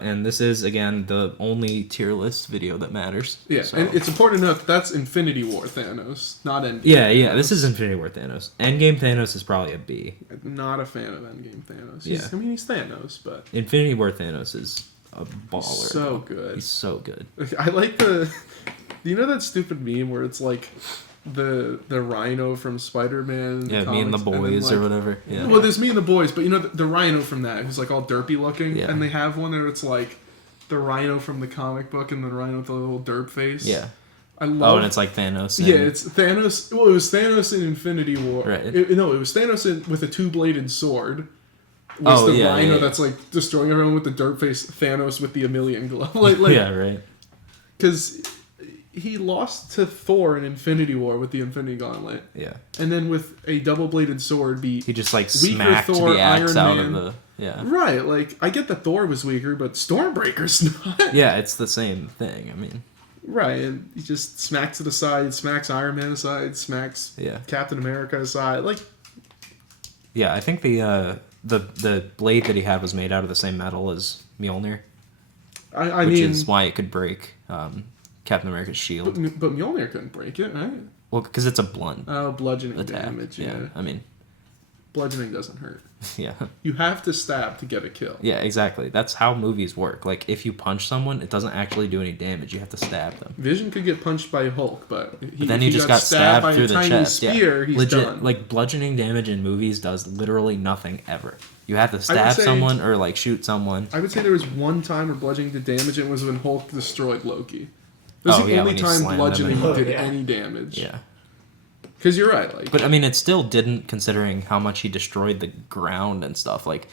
And this is, again, the only tier list video that matters. Yeah, so. and it's important to note that's Infinity War Thanos, not Endgame. Yeah, this is Infinity War Thanos. Endgame Thanos is probably a B. I'm not a fan of Endgame Thanos. Yeah. He's Thanos, but... Infinity War Thanos is a baller. So good. He's so good. I like the... You know that stupid meme where it's like the Rhino from Spider-Man? Yeah, Me and the Boys or whatever. Yeah. Well, there's Me and the Boys, but you know the Rhino from that, who's like all derpy looking, Yeah. and they have one where it's like the Rhino from the comic book and the Rhino with the little derp face. Yeah. I love. Oh, and it's like Thanos. Yeah, it's Thanos. Well, it was Thanos in Infinity War. Right. It was Thanos with a two-bladed sword. Was the Rhino that's like destroying everyone with the derp face. Thanos with the Emilian glove. like yeah, right. Because he lost to Thor in Infinity War with the Infinity Gauntlet. Yeah. And then with a double-bladed sword beat. He just like weaker smacked Thor, the axe Iron out Man. of the... Yeah. Right, like, I get that Thor was weaker, but Stormbreaker's not. Yeah, it's the same thing. I mean... Right, and he just smacks it aside, smacks Iron Man aside, smacks Captain America aside. Like... Yeah, I think the blade that he had was made out of the same metal as Mjolnir. Which is why it could break Captain America's shield. But Mjolnir couldn't break it, right? Well, because it's a blunt bludgeoning attack. damage, yeah. I mean... Bludgeoning doesn't hurt. Yeah. You have to stab to get a kill. Yeah, exactly. That's how movies work. Like, if you punch someone, it doesn't actually do any damage. You have to stab them. Vision could get punched by Hulk, but then he just got stabbed by through a the tiny chest. spear, he's Legit, done. like, bludgeoning damage in movies does literally nothing ever. You have to I would stab say- someone or, like, shoot someone. I would say there was one time where bludgeoning did damage, and it was when Hulk destroyed Loki. That was the only when he time slammed him bludgeoning and- did any damage. Yeah. Because you're right, like... But, I mean, it still didn't, considering how much he destroyed the ground and stuff. Like,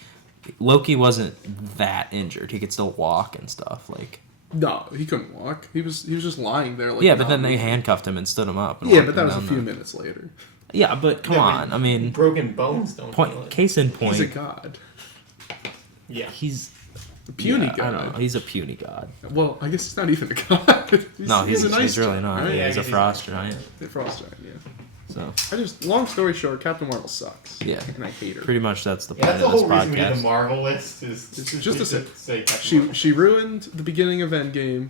Loki wasn't that injured. He could still walk and stuff. Like... No, he couldn't walk. He was just lying there. Like, yeah, but then they handcuffed him and stood him up. And Yeah, walked but that him was a down few the- minutes later. Yeah, but come on. I mean... Broken bones don't heal it. Case in point... He's a god. Yeah. He's... A puny I god. don't know. He's a puny god. Well, I guess he's not even a god. He's a nice really giant, not. right? Yeah, he's a frost giant. The frost giant, yeah. So Long story short, Captain Marvel sucks. Yeah. And I hate her. pretty much that's the point That's the of this whole reason we did the podcast. Marvel list. Is Just to say Captain Marvel. She ruined the beginning of Endgame.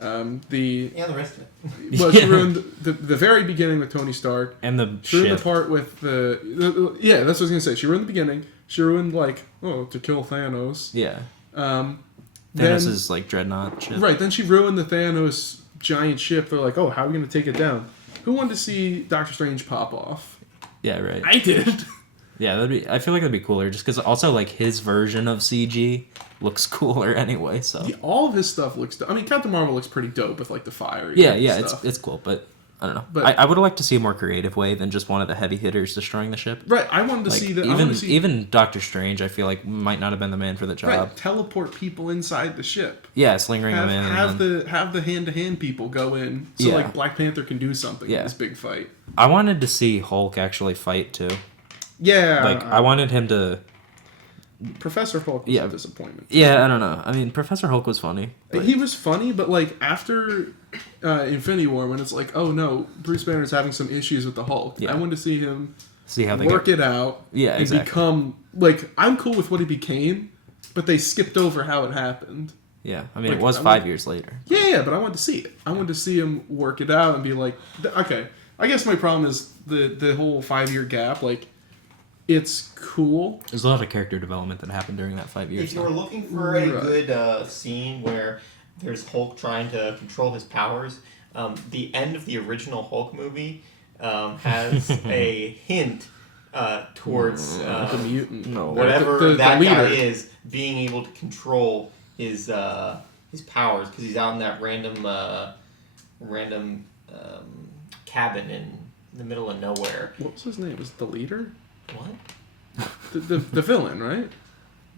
Yeah, the rest of it. Well, she ruined the very beginning with Tony Stark. And the She ruined ship. the part with the yeah, that's what I was gonna say. She ruined the beginning. She ruined to kill Thanos. Yeah. Then, Thanos is like dreadnought ship. right. Then she ruined the Thanos giant ship. They're like, oh, how are we gonna take it down? Who wanted to see Doctor Strange pop off? Yeah, right. I did. Yeah, I feel like that'd be cooler just because also like his version of CG looks cooler anyway, so. Yeah, all of his stuff looks. I mean, Captain Marvel looks pretty dope with like the fire. Yeah, stuff. it's cool, but I don't know. But- I would have liked to see a more creative way than just one of the heavy hitters destroying the ship. Right, I wanted to Like, see that. even Doctor Strange, I feel like might not have been the man for the job. Right, teleport people inside the ship. Yeah, slingering them in. Have and then- the hand-to-hand people go in, so Yeah. like Black Panther can do something in Yeah. this big fight. I wanted to see Hulk actually fight too. Yeah, Like I wanted him to. Professor Hulk was Yeah. a disappointment. Yeah, I don't know. I mean, Professor Hulk was funny. But He was funny, but like after Infinity War, when it's like, oh no, Bruce Banner's having some issues with the Hulk. Yeah. I wanted to see him see how they work it out. Yeah, and exactly. become like I'm cool with what he became, but they skipped over how it happened. Yeah, I mean, Like, it was I 5 years later. Yeah, but I wanted to see it. I wanted to see him work it out and be like, okay. I guess my problem is the whole 5-year gap. Like, it's cool. There's a lot of character development that happened during that 5 years. If you were looking for a good scene where there's Hulk trying to control his powers, the end of the original Hulk movie has a hint towards The mutant. No. whatever The that guy leader. is being able to control his powers because he's out in that random cabin in the middle of nowhere. What was his name? Was it the leader? What? The villain, right?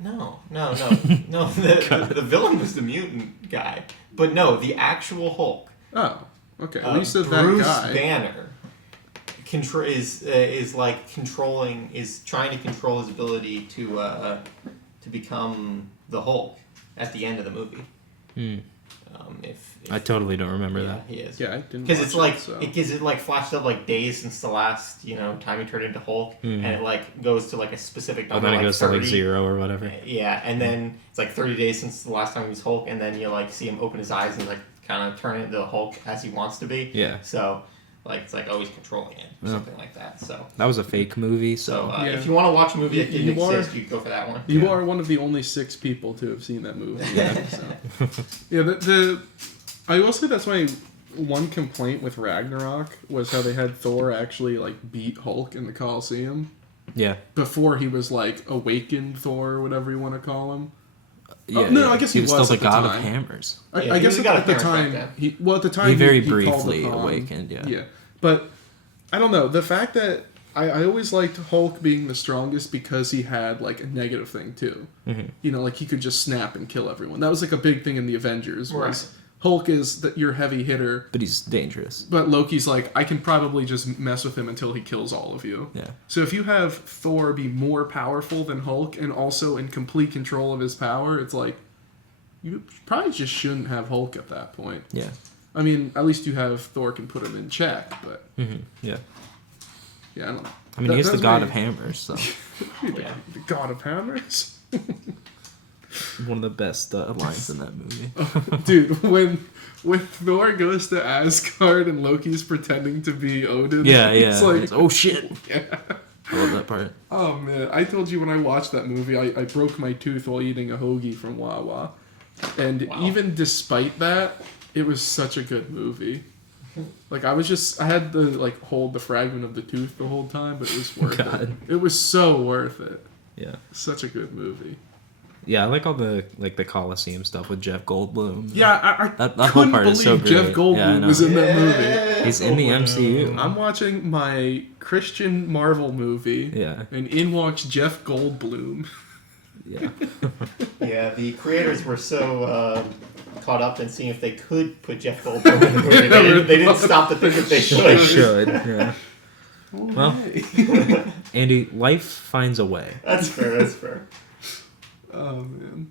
No. The villain was the mutant guy, but no, the actual Hulk. Oh, okay. At least of that Bruce guy. Banner is trying to control his ability to become the Hulk at the end of the movie. If I totally don't remember yeah, that. he is. Yeah, I didn't. Because it's like so. it like flashed up like days since the last time he turned into Hulk, and it like goes to like a specific Oh, number. then it like goes 30. to like 0 or whatever. Yeah, and then it's like 30 days since the last time he was Hulk, and then you like see him open his eyes and like kind of turn into Hulk as he wants to be. Yeah. So like it's like he's controlling it or something like that. So That was a fake movie, so. so if you want to watch a movie that didn't exist, you go for that one. You are one of the only 6 people to have seen that movie. Yeah. So. Yeah. I will say that's my one complaint with Ragnarok was how they had Thor actually like beat Hulk in the Colosseum Yeah. before he was like awakened Thor or whatever you want to call him. Yeah, no, I guess he was still the at the god of time. hammers. I he guess was a god at of the hammers time back then. at the time He very called briefly upon- awakened, yeah. Yeah, but I don't know the fact that I always liked Hulk being the strongest because he had like a negative thing too. Mm-hmm. Like he could just snap and kill everyone. That was like a big thing in the Avengers. Was Right. Hulk is your heavy hitter, But he's dangerous. but Loki's like I can probably just mess with him until he kills all of you. Yeah. So if you have Thor be more powerful than Hulk and also in complete control of his power, it's like you probably just shouldn't have Hulk at that point. Yeah. I mean, at least you have Thor can put him in check, but Yeah. yeah, I don't know. I mean, he's the that's god my- of hammers, so. Yeah. The God of Hammers. One of the best lines in that movie. Dude, when Thor goes to Asgard and Loki's pretending to be Odin, Yeah, it's yeah. like, It's, oh, shit. yeah. I love that part. Oh man, I told you when I watched that movie, I broke my tooth while eating a hoagie from Wawa, and even despite that, it was such a good movie. Like I had to like hold the fragment of the tooth the whole time, but it was worth it. It was so worth it. Yeah. Such a good movie. Yeah, I like all the Coliseum stuff with Jeff Goldblum. Yeah, I That whole couldn't part believe is so Jeff great. Goldblum Yeah, I know. was in that movie. He's in the MCU. I'm watching my Christian Marvel movie, Yeah. and in walks Jeff Goldblum. Yeah. Yeah, the creators were so caught up in seeing if they could put Jeff Goldblum in the movie. They didn't stop to think if they They should. should. Yeah. Well, Hey. Andy, life finds a way. That's fair. That's fair. Oh man.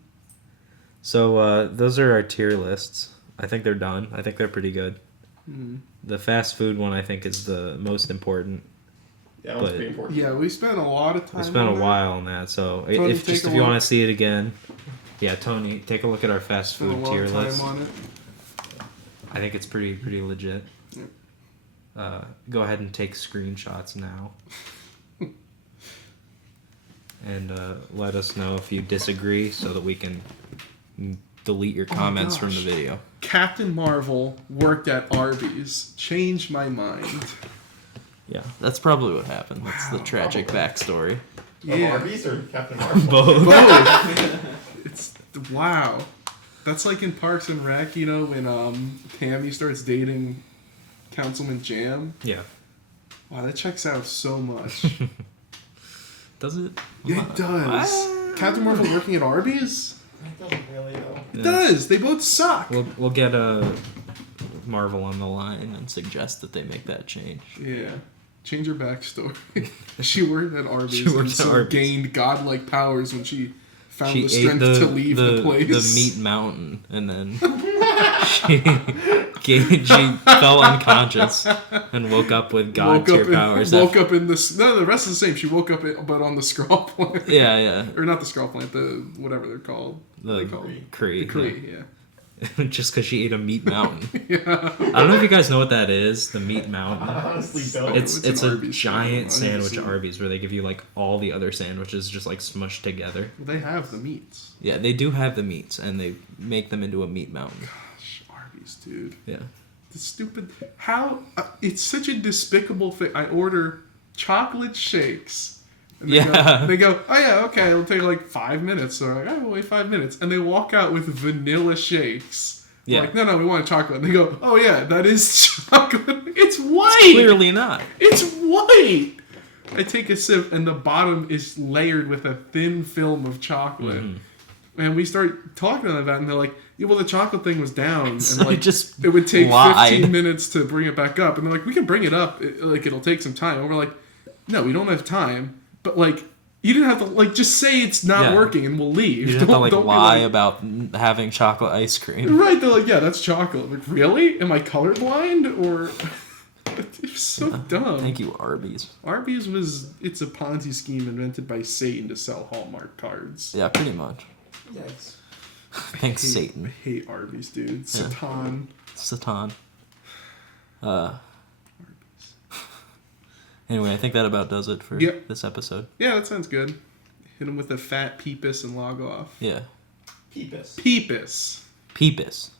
So those are our tier lists. I think they're done. I think they're pretty good. The fast food one I think is the most important. Yeah, that one's But- pretty important. Yeah, we spent a lot of time. We spent a on that. while on that, so Tony, if take a you look. want to see it again, yeah, Tony, take a look at our fast Spent a food long tier time list. on it. I think it's pretty legit. Yep. Go ahead and take screenshots now. And let us know if you disagree so that we can delete your comments from the gosh. video. Captain Marvel worked at Arby's. Changed my mind. Yeah, that's probably what happened. That's the tragic backstory. Of Yeah. Arby's or Captain Marvel? Both. Both. It's wow. That's like in Parks and Rec, when Tammy starts dating Councilman Jam. Yeah. Wow, that checks out so much. Does it? Yeah, it does. Captain Marvel working at Arby's? It doesn't really, though. It does. They both suck. We'll get a Marvel on the line and suggest that they make that change. Yeah. Change her backstory. She worked at Arby's She worked and at so Arby's. gained godlike powers when she found She the ate strength to leave the place. the meat mountain, and then she fell unconscious and woke up with god tier powers. Woke up in this. No, the rest is the same. She woke up, but on the Skrull plant. Yeah, yeah. Or not the Skrull plant. The whatever they're called. The Kree. The Kree. Yeah. Just because she ate a meat mountain. Yeah. I don't know if you guys know what that is. The meat mountain. I honestly don't. It's an a Arby's giant thing. I haven't sandwich at seen it. Arby's where they give you like all the other sandwiches just like smushed together. Well, they have the meats. Yeah, they do have the meats and they make them into a meat mountain. Gosh, Arby's, dude. Yeah. The stupid. How? It's such a despicable thing. I order chocolate shakes. And they go, oh yeah, okay, it'll take like 5 minutes. So I'm like, oh, we'll wait 5 minutes. And they walk out with vanilla shakes. Yeah. Like, no, we want chocolate. And they go, oh yeah, that is chocolate. It's white. Clearly not. It's white. I take a sip, and the bottom is layered with a thin film of chocolate. Mm-hmm. And we start talking about that, and they're like, yeah, well, the chocolate thing was down. So and like, you just it would take lied. 15 minutes to bring it back up. And they're like, we can bring it up. It'll take some time. And we're like, no, we don't have time. But like, You didn't have to like just say it's not Yeah. working and we'll leave. You didn't have to like Don't be lie about having chocolate ice cream. Right? They're like, yeah, that's chocolate. Like, really? Am I colorblind or? It was so dumb. Thank you, Arby's. Arby's it's a Ponzi scheme invented by Satan to sell Hallmark cards. Yeah, pretty much. Yikes. Thanks, Satan. I hate Arby's, dude. Satan. Satan. Anyway, I think that about does it for Yep. this episode. Yeah, that sounds good. Hit him with a fat peepus and log off. Yeah. Peepus. Peepus. Peepus.